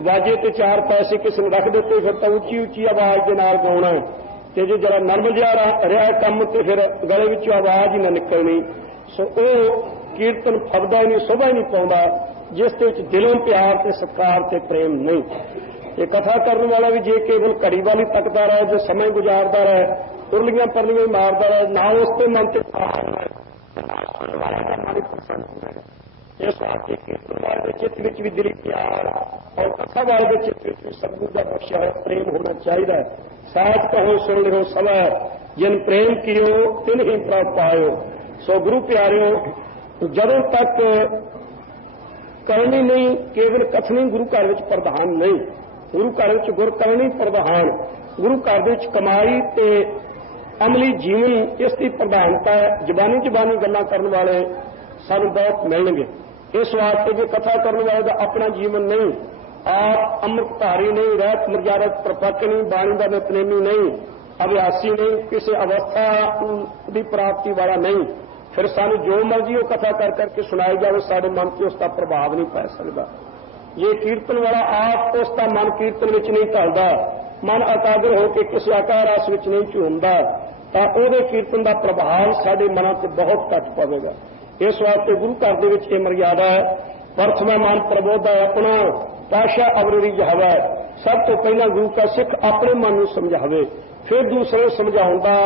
ਵਾਜੇ ਤੇ ਚਾਰ ਪੈਸੇ ਕਿਸੇ ਨੂੰ ਰੱਖ ਦਿੱਤੇ ਫਿਰ ਤਾਂ ਉੱਚੀ ਉੱਚੀ ਆਵਾਜ਼ ਦੇ ਨਾਲ ਗਾਉਣਾ, ਤੇ ਜੇ ਜਰਾ ਨਰਮ ਜਿਹਾ ਰਿਹਾ ਕੰਮ ਤੇ ਫਿਰ ਗਲੇ ਵਿੱਚੋਂ ਆਵਾਜ਼ ਹੀ ਨਾ ਨਿਕਲਣੀ। ਸੋ ਉਹ ਕੀਰਤਨ ਫਲਦਾ ਹੀ ਨਹੀਂ, ਸ਼ੋਭਾ ਹੀ ਨਹੀਂ ਪਾਉਂਦਾ ਜਿਸ ਦੇ ਵਿੱਚ ਦਿਲੋਂ ਪਿਆਰ ਤੇ ਸਤਿਕਾਰ ਤੇ ਪ੍ਰੇਮ ਨਹੀਂ। ਇਹ ਕਥਾ ਕਰਨ ਵਾਲਾ ਵੀ ਜੇ ਕੇਵਲ ਘੜੀ ਵਾਲੀ ਤੱਕਦਾ ਰਹੇ, ਜੋ ਸਮੇਂ ਗੁਜ਼ਾਰਦਾ ਰਹੇ, ਉਰਲੀਆਂ ਪਰਲੀਆਂ ਮਾਰਦਾ ਰਹੇ, ਨਾ ਉਸ ਤੇ ਮਨ ਤੇ ਇਸ ਵਾਸਤੇ ਕੀਰਤਨ ਵਾਲੇ ਦੇ ਚਿੱਤ ਵਿੱਚ ਵੀ ਦਿਲੀ ਪਿਆਰ ਔਰ ਕਥਾ ਵਾਲੇ ਦੇ ਚਿੱਤ ਵਿੱਚ ਵੀ ਸਤਿਗੁਰੂ ਦਾ ਬਖਸ਼ਿਆ ਹੋਇਆ ਪ੍ਰੇਮ ਹੋਣਾ ਚਾਹੀਦਾ ਹੈ। ਸਾਥ ਕਹੋ ਸੁਣ ਲਿਓ ਸਭੈ, ਜਿਨ ਪ੍ਰੇਮ ਕੀਓ ਤਿਨ ਹੀ ਪ੍ਰਭ ਪਾਇਓ। ਸੋ ਗੁਰੂ ਪਿਆਰਿਓ, ਜਦੋਂ ਤੱਕ ਕਰਨੀ ਨਹੀਂ, ਕੇਵਲ ਕਥਨੀ ਗੁਰੂ ਘਰ ਵਿੱਚ ਪ੍ਰਧਾਨ ਨਹੀਂ। ਗੁਰੂ ਘਰ ਵਿੱਚ ਗੁਰ ਕਰਨੀ ਪ੍ਰਧਾਨ, ਗੁਰੂ ਘਰ ਦੇ ਵਿੱਚ ਕਮਾਈ ਤੇ ਅਮਲੀ ਜੀਵਨ ਇਸ ਦੀ ਪ੍ਰਧਾਨਤਾ ਹੈ। ਜ਼ਬਾਨੀ ਗੱਲਾਂ ਕਰਨ ਵਾਲੇ ਸਾਨੂੰ ਬਹੁਤ ਮਿਲਣਗੇ। ਇਸ ਵਾਸਤੇ ਜੇ ਕਥਾ ਕਰਨ ਵਾਲੇ ਦਾ ਆਪਣਾ ਜੀਵਨ ਨਹੀਂ, ਆਪ ਅੰਮ੍ਰਿਤਧਾਰੀ ਨਹੀਂ, ਰਹਿਤ ਮਰਜ਼ਾਰਤ ਪ੍ਰਪੱਕ ਨਹੀਂ, ਬਾਣੀ ਦਾ ਨਿਤਨੇਮੀ ਨਹੀਂ, ਅਭਿਆਸੀ ਨਹੀਂ, ਕਿਸੇ ਅਵਸਥਾ ਦੀ ਪ੍ਰਾਪਤੀ ਵਾਲਾ ਨਹੀਂ, ਫਿਰ ਸਾਨੂੰ ਜੋ ਮਰਜ਼ੀ ਉਹ ਕਥਾ ਕਰ ਕਰਕੇ ਸੁਣਾਈ ਜਾਵੇ, ਸਾਡੇ ਮਨ ਤੇ ਉਸ ਦਾ ਪ੍ਰਭਾਵ ਨਹੀਂ ਪੈ ਸਕਦਾ। ਜੇ ਕੀਰਤਨ ਵਾਲਾ ਆਪ ਉਸ ਦਾ ਮਨ ਕੀਰਤਨ ਵਿੱਚ ਨਹੀਂ ਢਲਦਾ, ਮਨ ਇਕਾਗਰ ਹੋ ਕੇ ਕਿਸੇ ਆਕਾਰ ਰਸ ਵਿੱਚ ਨਹੀਂ ਝੂਮਦਾ, ਤਾਂ ਉਹਦੇ ਕੀਰਤਨ ਦਾ ਪ੍ਰਭਾਵ ਸਾਡੇ ਮਨਾਂ ਤੇ ਬਹੁਤ ਘੱਟ ਪਵੇਗਾ। ਇਸ ਵਾਸਤੇ ਗੁਰੂ ਘਰ ਦੇ ਵਿੱਚ ਇਹ ਮਰਿਆਦਾ ਹੈ, ਪ੍ਰਥਮੇ ਮਨ ਪ੍ਰਬੋਧਾ ਆਪਣਾ ਪਾਸ਼ਾ ਅਵਰਰੀ ਜਹਾਵਾ। ਸਭ ਤੋਂ ਪਹਿਲਾਂ ਗੁਰੂ ਕਾ ਸਿੱਖ ਆਪਣੇ ਮਨ ਨੂੰ ਸਮਝਾਵੇ, ਫਿਰ ਦੂਸਰੇ ਨੂੰ ਸਮਝਾਉਣ ਦਾ,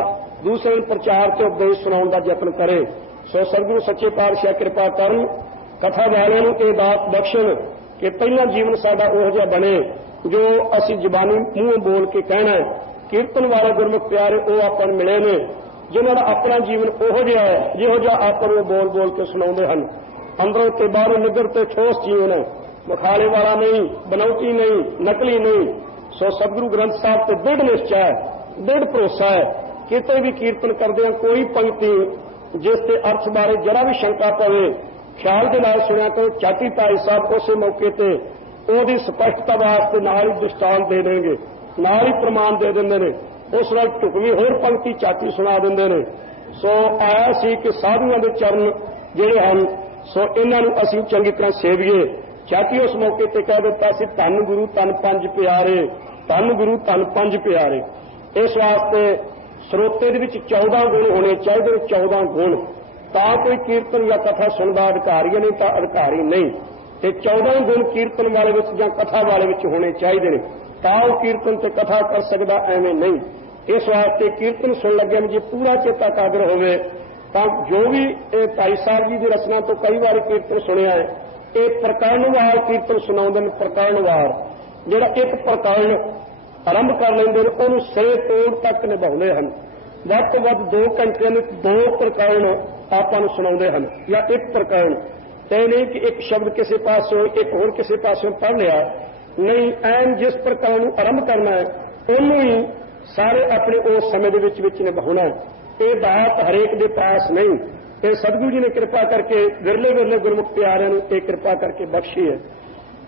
ਦੂਸਰੇ ਨੂੰ ਪ੍ਰਚਾਰ ਤੇ ਉਪਦੇਸ਼ ਸੁਣਾਉਣ ਦਾ ਯਤਨ ਕਰੇ। ਸੋ ਸਤਿਗੁਰੂ ਸੱਚੇ ਪਾਤਸ਼ਾਹ ਕਿਰਪਾ ਕਰਨ, ਕਥਾ ਵਾਲਿਆਂ ਨੂੰ ਇਹ ਦਾਤ ਬਖਸ਼ਣ ਕਿ ਪਹਿਲਾ ਜੀਵਨ ਸਾਡਾ ਉਹੋ ਜਿਹਾ ਬਣੇ ਜੋ ਅਸੀਂ ਜ਼ਬਾਨੀ ਮੂੰਹੋਂ ਬੋਲ ਕੇ ਕਹਿਣਾ ਹੈ। ਕੀਰਤਨ ਵਾਲੇ ਗੁਰਮੁਖ ਪਿਆਰੇ ਉਹ ਆਪਾਂ ਨੂੰ ਮਿਲੇ ਨੇ ਜਿਨ੍ਹਾਂ ਦਾ ਆਪਣਾ ਜੀਵਨ ਉਹੋ ਜਿਹਾ ਹੈ ਜਿਹੋ ਜਿਹਾ ਆਪਾਂ ਨੂੰ ਬੋਲ ਬੋਲ ਕੇ ਸੁਣਾਉਂਦੇ ਹਨ। अंदरों ते बाहरों निगर ते ठोस जीवन, मुखाले वाला नहीं, बनौटी नहीं, नकली नहीं। सो सतगुरु ग्रंथ साहब ते दृढ़ निश्चय है, दृढ़ भरोसा है। किते भी कीर्तन करदे कोई पंक्ति जिस ते अर्थ बारे जरा भी शंका पवे, ख्याल के नाल सुनिया करो। चाटी भाई साहब उस मौके ते ਉਹਦੀ स्पष्टता वास्ते नाल ही दृष्टांत दे देंगे, नाल ही प्रमाण दे देंगे ने। उस वाल ढुकवी होर पंक्ति चाटी सुना देंगे ने। सो आया सी कि साधुओं के चरण ਜਿਹੜੇ ਹਨ सो इन्हां नूं असीं चंगी तरह सेविए। चाटी उस मौके ते कह दिता सी धन गुरु धन पंज प्यारे, धन गुरु धन पंज प्यारे। इस वास्ते ਸਰੋਤੇ ਦੇ ਵਿੱਚ 14 ਗੁਣ ਹੋਣੇ ਚਾਹੀਦੇ, 14 ਗੁਣ, ਤਾਂ ਕੋਈ ਕੀਰਤਨ ਜਾਂ ਕਥਾ ਸੁਣਦਾ ਅਧਿਕਾਰੀ, ਨਹੀਂ ਤਾਂ ਅਧਿਕਾਰੀ ਨਹੀਂ। ਤੇ 14 ਗੁਣ ਕੀਰਤਨ ਵਾਲੇ ਵਿੱਚ ਜਾਂ ਕਥਾ ਵਾਲੇ ਵਿੱਚ ਹੋਣੇ ਚਾਹੀਦੇ ਨੇ, ਤਾਂ ਉਹ ਕੀਰਤਨ ਤੇ ਕਥਾ ਕਰ ਸਕਦਾ, ਐਵੇਂ ਨਹੀਂ। ਇਸ ਵਾਸਤੇ ਕੀਰਤਨ ਸੁਣ ਲੱਗਿਆ ਜੇ ਪੂਰਾ ਚੇਤਾ ਕਾਗਰ ਹੋਵੇ ਤਾਂ ਜੋ ਵੀ ਇਹ ਭਾਈ ਸਾਹਿਬ ਜੀ ਦੀ ਰਚਨਾ ਤੋਂ ਕਈ ਵਾਰ ਕੀਰਤਨ ਸੁਣਿਆ ਹੈ, ਇਹ ਪ੍ਰਕਰਣਵਾਰ ਕੀਰਤਨ ਸੁਣਾਉਂਦੇ ਨੇ। ਪ੍ਰਕਰਣਵਾਰ ਜਿਹੜਾ ਇੱਕ ਪ੍ਰਕਰਨ ਆਰੰਭ ਕਰ ਲੈਂਦੇ ਨੇ ਉਹਨੂੰ ਸਿਰੇ ਤੋੜ ਤੱਕ ਨਿਭਾਉਂਦੇ ਹਨ। ਵੱਧ ਤੋਂ ਵੱਧ 2 ਘੰਟਿਆਂ ਵਿੱਚ 2 ਪ੍ਰਕਰਨ ਆਪਾਂ ਨੂੰ ਸੁਣਾਉਂਦੇ ਹਨ, ਜਾਂ ਇੱਕ ਪ੍ਰਕਰਨ। ਤੇ ਨਹੀਂ ਕਿ ਇੱਕ ਸ਼ਬਦ ਕਿਸੇ ਪਾਸੋਂ ਇੱਕ ਹੋਰ ਕਿਸੇ ਪਾਸੋਂ ਪੜ੍ਹ ਲਿਆ, ਨਹੀਂ, ਐਨ ਜਿਸ ਪ੍ਰਕਰਨ ਨੂੰ ਆਰੰਭ ਕਰਨਾ ਹੈ ਉਹਨੂੰ ਹੀ ਸਾਰੇ ਆਪਣੇ ਉਸ ਸਮੇਂ ਦੇ ਵਿੱਚ ਨਿਭਾਉਣਾ ਹੈ। ਇਹ ਬਾਤ ਹਰੇਕ ਦੇ ਪਾਸ ਨਹੀਂ। ਇਹ ਸਤਿਗੁਰੂ ਜੀ ਨੇ ਕਿਰਪਾ ਕਰਕੇ ਵਿਰਲੇ ਵਿਰਲੇ ਗੁਰਮੁਖ ਪਿਆਰਿਆਂ ਨੂੰ ਇਹ ਕਿਰਪਾ ਕਰਕੇ ਬਖਸ਼ੀ ਹੈ।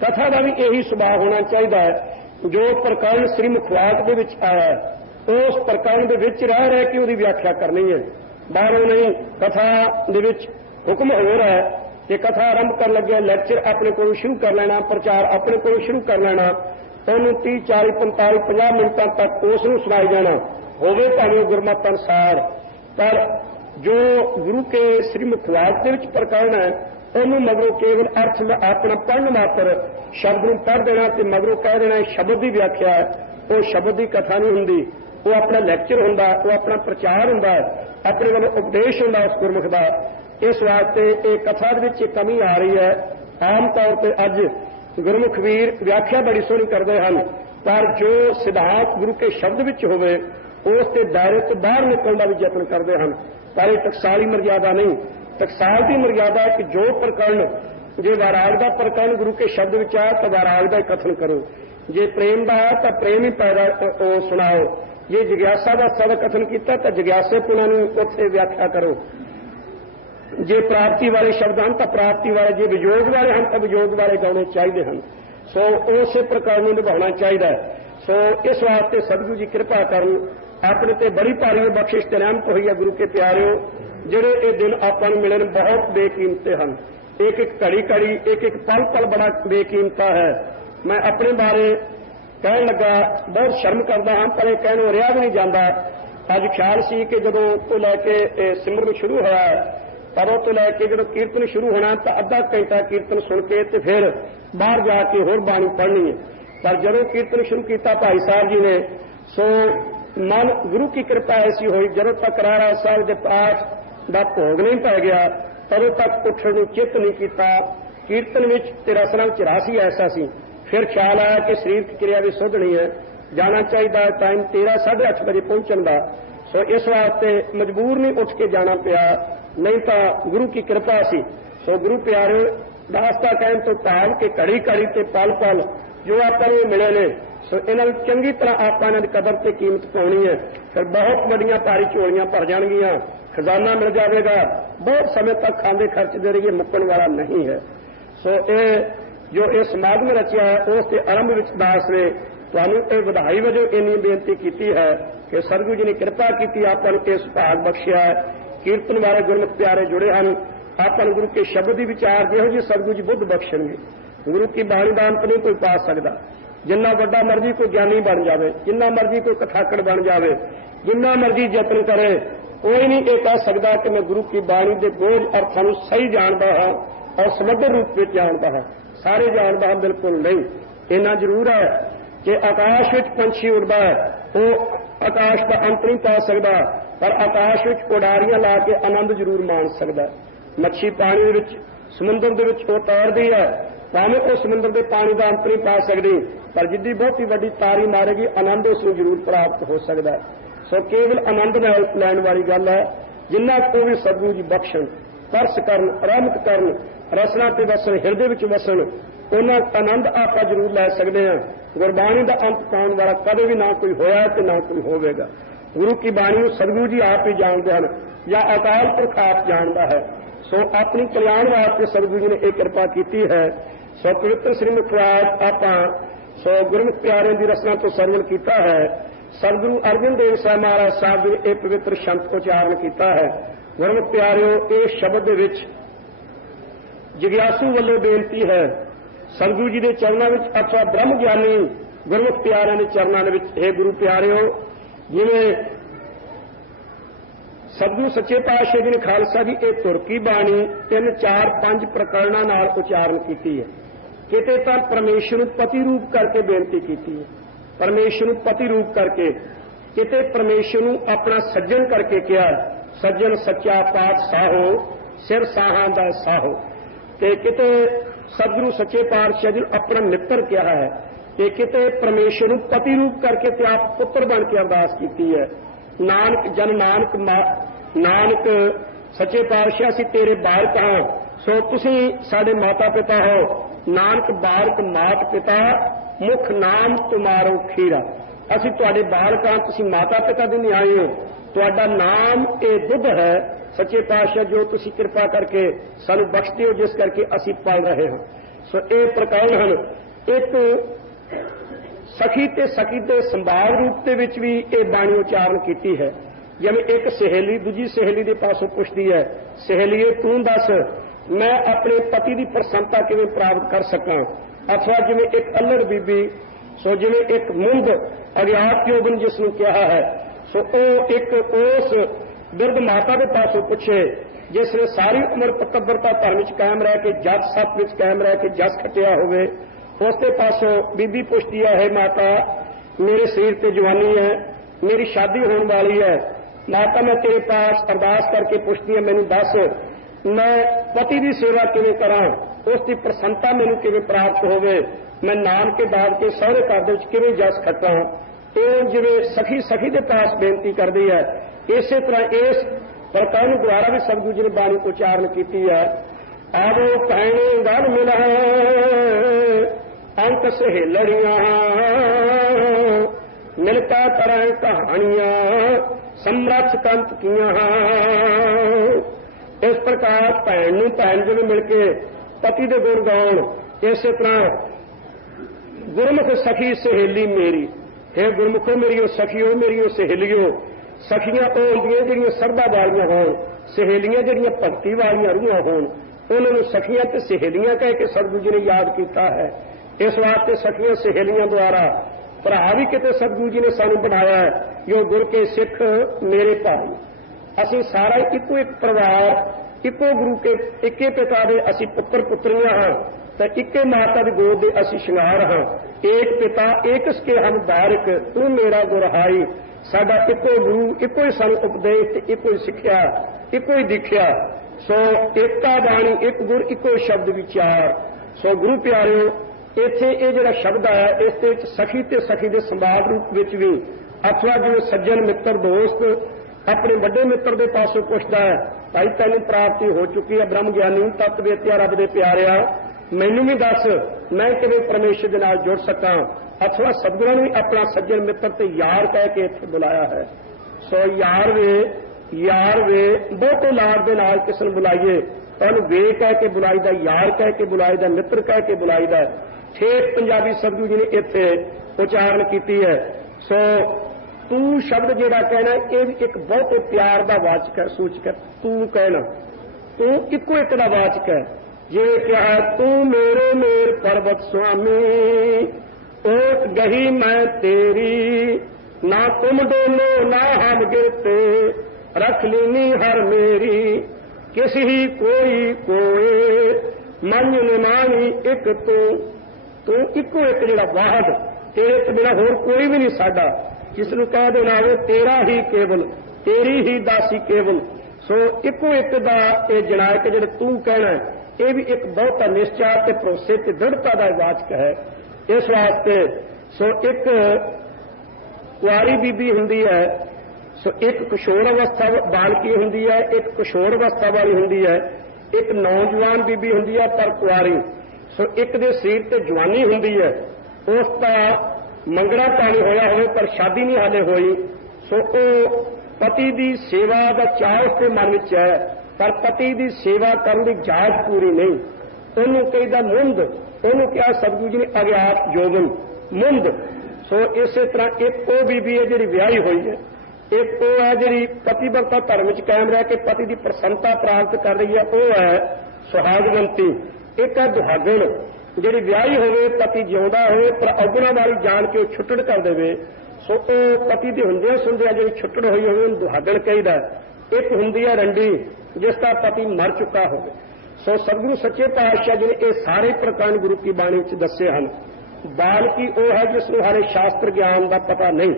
ਕਥਾ ਦਾ ਵੀ ਇਹੀ ਸੁਭਾਅ ਹੋਣਾ ਚਾਹੀਦਾ ਹੈ। ਜੋ ਪ੍ਰਕਰਨ ਸ੍ਰੀ ਮੁਖਵਾਕ ਦੇ ਵਿੱਚ ਆਇਆ ਹੈ, ਉਸ ਪ੍ਰਕਰਨ ਦੇ ਵਿੱਚ ਰਹਿ ਕੇ ਉਹਦੀ ਵਿਆਖਿਆ ਕਰਨੀ ਹੈ, ਬਾਹਰੋਂ ਨਹੀਂ। ਕਥਾ ਦੇ ਵਿੱਚ ਹੁਕਮ ਹੋ ਰਿਹਾ ਹੈ ਕਿ ਕਥਾ ਆਰੰਭ ਕਰਨ ਲੱਗਿਆ ਲੈਕਚਰ ਆਪਣੇ ਕੋਲੋਂ ਸ਼ੁਰੂ ਕਰ ਲੈਣਾ, ਪ੍ਰਚਾਰ ਆਪਣੇ ਕੋਲੋਂ ਸ਼ੁਰੂ ਕਰ ਲੈਣਾ, ਉਹਨੂੰ 30, 40, 45, 50 ਮਿੰਟਾਂ ਤੱਕ ਉਸ ਨੂੰ ਸੁਣਾਈ ਜਾਣਾ, ਹੋਵੇ ਭਾਵੇਂ ਗੁਰਮਤਿ ਅਨੁਸਾਰ। ਪਰ ਜੋ ਗੁਰੂ ਕੇ ਸ੍ਰੀ ਮੁਖਵਾਕ ਦੇ ਵਿੱਚ ਪ੍ਰਕਰਨ ਹੈ, ਉਹਨੂੰ ਮਗਰੋਂ ਕੇਵਲ ਅਰਥ ਆਪਣਾ ਪੜ੍ਹਨ ਮਾਤਰ ਸ਼ਬਦ ਨੂੰ ਪੜ੍ਹ ਦੇਣਾ ਤੇ ਮਗਰੋਂ ਕਹਿ ਦੇਣਾ ਸ਼ਬਦ ਦੀ ਵਿਆਖਿਆ ਹੈ। ਉਹ ਸ਼ਬਦ ਦੀ ਕਥਾ ਨਹੀਂ ਹੁੰਦੀ, ਉਹ ਆਪਣਾ ਲੈਕਚਰ ਹੁੰਦਾ, ਉਹ ਆਪਣਾ ਪ੍ਰਚਾਰ ਹੁੰਦਾ, ਆਪਣੇ ਵੱਲੋਂ ਉਪਦੇਸ਼ ਹੁੰਦਾ ਉਸ ਗੁਰਮੁਖ ਦਾ। ਇਸ ਵਾਸਤੇ ਇਹ ਕਥਾ ਦੇ ਵਿੱਚ ਕਮੀ ਆ ਰਹੀ ਹੈ। ਆਮ ਤੌਰ ਤੇ ਅੱਜ ਗੁਰਮੁਖ ਵੀਰ ਵਿਆਖਿਆ ਬੜੀ ਸੋਹਣੀ ਕਰਦੇ ਹਨ, ਪਰ ਜੋ ਸਿਧਾਂਤ ਗੁਰੂ ਕੇ ਸ਼ਬਦ ਵਿੱਚ ਹੋਵੇ ਉਸ ਦੇ ਦਾਇਰੇ ਤੋਂ ਬਾਹਰ ਨਿਕਲਣ ਦਾ ਵੀ ਯਤਨ ਕਰਦੇ ਹਨ। ਪਰ ਇਹ ਟਕਸਾਲੀ ਮਰਜ਼ਾਦਾ ਨਹੀਂ। ਟਕਸਾਲ ਦੀ ਮਰਜ਼ਾਦਾ ਹੈ ਕਿ ਜੋ ਪ੍ਰਕਰਨ, ਜੇ ਵਾਰਾਗ ਦਾ ਪ੍ਰਕਰਨ ਗੁਰੂ ਕੇ ਸ਼ਬਦ ਵਿੱਚ ਆਇਆ ਤਾਂ ਵਾਰਾਗ ਦਾ ਹੀ ਕਥਨ ਕਰੋ, ਜੇ ਪ੍ਰੇਮ ਦਾ ਆਇਆ ਤਾਂ ਪ੍ਰੇਮ ਹੀ ਪੈਦਾ ਸੁਣਾਓ, ਜੇ ਜਿਗਿਆਸਾ ਦਾ ਸਦ ਕਥਨ ਕੀਤਾ ਤਾਂ ਜਿਗਿਆਸੇ ਪੁਣਾ ਨੂੰ ਉੱਥੇ ਵਿਆਖਿਆ ਕਰੋ, ਜੇ ਪ੍ਰਾਪਤੀ ਵਾਲੇ ਸ਼ਬਦ ਹਨ ਤਾਂ ਪ੍ਰਾਪਤੀ ਵਾਲੇ, ਜੇ ਵਿਜੋਗ ਵਾਲੇ ਹਨ ਤਾਂ ਵਿਜੋਗ ਵਾਲੇ ਗਾਉਣੇ ਚਾਹੀਦੇ ਹਨ। ਸੋ ਉਸੇ ਪ੍ਰਕਾਰ ਨੂੰ ਨਿਭਾਉਣਾ ਚਾਹੀਦਾ ਹੈ। ਸੋ ਇਸ ਵਾਸਤੇ ਸਤਿਗੁਰੂ ਜੀ ਕਿਰਪਾ ਕਰਨ, ਆਪਣੇ ਤੇ ਬੜੀ ਭਾਰੀ ਬਖਸ਼ਿਸ਼ ਤੇ ਰਹਿਮਤ ਹੋਈ ਹੈ। ਗੁਰੂ ਕੇ ਪਿਆਰਿਓ, ਜਿਹੜੇ ਇਹ ਦਿਨ ਆਪਾਂ ਨੂੰ ਮਿਲੇ ਨੇ ਬਹੁਤ ਬੇਕੀਮਤੇ ਹਨ। ਇੱਕ ਇੱਕ ਘੜੀ ਘੜੀ, ਇੱਕ ਇੱਕ ਪਲ ਪਲ ਬੜਾ ਬੇਕੀਮਤਾ ਹੈ। ਮੈਂ ਆਪਣੇ ਬਾਰੇ ਕਹਿਣ ਲੱਗਾ ਬਹੁਤ ਸ਼ਰਮ ਕਰਦਾ ਹਾਂ, ਪਰ ਇਹ ਕਹਿਣੋਂ ਰਿਹਾ ਵੀ ਨਹੀਂ ਜਾਂਦਾ। ਅੱਜ ਖਿਆਲ ਸੀ ਕਿ ਜਦੋਂ ਤੋਂ ਲੈ ਕੇ ਸਿਮਰਨ ਸ਼ੁਰੂ ਹੋਇਆ, ਤਦੋਂ ਤੋਂ ਲੈ ਕੇ ਜਦੋਂ ਕੀਰਤਨ ਸ਼ੁਰੂ ਹੋਣਾ ਤਾਂ ਅੱਧਾ ਘੰਟਾ ਕੀਰਤਨ ਸੁਣ ਕੇ ਤੇ ਫਿਰ ਬਾਹਰ ਜਾ ਕੇ ਹੋਰ ਬਾਣੀ ਪੜ੍ਹਨੀ ਹੈ। ਪਰ ਜਦੋਂ ਕੀਰਤਨ ਸ਼ੁਰੂ ਕੀਤਾ ਭਾਈ ਸਾਹਿਬ ਜੀ ਨੇ, ਸੋ ਮਨ ਗੁਰੂ ਕੀ ਕਿਰਪਾ ਐਸੀ ਹੋਈ, ਜਦੋਂ ਤੱਕ ਰਾਰਾ ਸਾਹਿਬ ਦੇ ਪਾਠ ਦਾ ਭੋਗ ਨਹੀਂ ਪੈ ਗਿਆ ਤਦੋਂ ਤੱਕ ਉੱਠਣ ਨੂੰ ਚਿੱਤ ਨਹੀਂ ਕੀਤਾ। ਕੀਰਤਨ ਵਿੱਚ ਤੇ ਰਸਨਾ ਵਿੱਚ ਰਸ ਹੀ ਐਸਾ ਸੀ। ਫਿਰ ਖਿਆਲ ਆਇਆ ਕਿ ਸਰੀਰਕ ਕਿਰਿਆ ਵੀ ਸੁਧਣੀ ਹੈ, ਜਾਣਾ ਚਾਹੀਦਾ। ਟਾਈਮ 13:30 ਵਜੇ ਪਹੁੰਚਣ ਦਾ। ਸੋ ਇਸ ਵਾਸਤੇ ਮਜਬੂਰ ਨਹੀਂ ਉੱਠ ਕੇ ਜਾਣਾ ਪਿਆ, ਨਹੀਂ ਤਾਂ ਗੁਰੂ ਕੀ ਕਿਰਪਾ ਸੀ। ਸੋ ਗੁਰੂ ਪਿਆਰੇ, ਦਾਸਤਾ ਕਹਿਣ ਤੋਂ ਭਾਵ ਕਿ ਘੜੀ ਘੜੀ ਤੇ ਪਲ ਪਲ ਜੋ ਆਪਾਂ ਨੂੰ ਮਿਲੇ ਨੇ, ਸੋ ਇਹਨਾਂ ਨੂੰ ਚੰਗੀ ਤਰ੍ਹਾਂ ਆਪਾਂ ਇਹਨਾਂ ਦੀ ਕਦਰ ਤੇ ਕੀਮਤ ਪਾਉਣੀ ਹੈ। ਫਿਰ ਬਹੁਤ ਵੱਡੀਆਂ ਭਾਰੀ ਝੋਲੀਆਂ ਭਰ ਜਾਣਗੀਆਂ, ਖਜ਼ਾਨਾ ਮਿਲ ਜਾਵੇਗਾ। ਬਹੁਤ ਸਮੇਂ ਤੱਕ ਖਾਂਦੇ ਖਰਚਦੇ ਰਹੀਏ, ਮੁੱਕਣ ਵਾਲਾ ਨਹੀਂ ਹੈ। ਸੋ ਇਹ ਜੋ ਇਹ ਸਮਾਗਮ ਰਚਿਆ ਹੈ, ਉਸ ਦੇ ਆਰੰਭ ਵਿੱਚ ਦਾਸ ਨੇ ਤੁਹਾਨੂੰ ਇਹ ਵਧਾਈ ਵਜੋਂ ਇੰਨੀ ਬੇਨਤੀ ਕੀਤੀ ਹੈ ਕਿ ਸਤਿਗੁਰੂ ਜੀ ਨੇ ਕਿਰਪਾ ਕੀਤੀ, ਆਪਾਂ ਨੂੰ ਇਹ ਸੁਭਾਗ ਬਖਸ਼ਿਆ ਹੈ। ਕੀਰਤਨ ਵਾਲੇ ਗੁਰਮੁਖ ਪਿਆਰੇ ਜੁੜੇ ਹਨ, ਆਪਾਂ ਨੂੰ ਗੁਰੂ ਕੇ ਸ਼ਬਦ ਦੀ ਵਿਚਾਰ ਜਿਹੋ ਜਿਹੀ ਸਤਿਗੁਰੂ ਜੀ ਬੁੱਧ ਬਖਸ਼ਣਗੇ। ਗੁਰੂ ਕੀ ਬਾਣੀ ਦਾ ਅੰਤ ਨਹੀਂ ਕੋਈ ਪਾ ਸਕਦਾ। ਜਿੰਨਾ ਵੱਡਾ ਮਰਜ਼ੀ ਕੋਈ ਗਿਆਨੀ ਬਣ ਜਾਵੇ, ਜਿੰਨਾ ਮਰਜ਼ੀ ਕੋਈ ਕਥਾਕੜ ਬਣ ਜਾਵੇ, ਜਿੰਨਾ ਮਰਜ਼ੀ ਯਤਨ ਕਰੇ, ਕੋਈ ਨਹੀਂ ਇਹ ਕਹਿ ਸਕਦਾ ਕਿ ਮੈਂ ਗੁਰੂ ਕੀ ਬਾਣੀ ਦੇ ਬੋਝ ਅਰਥਾਂ ਨੂੰ ਸਹੀ ਜਾਣਦਾ ਹਾਂ ਔਰ ਸਮੁੱਚੇ ਰੂਪ ਵਿੱਚ ਜਾਣਦਾ ਹਾਂ। ਸਾਰੇ ਜਾਣਦਾ ਹਾਂ ਬਿਲਕੁਲ ਨਹੀਂ। ਇੰਨਾ ਜ਼ਰੂਰ ਹੈ ਕਿ ਆਕਾਸ਼ ਵਿੱਚ ਪੰਛੀ ਉੱਡਦਾ ਹੈ, ਉਹ ਆਕਾਸ਼ ਦਾ ਅੰਤ ਨਹੀਂ ਪਾ ਸਕਦਾ, ਪਰ ਆਕਾਸ਼ ਵਿੱਚ ਉਡਾਰੀਆਂ ਲਾ ਕੇ ਆਨੰਦ ਜ਼ਰੂਰ ਮਾਣ ਸਕਦਾ। ਮੱਛੀ ਪਾਣੀ ਦੇ ਵਿੱਚ, ਸਮੁੰਦਰ ਦੇ ਵਿੱਚ ਉਹ ਤੈਰਦੀ ਹੈ, ਭਾਵੇਂ ਉਹ ਸਮੁੰਦਰ ਦੇ ਪਾਣੀ ਦਾ ਅੰਤ ਨਹੀਂ ਪਾ ਸਕਦੀ, ਪਰ ਜਿੱਡੀ ਬਹੁਤੀ ਵੱਡੀ ਤਾਰੀ ਮਾਰੇਗੀ ਆਨੰਦ ਉਸ ਨੂੰ ਜ਼ਰੂਰ ਪ੍ਰਾਪਤ ਹੋ ਸਕਦਾ। ਸੋ ਕੇਵਲ ਆਨੰਦ ਲੈਣ ਵਾਲੀ ਗੱਲ ਹੈ। ਜਿੰਨਾ ਕੋ ਵੀ ਸਤਿਗੁਰੂ ਜੀ ਬਖਸ਼ਣ, ਤਰਸ ਕਰਨ, ਰਹਿਮਤ ਕਰਨ, ਰਸਨਾ ਤੇ ਵਸਣ, ਹਿਰਦੇ ਵਿੱਚ ਵਸਣ, ਉਹਨਾਂ ਆਨੰਦ ਆਪਾਂ ਜ਼ਰੂਰ ਲੈ ਸਕਦੇ ਹਾਂ। ਗੁਰਬਾਣੀ ਦਾ ਅੰਤ ਪਾਉਣ ਵਾਲਾ ਕਦੇ ਵੀ ਨਾ ਕੋਈ ਹੋਇਆ ਤੇ ਨਾ ਕੋਈ ਹੋਵੇਗਾ। ਗੁਰੂ ਕੀ ਬਾਣੀ ਨੂੰ ਸਤਿਗੁਰੂ ਜੀ ਆਪ ਹੀ ਜਾਣਦੇ ਹਨ ਜਾਂ ਅਕਾਲ ਪੁਰਖ ਆਪ ਜਾਣਦਾ ਹੈ। ਸੋ ਆਪਣੀ ਕਲਿਆਣ ਵਾਸਤੇ ਸਤਿਗੁਰੂ ਜੀ ਨੇ ਇਹ ਕਿਰਪਾ ਕੀਤੀ ਹੈ। ਸੋ ਪਵਿੱਤਰ ਸ੍ਰੀ ਮੁਖਵਾਕ ਆਪਾਂ ਸੋ ਗੁਰਮੁਖ ਪਿਆਰਿਆਂ ਦੀ ਰਸਨਾ ਤੋਂ ਸਰਵਣ ਕੀਤਾ ਹੈ। ਸਤਿਗੁਰੂ ਅਰਜਨ ਦੇਵ ਸਾਹਿਬ ਮਹਾਰਾਜ ਸਾਹਿਬ ਜੀ ਨੇ ਇਹ ਪਵਿੱਤਰ ਸ਼ਬਦ ਉਚਾਰਨ ਕੀਤਾ ਹੈ। ਗੁਰਮੁਖ ਪਿਆਰਿਓ, ਇਸ ਸ਼ਬਦ ਦੇ ਵਿੱਚ ਜਿਗਿਆਸੂ ਵੱਲੋਂ ਬੇਨਤੀ ਹੈ ਸਤਿਗੁਰੂ ਜੀ ਦੇ ਚਰਨਾਂ ਵਿੱਚ ਅਥਵਾ ਬ੍ਰਹਮ ਗਿਆਨੀ ਗੁਰਮੁਖ ਪਿਆਰਿਆਂ ਦੇ ਚਰਨਾਂ ਦੇ ਵਿੱਚ, ਇਹ ਗੁਰੂ ਪਿਆਰਿਓ, ਜਿਵੇਂ ਸਤਿਗੁਰੂ ਸੱਚੇ ਪਾਤਸ਼ਾਹ ਜੀ ਨੇ ਖਾਲਸਾ ਜੀ ਇਹ ਧੁਰ ਕੀ ਬਾਣੀ 3, 4, 5 ਪ੍ਰਕਰਣਾਂ ਨਾਲ ਉਚਾਰਨ ਕੀਤੀ ਹੈ। ਕਿਤੇ ਤਾਂ ਪਰਮੇਸ਼ਰ ਨੂੰ ਪਤੀ ਰੂਪ ਕਰਕੇ ਬੇਨਤੀ ਕੀਤੀ ਹੈ, ਪਰਮੇਸ਼ਰ ਨੂੰ ਪਤੀ ਰੂਪ ਕਰਕੇ, ਕਿਤੇ ਪਰਮੇਸ਼ਰ ਨੂੰ ਆਪਣਾ ਸੱਜਣ ਕਰਕੇ ਕਿਹਾ, ਸੱਜਣ ਸੱਚਾ ਪਾਤਸ਼ਾਹੋ ਸਿਰ ਸਾਹਾਂ ਦਾ ਸਾਹੋ। ਤੇ ਕਿਤੇ ਸਤਿਗੁਰੂ ਸੱਚੇ ਪਾਤਸ਼ਾਹ ਜੀ ਨੂੰ ਆਪਣਾ ਮਿੱਤਰ ਕਿਹਾ ਹੈ, ਤੇ ਕਿਤੇ ਪਰਮੇਸ਼ਰ ਨੂੰ ਪਤੀ ਰੂਪ ਕਰਕੇ ਤੇ ਆਪ ਪੁੱਤਰ ਬਣ ਕੇ ਅਰਦਾਸ ਕੀਤੀ ਹੈ। ਨਾਨਕ ਜਨ ਨਾਨਕ ਸੱਚੇ ਪਾਤਸ਼ਾਹ ਅਸੀਂ ਤੇਰੇ ਬਾਲਕ ਹਾਂ, ਸੋ ਤੁਸੀਂ ਸਾਡੇ ਮਾਤਾ ਪਿਤਾ ਹੋ। ਨਾਨਕ ਬਾਲਕ ਮਾਤ ਪਿਤਾ ਮੁਖ ਨਾਮ ਤੁਮਾਰੋ ਖੀਰਾ। ਅਸੀਂ ਤੁਹਾਡੇ ਬਾਲਕ ਹਾਂ, ਤੁਸੀਂ ਮਾਤਾ ਪਿਤਾ ਦੇ ਨਹੀਂ ਆਏ ਹੋ। ਤੁਹਾਡਾ ਨਾਮ ਇਹ ਦੁੱਧ ਹੈ ਸੱਚੇ ਪਾਤਸ਼ਾਹ, ਜੋ ਤੁਸੀਂ ਕਿਰਪਾ ਕਰਕੇ ਸਾਨੂੰ ਬਖਸ਼ਦੇ ਹੋ, ਜਿਸ ਕਰਕੇ ਅਸੀਂ ਪਲ ਰਹੇ ਹਾਂ। ਸੋ ਇਹ ਪ੍ਰਕਰਨ ਹਨ। ਇੱਕ ਸਖੀ ਤੇ ਸਖੀ ਦੇ ਸੰਭਾਵ ਰੂਪ ਦੇ ਵਿੱਚ ਵੀ ਇਹ ਬਾਣੀ ਉਚਾਰਨ ਕੀਤੀ ਹੈ। ਜਿਵੇਂ ਇੱਕ ਸਹੇਲੀ ਦੂਜੀ ਸਹੇਲੀ ਦੇ ਪਾਸੋਂ ਪੁੱਛਦੀ ਹੈ, ਸਹੇਲੀਏ ਤੂੰ ਦੱਸ ਮੈਂ ਆਪਣੇ ਪਤੀ ਦੀ ਪ੍ਰਸੰਨਤਾ ਕਿਵੇਂ ਪ੍ਰਾਪਤ ਕਰ ਸਕਾਂ। ਅਥਵਾ ਜਿਵੇਂ ਇੱਕ ਅਲੜ ਬੀਬੀ, ਸੋ ਜਿਵੇਂ ਇੱਕ ਮੁੰਡ ਅਗਿਆਤ ਯੋਗਨ ਜਿਸ ਨੂੰ ਕਿਹਾ ਹੈ, ਸੋ ਉਹ ਇੱਕ ਉਸ ਬਿਰਧ ਮਾਤਾ ਦੇ ਪਾਸੋਂ ਪੁੱਛੇ ਜਿਸ ਨੇ ਸਾਰੀ ਉਮਰ ਪਤੱਬਰਤਾ ਧਰਮ ਵਿੱਚ ਕਾਇਮ ਰਹਿ ਕੇ, ਜਸ ਸੱਤ ਵਿੱਚ ਕਾਇਮ ਰਹਿ ਕੇ ਜਸ ਖੱਟਿਆ ਹੋਵੇ। ਉਸ ਦੇ ਪਾਸੋਂ ਬੀਬੀ ਪੁੱਛਦੀ ਹੈ, ਮਾਤਾ ਮੇਰੇ ਸਰੀਰ ਤੇ ਜਵਾਨੀ ਹੈ, ਮੇਰੀ ਸ਼ਾਦੀ ਹੋਣ ਵਾਲੀ ਹੈ, ਮਾਤਾ ਮੈਂ ਤੇਰੇ ਪਾਸ ਅਰਦਾਸ ਕਰਕੇ ਪੁੱਛਦੀ ਹਾਂ, ਮੈਨੂੰ ਦੱਸ ਮੈਂ ਪਤੀ ਦੀ ਸੇਵਾ ਕਿਵੇਂ ਕਰਾਂ, ਉਸ ਦੀ ਪ੍ਰਸੰਨਤਾ ਮੈਨੂੰ ਕਿਵੇਂ ਪ੍ਰਾਪਤ ਹੋਵੇ, ਮੈਂ ਨਾਨਕੇ ਦਾਦਕੇ ਸਹੁਰੇ ਘਰ ਦੇ ਵਿੱਚ ਕਿਵੇਂ ਜਸ ਖੱਟਾਂ। ਇਹ ਜਿਵੇਂ ਸਖੀ ਸਖੀ ਦੇ ਪਾਸ ਬੇਨਤੀ ਕਰਦੀ ਹੈ, ਇਸੇ ਤਰ੍ਹਾਂ ਇਸ ਪ੍ਰਕਰਨ ਦੁਆਰਾ ਵੀ ਸਤਿਗੁਰੂ ਜੀ ਨੇ ਬਾਣੀ ਉਚਾਰਨ ਕੀਤੀ ਹੈ। ਆਵੋ ਭੈਣੇ ਗਲ ਮਿਲਹਿ ਅੰਕ ਸਹੇਲੜੀਆਂ, ਮਿਲਤਾ ਕਰਾਂ ਕਹਾਣੀਆਂ ਸਮਰੱਥ ਕੰਤ ਕੀਆਂ। ਇਸ ਪ੍ਰਕਾਰ ਭੈਣ ਨੂੰ ਭੈਣ ਜਿਵੇਂ ਮਿਲ ਕੇ ਪਤੀ ਦੇ ਗੁਣ ਗਾਉਣ, ਇਸੇ ਤਰ੍ਹਾਂ ਗੁਰਮੁਖ ਸਖੀ ਸਹੇਲੀ ਮੇਰੀ, हे ਗੁਰਮੁਖੋ ਮੇਰੀਓ ਸਖੀਓ ਮੇਰੀਓ ਸਹੇਲੀਓ। ਸਖੀਆਂ ਉਹ ਹੁੰਦੀਆਂ ਜਿਹੜੀਆਂ ਸਰਦਾ ਵਾਲੀਆਂ ਹੋਣ, ਸਹੇਲੀਆਂ ਜਿਹੜੀਆਂ ਭਗਤੀ ਵਾਲੀਆਂ ਰੂਹਾਂ ਹੋਣ, ਉਹਨਾਂ ਨੂੰ ਸਖੀਆਂ ਤੇ ਸਹੇਲੀਆਂ ਕਹਿ ਕੇ ਸਤਿਗੁਰੂ ਜੀ ਨੇ ਯਾਦ ਕੀਤਾ ਹੈ। ਇਸ ਵਾਸਤੇ ਸਖੀਆਂ ਸਹੇਲੀਆਂ ਦੁਆਰਾ ਭਰਾ ਵੀ ਕਿਤੇ ਸਤਿਗੁਰੂ ਜੀ ਨੇ ਸਾਨੂੰ ਬਣਾਇਆ ਹੈ, ਜੋ ਗੁਰ ਕੇ ਸਿੱਖ ਮੇਰੇ ਭਾਈ। ਅਸੀਂ ਸਾਰਾ ਇੱਕੋ ਇੱਕ ਪਰਿਵਾਰ, ਇੱਕੋ ਗੁਰੂ ਕੇ ਇੱਕੇ ਪਿਤਾ ਦੇ ਅਸੀਂ ਪੁੱਤਰ ਪੁੱਤਰੀਆਂ ਹਾਂ, ਤਾਂ ਇੱਕੇ ਮਾਤਾ ਦੀ ਗੋਦ ਦੇ ਅਸੀਂ ਸ਼ਿੰਗਾਰ ਹਾਂ। ਏਕ ਪਿਤਾ ਏਕਸ ਕੇ ਹਮ ਬਾਰਿਕ, ਤੂੰ ਮੇਰਾ ਗੁਰਹਾਈ। ਸਾਡਾ ਇੱਕੋ ਗੁਰੂ, ਇੱਕੋ ਹੀ ਸਾਨੂੰ ਉਪਦੇਸ਼ ਤੇ ਇੱਕੋ ਹੀ ਸਿੱਖਿਆ, ਇੱਕੋ ਹੀ ਦੀਖਿਆ। ਸੋ ਏਕਤਾ ਬਾਣੀ, ਇੱਕ ਗੁਰ ਇੱਕੋ ਸ਼ਬਦ ਵਿਚਾਰ। ਸੋ ਗੁਰੂ ਪਿਆਰਿਓ, ਇੱਥੇ ਇਹ ਜਿਹੜਾ ਸ਼ਬਦ ਹੈ ਇਸ ਦੇ ਵਿੱਚ ਸਖੀ ਤੇ ਸਖੀ ਦੇ ਸੰਵਾਦ ਰੂਪ ਵਿੱਚ ਵੀ, ਅਥਵਾ ਜਿਵੇਂ ਸੱਜਣ ਮਿੱਤਰ ਦੋਸਤ ਆਪਣੇ ਵੱਡੇ ਮਿੱਤਰ ਦੇ ਪਾਸੋਂ ਪੁੱਛਦਾ ਹੈ, ਭਾਈ ਤੈਨੂੰ ਪ੍ਰਾਪਤੀ ਹੋ ਚੁੱਕੀ ਹੈ ਬ੍ਰਹਮ ਗਿਆਨੀ ਤਤ ਵੇਤਿਆ ਰੱਬ ਦੇ ਪਿਆਰਿਆ, ਮੈਨੂੰ ਵੀ ਦੱਸ ਮੈਂ ਕਿਵੇਂ ਪਰਮੇਸ਼ਰ ਦੇ ਨਾਲ ਜੁੜ ਸਕਾਂ। ਅਥਵਾ ਸਤਿਗੁਰਾਂ ਨੂੰ ਵੀ ਆਪਣਾ ਸੱਜਣ ਮਿੱਤਰ ਤੇ ਯਾਰ ਕਹਿ ਕੇ ਇੱਥੇ ਬੁਲਾਇਆ ਹੈ। ਸੋ ਯਾਰ ਵੇ ਬਹੁਤੇ ਲਾਡ ਦੇ ਨਾਲ ਕਿਸ ਨੂੰ ਬੁਲਾਈਏ, ਉਹਨੂੰ ਵੇ ਕਹਿ ਕੇ ਬੁਲਾਈਦਾ, ਯਾਰ ਕਹਿ ਕੇ ਬੁਲਾਈਦਾ, ਮਿੱਤਰ ਕਹਿ ਕੇ ਬੁਲਾਈਦਾ। ਠੇਠ ਪੰਜਾਬੀ ਸਤਿਗੁਰੂ ਜੀ ਨੇ ਇੱਥੇ ਉਚਾਰਨ ਕੀਤੀ ਹੈ। ਸੋ ਤੂੰ ਸ਼ਬਦ ਜਿਹੜਾ ਕਹਿਣਾ ਇਹ ਵੀ ਇੱਕ ਬਹੁਤੇ ਪਿਆਰ ਦਾ ਵਾਚਕ ਹੈ, ਸੂਚਕ ਹੈ। ਤੂੰ ਕਹਿਣਾ, ਤੂੰ ਇੱਕੋ ਇੱਕ ਦਾ ਵਾਚਕ ਹੈ। ਜਿਵੇਂ ਕਿਹਾ ਤੂੰ ਮੇਰੇ ਮੇਰ ਪਰਬਤ ਸੁਆਮੀ, ਓਟ ਗਹੀ ਮੈਂ ਤੇਰੀ, ਨਾ ਤੁਮ ਡੋਲੋ ਨਾ ਹਮ ਗਿਰਤੇ, ਰੱਖ ਲੀਨੀ ਹਰ ਮੇਰੀ, ਕਿਸ ਹੀ ਕੋਈ ਕੋਏ, ਮਨ ਨਿਮਾਣੀ ਇੱਕ ਤੂੰ ਇੱਕੋ ਇੱਕ ਜਿਹੜਾ ਵਾਹਦ, ਤੇਰੇ ਤੋਂ ਬਿਨਾਂ ਹੋਰ ਕੋਈ ਵੀ ਨਹੀਂ ਸਾਡਾ, ਜਿਸ ਨੂੰ ਕਹਿ ਦੇਣਾ ਹੋਵੇ ਤੇਰਾ ਹੀ ਕੇਵਲ, ਤੇਰੀ ਹੀ ਦਾਸੀ ਕੇਵਲ। ਸੋ ਇੱਕੋ ਇੱਕ ਦਾ ਇਹ ਜਨਾਇਕ ਜਿਹੜਾ ਤੂੰ ਕਹਿਣਾ, ਇਹ ਵੀ ਇੱਕ ਬਹੁਤਾ ਨਿਸ਼ਚਾ ਤੇ ਭਰੋਸੇ ਤੇ ਦ੍ਰਿੜਤਾ ਦਾ ਵਾਚਕ ਹੈ। ਇਸ ਵਾਸਤੇ ਸੋ ਇੱਕ ਕੁਆਰੀ ਬੀਬੀ ਹੁੰਦੀ ਹੈ, ਸੋ ਇੱਕ ਕਿਸ਼ੋਰ ਅਵਸਥਾ ਬਾਲਕੀ ਹੁੰਦੀ ਹੈ, ਇੱਕ ਕਿਸ਼ੋਰ ਅਵਸਥਾ ਵਾਲੀ ਹੁੰਦੀ ਹੈ, एक नौजवान बीबी हुंदी है पर कुआरी, सो एक दे शरीर ते जवानी हुंदी है, उसका मंगड़ा पानी होया होवे पर शादी नहीं हाले होई, सो ओ पति दी सेवा दा चाह उसके मन विच है पर पति दी सेवा करन दी जाच पूरी नहीं, ਉਹਨੂੰ ਕਹਿੰਦਾ ਮੁੰਦ, ਉਹਨੂੰ ਕਿਹਾ ਸਤਿਗੁਰੂ ਜੀ ਨੇ ਅਗਿਆਤ ਜੋਬਨ ਮੁੰਦ। ਸੋ ਇਸੇ ਤਰ੍ਹਾਂ ਇੱਕ ਉਹ ਬੀਬੀ ਹੈ ਜਿਹੜੀ ਵਿਆਹੀ ਹੋਈ ਹੈ, ਇੱਕ ਉਹ ਹੈ ਜਿਹੜੀ ਪਤੀਵਰਤਾ ਧਰਮ ਵਿੱਚ ਕਾਇਮ ਰਹਿ ਕੇ ਪਤੀ ਦੀ ਪ੍ਰਸੰਨਤਾ ਪ੍ਰਾਪਤ ਕਰ ਰਹੀ ਹੈ, ਉਹ ਹੈ ਸੁਹਾਗਵੰਤੀ। ਇੱਕ ਹੈ ਦੁਹਾਗਣ ਜਿਹੜੀ ਵਿਆਹੀ ਹੋਵੇ, ਪਤੀ ਜਿਉਂਦਾ ਹੋਵੇ ਪਰ ਔਗਣਾ ਵਾਲੀ ਜਾਣ ਕੇ ਉਹ ਛੁੱਟੜ ਕਰ ਦੇਵੇ, ਸੋ ਉਹ ਪਤੀ ਦੇ ਹੁੰਦਿਆਂ ਸੁਣਦਿਆਂ ਜਿਹੜੀ ਛੁੱਟੜ ਹੋਈ ਹੋਵੇ ਉਹਨੂੰ ਦੁਹਾਗਣ ਕਹਿੰਦਾ। ਇੱਕ ਹੁੰਦੀ ਹੈ ਰੰਡੀ ਜਿਸ ਦਾ ਪਤੀ ਮਰ ਚੁੱਕਾ ਹੋਵੇ। ਸੋ ਸਤਿਗੁਰੂ ਸੱਚੇ ਪਾਤਸ਼ਾਹ ਜੀ ਨੇ ਇਹ ਸਾਰੇ ਪ੍ਰਕਾਰ ਗੁਰੂ ਕੀ ਬਾਣੀ ਵਿੱਚ ਦੱਸੇ ਹਨ। ਬਾਲਕੀ ਉਹ ਹੈ ਜਿਸ ਨੂੰ ਹਾਲੇ ਸ਼ਾਸਤਰ ਗਿਆਨ ਦਾ ਪਤਾ ਨਹੀਂ।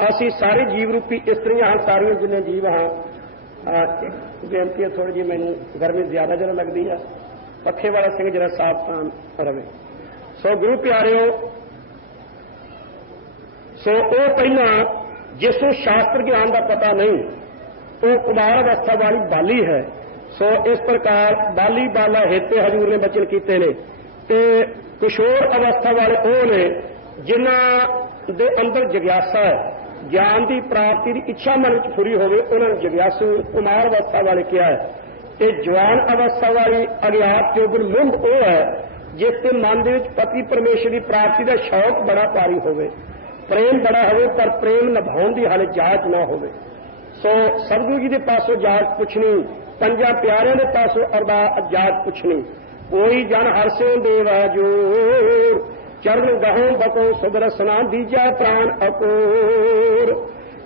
ਅਸੀਂ ਸਾਰੇ ਜੀਵ ਰੂਪੀ ਇਸਤਰੀਆਂ ਹਾਂ, ਸਾਰੀਆਂ ਜਿੰਨੇ ਜੀਵ ਹਾਂ। ਬੇਨਤੀ ਹੈ ਥੋੜੀ ਜਿਹੀ, ਮੈਨੂੰ ਗਰਮੀ ਜ਼ਿਆਦਾ ਜਰਾ ਲੱਗਦੀ ਆ, ਪੱਖੇ ਵਾਲਾ ਸਿੰਘ ਜਰਾ ਸਾਵਧਾਨ ਰਵੇ। ਸੋ ਗੁਰੂ ਪਿਆਰਿਓ, ਸੋ ਉਹ ਪਹਿਲਾਂ ਜਿਸ ਨੂੰ ਸ਼ਾਸਤਰ ਗਿਆਨ ਦਾ ਪਤਾ ਨਹੀਂ ਉਹ ਕੁਮਾਰ ਅਵਸਥਾ ਵਾਲੀ ਬਾਲੀ ਹੈ। ਸੋ ਇਸ ਪ੍ਰਕਾਰ ਬਾਲੀ ਬਾਲਾ ਹੇਤੇ ਹਜ਼ੂਰ ਨੇ ਬਚਨ ਕੀਤੇ ਨੇ, ਤੇ ਕਿਸ਼ੋਰ ਅਵਸਥਾ ਵਾਲੇ ਉਹ ਨੇ ਜਿਨ੍ਹਾਂ ਦੇ ਅੰਦਰ ਜਗਿਆਸਾ ਹੈ, ਗਿਆਨ ਦੀ ਪ੍ਰਾਪਤੀ ਦੀ ਇੱਛਾ ਮਨ ਵਿੱਚ ਪੂਰੀ ਹੋਵੇ, ਉਹਨਾਂ ਨੂੰ ਜਗਿਆਸੂ ਕੁਮਾਰ ਅਵਸਥਾ ਵਾਲੇ ਕਿਹਾ ਹੈ। ਤੇ ਜਵਾਨ ਅਵਸਥਾ ਵਾਲੀ ਅਗਿਆਤ ਜੋਗਨ ਮੁੰਡ ਉਹ ਹੈ ਜਿਸ ਦੇ ਮਨ ਦੇ ਵਿੱਚ ਪਤੀ ਪਰਮੇਸ਼ਰ ਦੀ ਪ੍ਰਾਪਤੀ ਦਾ ਸ਼ੌਕ ਬੜਾ ਭਾਰੀ ਹੋਵੇ, ਪ੍ਰੇਮ ਬੜਾ ਹੋਵੇ ਪਰ ਪ੍ਰੇਮ ਨਿਭਾਉਣ ਦੀ ਹਾਲੇ ਜਾਚ ਨਾ ਹੋਵੇ। ਸੋ ਸਤਿਗੁਰੂ ਜੀ ਦੇ ਪਾਸੋਂ ਜਾਚ ਪੁੱਛਣੀ, ਪੰਜਾਂ ਪਿਆਰਿਆਂ ਦੇ ਪਾਸੋਂ ਅਰਦਾਸ ਜਾਚ ਪੁੱਛਣੀ। ਕੋਈ ਜਨ ਹਰਸਿਓ ਦੇਵਾ ਜੋਰ, ਚਰਨ ਗਹੋਂ ਬਕੋ ਸੁਦਰਸਨਾ ਦੀਜਾ ਪ੍ਰਾਣ ਅਕੋਰ।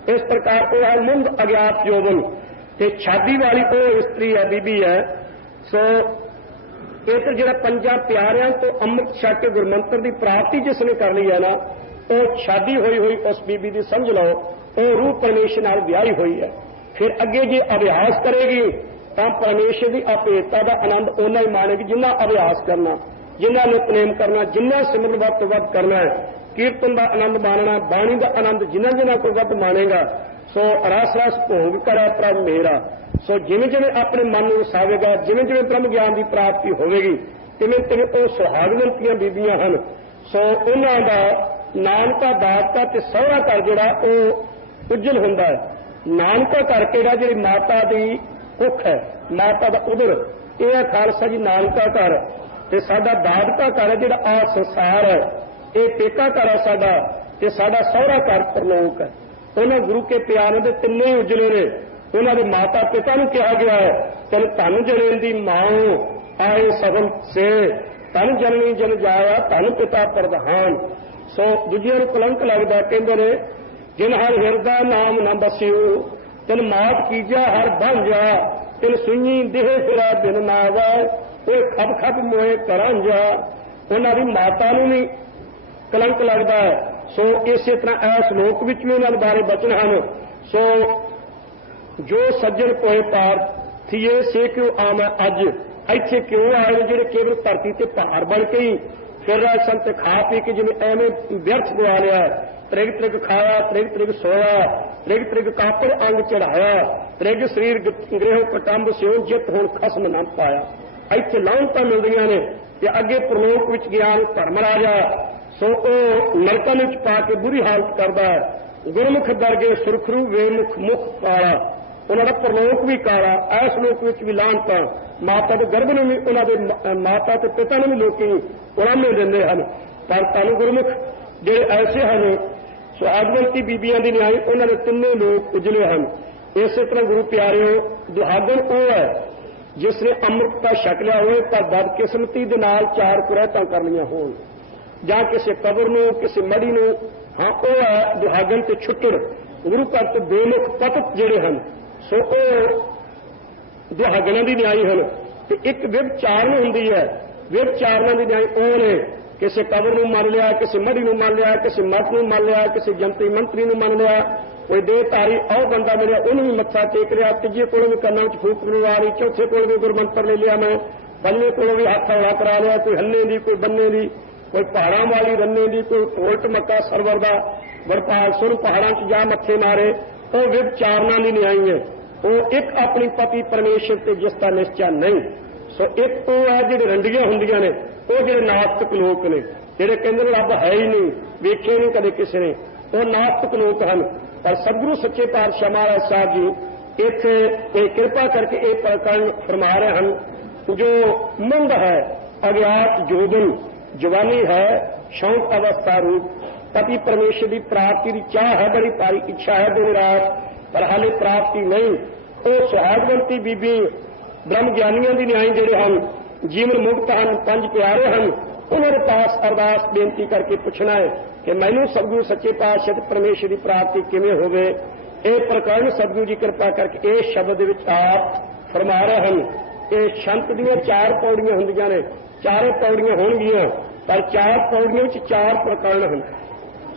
ਇਸ ਪ੍ਰਕਾਰ ਉਹ ਹੈ ਮੁੰਦ ਅਗਿਆਤ ਜੋਬਨ। ਤੇ ਛਾਦੀ ਵਾਲੀ ਉਹ ਇਸਤਰੀ ਹੈ, ਬੀਬੀ ਹੈ। ਸੋ ਇਹ ਜਿਹੜਾ ਪੰਜਾਂ ਪਿਆਰਿਆਂ ਤੋਂ ਅੰਮ੍ਰਿਤ ਛਕ ਕੇ ਗੁਰਮੰਤਰ ਦੀ ਪ੍ਰਾਪਤੀ ਜਿਸ ਨੇ ਕਰ ਲਈ ਹੈ ਨਾ, ਉਹ ਛਾਦੀ ਹੋਈ ਹੋਈ ਉਸ ਬੀਬੀ ਦੀ ਸਮਝ ਲਓ ਉਹ ਰੂਹ ਪਰਮੇਸ਼ਰ ਨਾਲ ਵਿਆਹੀ ਹੋਈ ਹੈ। ਫਿਰ ਅੱਗੇ ਜੇ ਅਭਿਆਸ ਕਰੇਗੀ ਤਾਂ ਪਰਮੇਸ਼ਰ ਦੀ ਅਪੇਤਾ ਦਾ ਆਨੰਦ ਉਹਨਾਂ ਹੀ ਮਾਣੇਗੀ ਜਿੰਨਾ ਅਭਿਆਸ ਕਰਨਾ, ਜਿੰਨਾ ਨਿਤਨੇਮ ਕਰਨਾ, ਜਿੰਨਾ ਸਿਮਰਨ ਵੱਧ ਤੋਂ ਵੱਧ ਕਰਨਾ ਹੈ, ਕੀਰਤਨ ਦਾ ਆਨੰਦ ਮਾਣਨਾ, ਬਾਣੀ ਦਾ ਆਨੰਦ ਜਿੰਨਾ ਕੋਈ ਵੱਧ ਮਾਣੇਗਾ। ਸੋ ਰਸ ਰਸ ਭੋਗ ਕਰੈ ਪ੍ਰਭ ਮੇਰਾ। ਸੋ ਜਿਵੇਂ ਜਿਵੇਂ ਆਪਣੇ ਮਨ ਨੂੰ ਵਸਾਵੇਗਾ, ਜਿਵੇਂ ਜਿਵੇਂ ਬ੍ਰਹਮ ਗਿਆਨ ਦੀ ਪ੍ਰਾਪਤੀ ਹੋਵੇਗੀ, ਤਿਵੇਂ ਤਿਵੇਂ ਉਹ ਸੁਹਾਗਵੰਤੀਆਂ ਬੀਬੀਆਂ ਹਨ। ਸੋ ਉਹਨਾਂ ਦਾ ਨਾਨਕਾ ਦਾਤਾ ਤੇ ਸਹੁਰਾ ਘਰ ਜਿਹੜਾ ਉਹ ਉਜਲ ਹੁੰਦਾ ਹੈ। ਨਾਨਕਾ ਘਰ ਕਿਹੜਾ ਜਿਹੜੀ ਮਾਤਾ ਦੀ ਕੁੱਖ ਹੈ, ਮਾਤਾ ਦਾ ਉਦਰ, ਇਹ ਹੈ ਖਾਲਸਾ ਜੀ ਨਾਨਕਾ ਘਰ। ਤੇ ਸਾਡਾ ਦਾਦਕਾ ਘਰ ਹੈ ਜਿਹੜਾ ਆ ਸੰਸਾਰ ਹੈ, ਇਹ ਪੇਕਾ ਘਰ ਹੈ ਸਾਡਾ, ਤੇ ਸਾਡਾ ਸਹੁਰਾ ਘਰ ਪਰਲੋਕ ਹੈ। ਉਹਨਾਂ ਗੁਰੂ ਕੇ ਪਿਆਰਿਆਂ ਦੇ ਤਿੰਨੇ ਹੀ ਉਜਲੇ ਨੇ। ਉਹਨਾਂ ਦੇ ਮਾਤਾ ਪਿਤਾ ਨੂੰ ਕਿਹਾ ਗਿਆ ਹੈ ਤਨ ਧਨ ਜਨੇਨ ਦੀ ਮਾਂ ਆਏ ਸਫਲ ਸੇ, ਧਨ ਜਨਨੀ ਜਨ ਜਾਇਆ ਧਨ ਪਿਤਾ ਪ੍ਰਧਾਨ। ਸੋ ਦੂਜਿਆਂ ਨੂੰ ਕਲੰਕ ਲੱਗਦਾ, ਕਹਿੰਦੇ ਨੇ ਜਿਨ ਹਰ ਹਿਰਦਾ ਨਾਮ ਨਾ ਬਸਿਓ, ਤਿਨ ਮਾਤ ਕੀਜਾ ਹਰ ਭਾਂਜਾ, ਤਿਨ ਸੁਣੀ ਦੇਹ ਫਿਰਾ ਬਿਨ ਨਾਵਾ, ਉਹ ਖਬ ਖਬ ਮੋਏ ਕਰਾਂਜਾ। ਉਹਨਾਂ ਦੀ ਮਾਤਾ ਨੂੰ ਵੀ ਕਲੰਕ ਲੱਗਦਾ ਹੈ। ਸੋ ਇਸੇ ਤਰ੍ਹਾਂ ਇਸ ਲੋਕ ਵਿੱਚ ਵੀ ਉਹਨਾਂ ਦੇ ਬਾਰੇ ਬਚਨ ਹਨ। ਸੋ ਜੋ ਸੱਜਣ ਕੋਏ ਪਾਰ ਥੀਏ ਸੇ ਕਿਉਂ ਆਵੇਂ ਅੱਜ, ਇੱਥੇ ਕਿਉਂ ਆਏ ਨੇ ਜਿਹੜੇ ਕੇਵਲ ਧਰਤੀ ਤੇ ਪਹਾੜ ਬਣ ਕੇ ਹੀ ਫਿਰ ਰਹੇ ਸਨ ਤੇ ਖਾ ਪੀ ਕੇ ਜਿਵੇਂ ਐਵੇਂ ਵਿਅਰਥ ਗਵਾ ਲਿਆ। ਤ੍ਰਿਗ ਤ੍ਰਿਗ ਖਾਇਆ, ਤ੍ਰਿਗ ਤ੍ਰਿਗ ਸੋਇਆ, ਤ੍ਰਿਗ ਤ੍ਰਿਗ ਕਾਪੜ ਅੰਗ ਚੜਾਇਆ, ਤ੍ਰਿਗ ਸਰੀਰ ਗ੍ਰਹਿ ਕਟੰਬ ਸਿਉ ਜਿਤ ਹੁਣ ਖਸਮ ਨਾ ਪਾਇਆ। ਇੱਥੇ ਲਾਹਨਤਾਂ ਮਿਲਦੀਆਂ ਨੇ ਤੇ ਅੱਗੇ ਪ੍ਰਲੋਕ ਵਿੱਚ ਗਿਆਨ ਧਰਮ ਰਾਜਾ ਸੋ ਉਹ ਨਰਕਾਂ ਵਿੱਚ ਪਾ ਕੇ ਬੁਰੀ ਹਾਲਤ ਕਰਦਾ ਹੈ। ਗੁਰਮੁਖ ਦਰਗੇ ਸੁਰਖਰੂ ਵੇਮੁਖ ਮੁਖ ਕਾਲਾ, ਉਹਨਾਂ ਦਾ ਪ੍ਰਲੋਕ ਵੀ ਕਾਲਾ, ਇਸ ਲੋਕ ਵਿੱਚ ਵੀ ਲਾਹਨਤਾਂ। ਮਾਤਾ ਦੇ ਗਰਭ ਨੂੰ ਵੀ ਉਹਨਾਂ ਦੇ ਮਾਤਾ ਤੇ ਪਿਤਾ ਨੂੰ ਵੀ ਲੋਕੀ ਉਲਾਮੇ ਦਿੰਦੇ ਹਨ। ਪਰ ਤੁਹਾਨੂੰ ਗੁਰਮੁਖ ਜਿਹੜੇ ਐਸੇ ਹਨ ਸੁਹਾਗਵੰਤੀ ਬੀਬੀਆਂ ਦੀ ਨਿਆਈ, ਉਹਨਾਂ ਦੇ ਤਿੰਨੇ ਲੋਕ ਉਜਲੇ ਹਨ। ਇਸੇ ਤਰ੍ਹਾਂ ਗੁਰੂ ਪਿਆਰਿਓ, ਦੁਹਾਗਣ ਉਹ ਹੈ ਜਿਸ ਨੇ ਅੰਮ੍ਰਿਤ ਛਕ ਲਿਆ ਹੋਵੇ ਪਰ ਬਦਕਿਸਮਤੀ ਦੇ ਨਾਲ ਚਾਰ ਕੁਰੈਤਾਂ ਕਰਨੀਆਂ ਹੋਣ, ਜਾਂ ਕਿਸੇ ਕਬਰ ਨੂੰ, ਕਿਸੇ ਮੜੀ ਨੂੰ। ਹਾਂ, ਉਹ ਹੈ ਦੁਹਾਗਣ ਤੇ ਛੁੱਟੜ। ਗੁਰੂ ਘਰ ਤੋਂ ਬੇਮੁਖ ਪਤਤ ਜਿਹੜੇ ਹਨ, ਸੋ ਉਹ ਦੁਹਾਗਣਾਂ ਦੀ ਨਿਆਈ ਹਨ। ਤੇ ਇੱਕ ਵਿਭਚਾਰਨ ਹੁੰਦੀ ਹੈ, ਵਿਭਚਾਰਨਾਂ ਦੀ ਨਿਆਈ ਉਹ ਨੇ ਕਿਸੇ ਕਬਰ ਨੂੰ ਮੰਨ ਲਿਆ, ਕਿਸੇ ਮੜੀ ਨੂੰ ਮੰਨ ਲਿਆ, ਕਿਸੇ ਮਰਦ ਨੂੰ ਮੰਨ ਲਿਆ, ਕਿਸੇ ਜੰਤਰੀ ਮੰਤਰੀ ਨੂੰ ਮੰਨ ਲਿਆ, ਕੋਈ ਦੇਹਧਾਰੀ ਉਹ ਬੰਦਾ ਮਿਲਿਆ ਉਹਨੂੰ ਵੀ ਮੱਥਾ ਟੇਕ ਲਿਆ, ਤੀਜੇ ਕੋਲੋਂ ਵੀ ਕੰਨਾਂ ਵਿੱਚ ਫੂਕ ਲਵਾ ਲਈ, ਚੌਥੇ ਕੋਲ ਵੀ ਗੁਰਮੰਤਰ ਲੈ ਲਿਆ ਮੈਂ, ਪੰਜਵੇਂ ਕੋਲੋਂ ਵੀ ਹੱਥ ਹੌਲਾ ਕਰਾ ਲਿਆ, ਕੋਈ ਹੰਨੇ ਦੀ, ਕੋਈ ਬੰਨੇ ਦੀ, ਕੋਈ ਪਹਾੜਾਂ ਵਾਲੀ ਰੰਨੇ ਦੀ, ਕੋਈ ਢੋਲਟ ਮੱਕਾ ਸਰਵਰ ਦਾ ਵਰਪਾਲ ਸੁਣ ਪਹਾੜਾਂ 'ਚ ਜਾ ਮੱਥੇ ਮਾਰੇ। ਉਹ ਵਿਭਚਾਰਨਾਂ ਦੀ ਨਿਆਈ ਹੈ। ਉਹ ਇੱਕ ਆਪਣੀ ਪਤੀ ਪਰਮੇਸ਼ਰ ਤੇ ਜਿਸ ਦਾ ਨਿਸ਼ਚਾ ਨਹੀਂ, सो एक तो है जिहड़े रंडियां हुंदियां ने, वो जिहड़े नास्तिक लोक ने, जिहड़े कहंदे ने रब है ही नहीं, वेखे नहीं कदे किसी ने, वो नास्तिक लोक हैं। पर सतगुरु सच्चे पातशाह महाराज साहब जी इत्थे किरपा करके एक प्रकरण फरमा रहे हैं जो मंद है, अज्ञात जोबन जवानी है, शौक अवस्था रूप पति परमेश्वर की प्राप्ति की चाह है, बड़ी भारी इच्छा है दिन रात, पर हाले प्राप्ति नहीं। वो सुहागवंती बीबी ब्रह्म ज्ञानियों की न्याय जिहड़े हैं, जीवन मुक्त हैं, पंज प्यारे हैं, उन्होंने पास अरदास बेनती करके पूछना है कि मैनू सतगुरु सच्चे पातशाह परमेश्वर की प्राप्ति किवें होवे। ये प्रकरण सतगुरु जी कृपा करके इस शब्द विच आप फरमा रहे हैं। ये शंत दियां 4 पौड़ियां हुंदियां ने, 4 पौड़ियां होणगियां, पर 4 पौड़ियां विच 4 प्रकरण हैं।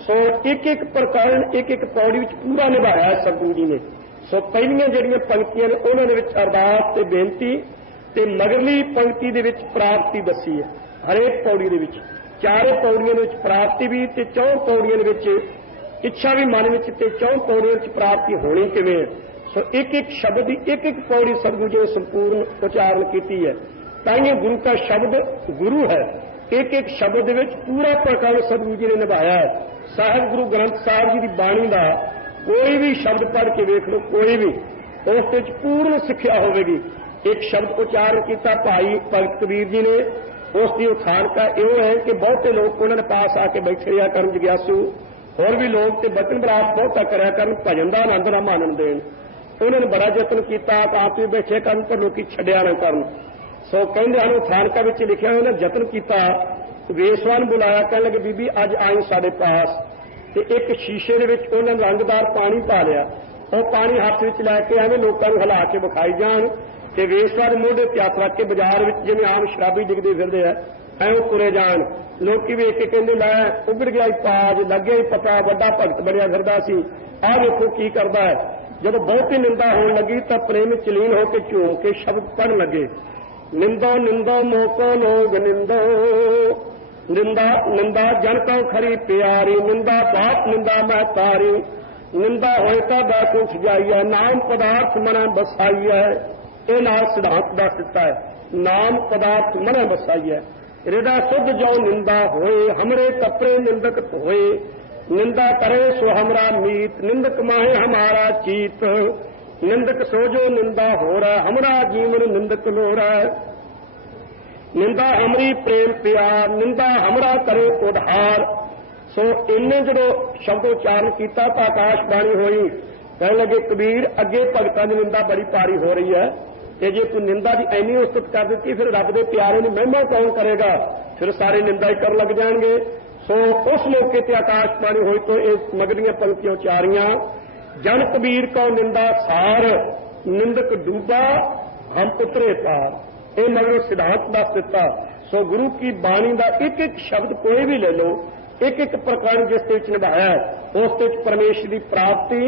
सो एक एक प्रकरण एक एक पौड़ी विच पूरा निभाया सतगुरु जी ने। सो पहलियां जिहड़ियां पंक्तियां ने उन्हां दे विच अरदास ते बेनती ते मगरली पंक्ति दे विच प्राप्ति दसी है। हरेक पौड़ी दे विच 4 पौड़ियां दे विच प्राप्ति भी ते 4 पौड़ियां दे विच इच्छा भी मन विच ते 4 पौड़ियां विच प्राप्ति होनी किवें है। सो एक एक शब्द की एक एक पौड़ी सतगुरु जी ने संपूर्ण उच्चारण की है। ताइयों गुरु का शब्द गुरु है। एक एक शब्द दे विच पूरा प्रकरण सतगुरु जी ने निभाया है। साहिब गुरु ग्रंथ साहिब जी की बाणी का कोई भी शब्द पढ़ के वेख लो, कोई भी उस पूर्ण सिक्ख्या होगी। एक शब्द उच्चारण किया भाई भगत कबीर जी ने, उसकी उठान का यो है कि बहुते लोग उन्होंने पास आके बैठे रहा कर जग्यासू, होर भी लोग बचन बरात बहुता कराया कर, भजन का आनंद ना मानन देन। उन्होंने बड़ा यत्न किया आप भी बैठे कर, तो लोग छड्या ना कर। सो कहते हैं उठानका में लिखा उन्हें यत्न किया, वेसवान बुलाया, कह लगे बीबी अज आई साडे पास, ते एक शीशे दे विच उन्होंने रंगदार पानी पा लिया। वो पानी हाथ में लैके एवं लोगों को हिला के विखाई जान, ते वेसवान मोढ़े ते हथ रख के बाजार में जिवें आम शराबी डिगदे फिरदे है एवं तुरे जान। लोग वेख के कहते लै उगड़ गया पाज, लग गया पता बड़ा भगत बनया फिरदा सी, आ देखो की करदा है। जब बहुती निंदा होने लगी तो प्रेम चलीन होकर झूम के शब्द पढ़ लगे, निंदो निंदो मोको लोग निंदो, निंदा निंदा जन को खरी प्यारी, निंदा बाप निंदा मैं तारी, निंदा होए तो बैकुंठ जाइए, नाम पदार्थ मना बसाई है। ये नाल सिद्धांत दस दिता है, नाम पदार्थ मना बसाई है। हृदय शुद्ध जो निंदा होए, हमरे तपरे निंदक होए, निंदा करे सो हमरा मीत, निंदक माहे हमारा चीत, निंदक सो जो निंदा हो रहा, हमरा जीवन निंदक लो रहा। निंदा हमरी प्रेम प्यार, निंदा हमरा करे उधार। सो इन्हें जो शब्दोच्चारण किया तो आकाशवाणी हुई, कह लगे कबीर अगे भगतां की निंदा बड़ी भारी हो रही है, ते जे तू निंदा की इन्नी उस्तत कर दी फिर रब के प्यारे ने महिमा कौन करेगा, फिर सारे निंदा ही कर लग जाएंगे। सो उस मौके पर आकाशवाणी हुई तो ये मगरियां पंक्तियां उचारियां, जन कबीर को निंदा सार, निंदक डूबा हम उतरे पार। ये मगरों सिद्धांत दस दिता। सो गुरु की बाणी का एक एक शब्द कोई भी ले लो, एक एक प्रकरण जिस निभाया उस परमेश्वर की प्राप्ति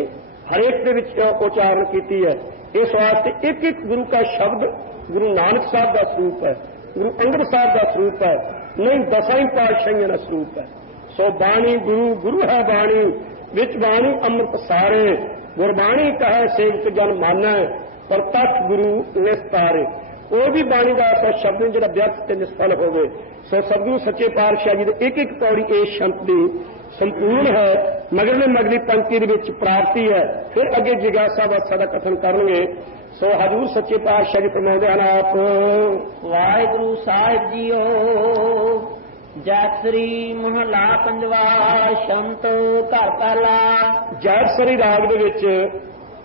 हरेक के उच्चारण की है। इस वास्ते एक एक गुरु का शब्द गुरु नानक साहब का स्वरूप है, गुरु अंगद साहब का स्वरूप है, नहीं 10 पातशाहियों का स्वरूप है। सो बाणी गुरु, गुरु है बाणी, विच बाणी अमृत सारे, गुरबाणी कहे सेवक जन मानै, प्रत्यक्ष गुरु निस्तारे। कोई भी बाणी का ऐसा शब्द नहीं जो व्यर्थ से निष्फल होवे। सो सतगुरु सच्चे पातशाह जी की एक एक पौड़ी इस शंत की संपूर्ण है। मगरले मगली पंक्ति के प्राप्ति है, फिर अगे जिज्ञासा अवस्था का कथन करेंगे। सो हजूर सच्चे पातशाह जी फरमाते हैं आप वाहिगुरु साहिब जीओ जैतसरी महला पंजवा शंत घर पहला। जैतसरी राग दे विच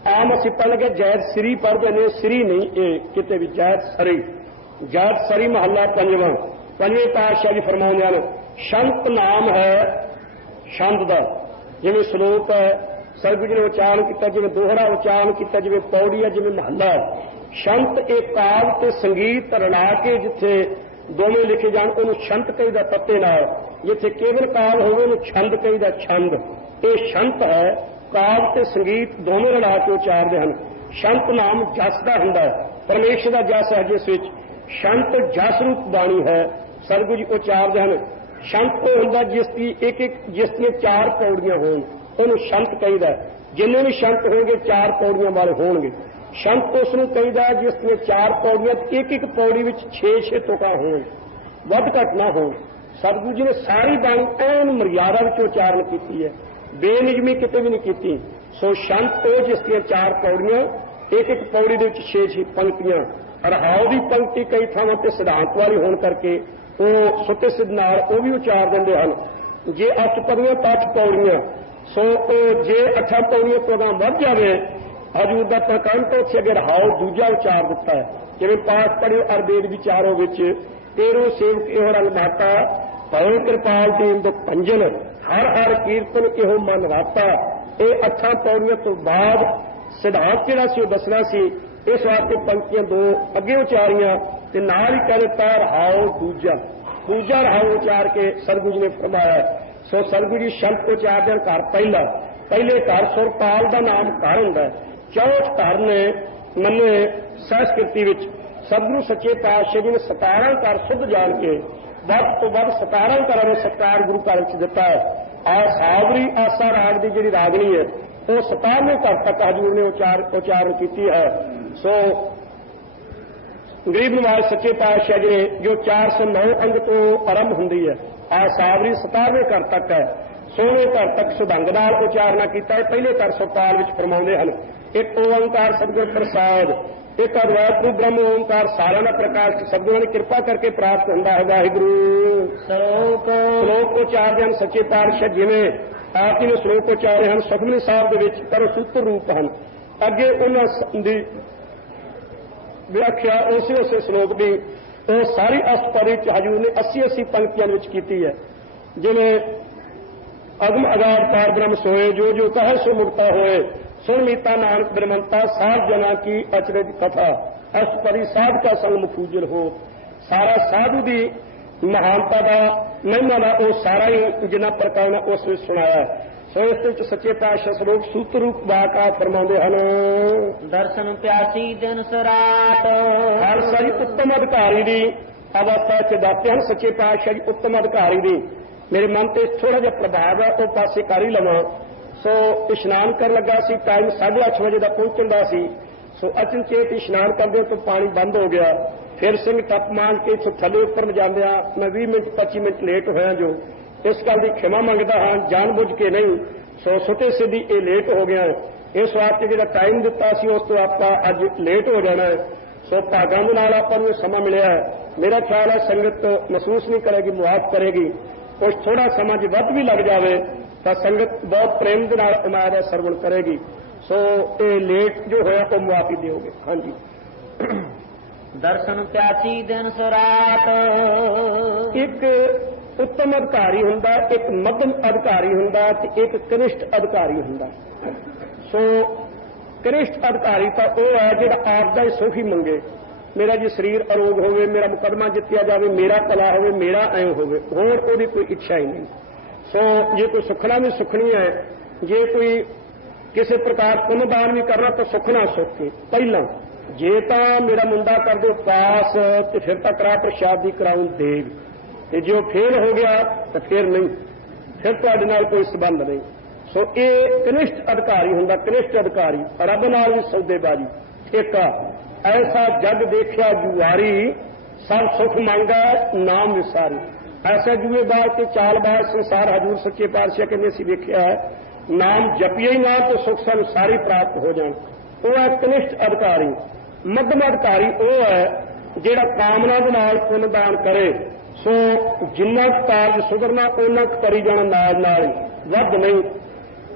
आम असीं पढ़ लगे जैत सरी पढ़ते हैं, सरी नहीं, ये किते भी जैतसरी। जैतसरी महला पंजवा। पंजवें पातशाह जी फरमाते हैं शंत नाम है छंद का, जिवें श्लोक है सतगुरू जी ने उच्चारण किया, जिवें दोहरा उच्चारण किया, जिवें पौड़ी है, जिवें महला। छंत एक काव्य ते संगीत रला के जिथे दोवें लिखे जान उन्होंने छंत कहीदा तत्ते नाल, जिथे केवल काव्य होवे उन्होंने छंद कहीदा छंद। ये छंत है, काव्य ते संगीत दोवें रला के उच्चारते हैं। छंत नाम जस का हुंदा है, परमेश्वर का जस है, जिस विच छंत जस रूप बाणी है। सतगुरू जी उच्चारते हैं छंत वो हुंदा जिसकी एक एक जिसने 4 पौड़ियां होण, उन्होंने छंत कहीदा। जिन्ने भी छंत होंगे 4 पौड़ियां वाले होंगे। ਸ਼ੰਤ ਉਸ ਨੂੰ ਕਹਿੰਦਾ ਜਿਸ ਦੀਆਂ 4 ਪੌੜੀਆਂ, ਇੱਕ ਇੱਕ ਪੌੜੀ ਵਿੱਚ 6-6 ਤੁਕਾਂ ਹੋਣ, ਵੱਧ ਘੱਟ ਨਾ ਹੋਣ। ਸਤਿਗੁਰੂ ਜੀ ਨੇ ਸਾਰੀ ਬਾਣੀ ਐਨ ਮਰਿਆਦਾ ਵਿੱਚ ਉਚਾਰਨ ਕੀਤੀ ਹੈ, ਬੇਨਿਯਮੀ ਕਿਤੇ ਵੀ ਨਹੀਂ ਕੀਤੀ। ਸੋ ਸ਼ੰਤ ਉਹ ਜਿਸ ਦੀਆਂ 4 ਪੌੜੀਆਂ, ਇੱਕ ਇੱਕ ਪੌੜੀ ਦੇ ਵਿੱਚ 6-6 ਪੰਕਤੀਆਂ। ਰਹਾਉ ਦੀ ਪੰਕਤੀ ਕਈ ਥਾਵਾਂ ਤੇ ਸਿਧਾਂਤ ਵਾਲੀ ਹੋਣ ਕਰਕੇ ਉਹ ਸੁੱਤੇ ਸਿੱਧ ਨਾਲ ਉਹ ਵੀ ਉਚਾਰ ਦਿੰਦੇ ਹਨ। ਜੇ 8 ਪੌੜੀਆਂ ਤਾਂ 8 ਪੌੜੀਆਂ, ਸੋ ਉਹ ਜੇ 8 ਪੌੜੀਆਂ ਤੋਂ ਅਗਾਂਹ ਵੱਧ ਜਾਵੇ, ਹਜੂਰ ਦਾ ਪ੍ਰਕੰਠ ਉੱਥੇ ਅੱਗੇ ਰਹਾਉ ਦੂਜਾ ਉਚਾਰ ਦਿੱਤਾ ਹੈ। ਜਿਵੇਂ ਪਾਠ ਪੜ੍ਹਿਓ ਅਰਬੇਦ ਵਿਚਾਰੋ ਵਿੱਚ ਤੇਰੋ ਸੇਵਕ ਇਹੋ ਰੰਗ ਮਾਤਾ, ਭਉ ਕਿਰਪਾਲ ਦੀਨ ਦੁਖ ਭੰਜਨ, ਹਰ ਹਰ ਕੀਰਤਨ ਇਹੋ ਮਨ ਵਾਤਾ। ਇਹ 8 ਪੌੜੀਆਂ ਤੋਂ ਬਾਅਦ ਸਿਧਾਂਤ ਜਿਹੜਾ ਸੀ ਉਹ ਦੱਸਣਾ ਸੀ। ਇਸ ਵਾਸਤੇ ਪੰਕਤੀਆਂ 2 ਅੱਗੇ ਉਚਾਰੀਆਂ ਤੇ ਨਾਲ ਹੀ ਕਹਿ ਦਿੱਤਾ ਰਹਾਉ ਦੂਜਾ ਰਹਾਉ ਉਚਾਰ ਕੇ ਸਤਿਗੁਰੂ ਜੀ ਨੇ ਫਰਮਾਇਆ। ਸੋ ਸਤਿਗੁਰੂ ਜੀ ਸ਼ਬਦ ਉਚਾਰਦੇ ਹਨ ਘਰ ਪਹਿਲੇ ਘਰ ਸੁਰਪਾਲ ਦਾ ਨਾਮ ਘਰ ਹੁੰਦਾ ਹੈ। 64 ਘਰ ਨੇ ਮੰਨੇ ਸੰਸਕ੍ਰਿਤੀ ਵਿੱਚ। ਸਤਿਗੁਰੂ ਸੱਚੇ ਪਾਤਸ਼ਾਹ ਜੀ ਨੇ 17 ਘਰ ਸੁਧ ਜਾਣ ਕੇ ਵੱਧ ਤੋਂ ਵੱਧ 17 ਘਰਾਂ ਨੂੰ ਸਤਿਕਾਰ ਗੁਰੂ ਘਰ ਵਿੱਚ ਦਿੱਤਾ ਹੈ। ਆ ਸਾਵਰੀ ਆਸਾ ਰਾਗ ਦੀ ਜਿਹੜੀ ਰਾਗਣੀ ਹੈ ਉਹ 17ਵੇਂ ਘਰ ਤੱਕ ਹਜੂਰ ਨੇ ਉਚਾਰਨ ਕੀਤੀ ਹੈ। ਸੋ ਗਰੀਬ ਨਿਵਾਜ ਸੱਚੇ ਪਾਤਸ਼ਾਹ ਜੀ ਨੇ ਜੋ 409 ਅੰਗ ਤੋਂ ਆਰੰਭ ਹੁੰਦੀ ਹੈ, ਆ ਸਾਵਰੀ 17ਵੇਂ ਘਰ ਤੱਕ ਹੈ। 16ਵੇਂ ਘਰ ਤੱਕ ਸੁਭੰਗ ਨਾਲ ਉਚਾਰਨਾ ਕੀਤਾ ਹੈ। ਪਹਿਲੇ ਘਰ ਸੁਪਾਲ ਵਿੱਚ ਫਰਮਾਉਂਦੇ ਹਨ ਇੱਕ ਓੰਕਾਰ ਸਤਿਗੁਰ ਪ੍ਰਸਾਦ, ਇੱਕ ਅਦਵੈਤ ਰੂਪ ਬ੍ਰਹਮ ਓੰਕਾਰ ਸਾਰਿਆਂ ਦਾ ਪ੍ਰਕਾਸ਼ ਸਤਿਗੁਰਾਂ ਦੀ ਕਿਰਪਾ ਕਰਕੇ ਪ੍ਰਾਪਤ ਹੁੰਦਾ ਹੈ। ਵਾਹਿਗੁਰੂ ਸ਼ਲੋਕ ਉਚਾਰਦੇ ਹਨ ਸੱਚੇ ਪਾਤਸ਼ਾਹ ਜਿਵੇਂ ਆਪ ਜੀ ਨੇ ਸ਼ਲੋਕ ਉਚਾਰੇ ਹਨ ਸੁਖਮਨੀ ਸਾਹਿਬ ਦੇ ਵਿੱਚ, ਪਰ ਸੂਤਰ ਰੂਪ ਹਨ। ਅੱਗੇ ਉਹਨਾਂ ਦੀ ਵਿਆਖਿਆ ਉਸੇ ਸ਼ਲੋਕ ਦੀ ਉਹ ਸਾਰੀ ਅਸ਼ਟਪਦੀ ਚ ਹਜੂਰ ਨੇ 80 ਪੰਕਤੀਆਂ ਵਿੱਚ ਕੀਤੀ ਹੈ। ਜਿਵੇਂ ਅਗਮ ਅਗਾਧ ਪਾਰ ਬ੍ਰਹਮ ਸੋਏ, ਜੋ ਜੋ ਕਹੈ ਸੋ ਮੁਕਤਾ ਹੋਏ, ਸੁਣ ਮੀਤਾ ਨਾਨਕ ਬਿਰਮੰਤਾ, ਸਾਧ ਜਨਾ ਕੀ ਅਚਰਜ ਕਥਾ, ਅਸ਼ਟਪਦੀ ਸਾਧ ਕਾ ਸੰਗ ਮੁਖੂਜਲ ਹੋ। ਸਾਰਾ ਸਾਧੂ ਦੀ ਮਹਾਨਤਾ ਦਾ ਮਹਿਮਾ ਦਾ ਉਹ ਸਾਰਾ ਹੀ ਜਿੰਨਾ ਪ੍ਰਕਾਰਨਾ ਉਸ ਵਿੱਚ ਸੁਣਾਇਆ। ਸੋ ਇਸ ਵਿੱਚ ਸੱਚੇ ਪਾਤਸ਼ਾਹ ਸ਼ਲੋਕ ਸੂਤਰ ਰੂਪ ਵਾਕਾ ਫਰਮਾਉਂਦੇ ਹਨ। ਦਰਸ਼ਨ ਪਿਆਸੀ ਦਿਨ ਸਰਾਟ, ਖਾਲਸਾ ਜੀ ਉੱਤਮ ਅਧਿਕਾਰੀ ਦੀ ਅਵਸਥਾ ਚ ਦੱਸਦੇ ਹਨ ਸੱਚੇ ਪਾਤਸ਼ਾਹ ਜੀ ਉੱਤਮ ਅਧਿਕਾਰੀ ਦੀ। ਮੇਰੇ ਮਨ ਤੇ ਥੋੜਾ ਜਿਹਾ ਪ੍ਰਭਾਵ ਹੈ, ਉਹ ਪਾਸੇ ਕਰ ਹੀ ਲਵਾਂ। ਸੋ ਇਸ਼ਨਾਨ ਕਰਨ ਲੱਗਾ ਸੀ, ਟਾਈਮ 8:30 ਵਜੇ ਦਾ ਪਹੁੰਚਣ ਦਾ ਸੀ। ਸੋ ਅਚਨਚੇਤ ਇਸ਼ਨਾਨ ਕਰਦੇ ਤੋਂ ਪਾਣੀ ਬੰਦ ਹੋ ਗਿਆ। ਫਿਰ ਸਿੰਘ ਟੱਪ ਮਾਰ ਕੇ ਇੱਥੋਂ ਥੱਲੇ ਉੱਪਰ ਜਾਂਦਿਆਂ ਮੈਂ 20 ਮਿੰਟ 25 ਮਿੰਟ ਲੇਟ ਹੋਇਆ, ਜੋ ਇਸ ਗੱਲ ਦੀ ਖਿਮਾ ਮੰਗਦਾ ਹਾਂ, ਜਾਣਬੁੱਝ ਕੇ ਨਹੀਂ। ਸੋ ਸੁੱਤੇ ਸਿੱਧੀ ਇਹ ਲੇਟ ਹੋ ਗਿਆ। ਇਸ ਵਾਸਤੇ ਜਿਹੜਾ ਟਾਈਮ ਦਿੱਤਾ ਸੀ ਉਸ ਤੋਂ ਆਪਾਂ ਅੱਜ ਲੇਟ ਹੋ ਜਾਣਾ ਹੈ। ਸੋ ਭਾਗਾਂ ਦੇ ਨਾਲ ਆਪਾਂ ਨੂੰ ਸਮਾਂ ਮਿਲਿਆ ਹੈ। ਮੇਰਾ ਖਿਆਲ ਹੈ ਸੰਗਤ ਮਹਿਸੂਸ ਨਹੀਂ ਕਰੇਗੀ, ਮੁਆਫ ਕਰੇਗੀ। ਕੁਝ ਥੋੜਾ ਸਮਾਂ ਜੇ ਵੱਧ ਵੀ ਲੱਗ ਜਾਵੇ ਤਾਂ ਸੰਗਤ ਬਹੁਤ ਪ੍ਰੇਮ ਦੇ ਨਾਲ ਉਮਾਦ ਦਾ ਸਰਵਣ ਕਰੇਗੀ। ਸੋ ਇਹ ਲੇਟ ਜੋ ਹੋਇਆ ਉਹ ਮੁਆਫੀ ਦਿਓਗੇ। ਹਾਂਜੀ। ਦਰਸ਼ਨ ਪਿਆਸੀ ਦਿਨ ਸਰਾਟ, ਇੱਕ ਉੱਤਮ ਅਧਿਕਾਰੀ ਹੁੰਦਾ, ਇੱਕ ਮੱਧਮ ਅਧਿਕਾਰੀ ਹੁੰਦਾ ਤੇ ਇੱਕ ਕਨਿਸ਼ਟ ਅਧਿਕਾਰੀ ਹੁੰਦਾ। ਸੋ ਕਨਿਸ਼ਟ ਅਧਿਕਾਰੀ ਤਾਂ ਉਹ ਹੈ ਜਿਹੜਾ ਆਪ ਦਾ ਹੀ ਸੁਖ ਹੀ ਮੰਗੇ। ਮੇਰਾ ਜੀ ਸਰੀਰ ਅਰੋਗ ਹੋਵੇ, ਮੇਰਾ ਮੁਕੱਦਮਾ ਜਿੱਤਿਆ ਜਾਵੇ, ਮੇਰਾ ਭਲਾ ਹੋਵੇ, ਮੇਰਾ ਐਂ ਹੋਵੇ, ਹੋਰ ਉਹਦੀ ਕੋਈ ਇੱਛਾ ਹੀ ਨਹੀਂ। ਸੋ ਜੇ ਕੋਈ ਸੁਖਣਾ ਵੀ ਸੁਖਣੀ ਹੈ, ਜੇ ਕੋਈ ਕਿਸੇ ਪ੍ਰਕਾਰ ਪੁੰਨਦਾਨ ਵੀ ਕਰਨਾ ਤਾਂ ਸੁਖਣਾ ਸੁੱਖ ਕੇ ਪਹਿਲਾਂ। ਜੇ ਤਾਂ ਮੇਰਾ ਮੁੰਡਾ ਕਰ ਦਿਓ ਪਾਸ ਤੇ ਫਿਰ ਤਾਂ ਕਰਾ ਪ੍ਰਸ਼ਾਦ ਦੀ ਕਰਾਉਂ ਦੇਗ, ਤੇ ਜੇ ਉਹ ਫੇਲ ਹੋ ਗਿਆ ਤਾਂ ਫਿਰ ਨਹੀਂ, ਫਿਰ ਤੁਹਾਡੇ ਨਾਲ ਕੋਈ ਸਬੰਧ ਨਹੀਂ। ਸੋ ਇਹ ਕਨਿਸ਼ਟ ਅਧਿਕਾਰੀ ਹੁੰਦਾ। ਕਨਿਸ਼ਟ ਅਧਿਕਾਰੀ ਰੱਬ ਨਾਲ ਵੀ ਸੌਦੇਬਾਜ਼ੀ ਠੇਕਾ। ਐਸਾ ਜਗ ਦੇਖਿਆ ਜੁਆਰੀ, ਸਭ ਸੁਖ ਮੰਗਾ ਨਾਮ ਵਿਸਾਰੀ। ਐਸਾ ਜੂਏਬਾਜ਼ ਤੇ ਚਾਲਬਾਜ਼ ਸੰਸਾਰ ਹਜੂਰ ਸੱਚੇ ਪਾਤਸ਼ਾਹ ਕਹਿੰਦੇ ਅਸੀਂ ਵੇਖਿਆ ਹੈ। ਨਾਮ ਜਪਿਆ ਹੀ ਨਾ ਤਾਂ ਸੁਖ ਸਾਨੂੰ ਸਾਰੇ ਪ੍ਰਾਪਤ ਹੋ ਜਾਣ। ਉਹ ਹੈ ਕਨਿਸ਼ਟ ਅਧਿਕਾਰੀ। ਮੱਧਮ ਅਧਿਕਾਰੀ ਉਹ ਹੈ ਜਿਹੜਾ ਕਾਮਨਾ ਦੇ ਨਾਲ ਪੁੰਨ ਦਾਨ ਕਰੇ। ਸੋ ਜਿੰਨਾ ਕਾਰਜ ਸੁਧਰਨਾ ਉਹਨਾਂ ਕਰੀ ਜਾਣਾ, ਨਾਲ ਹੀ ਵੱਧ ਨਹੀਂ।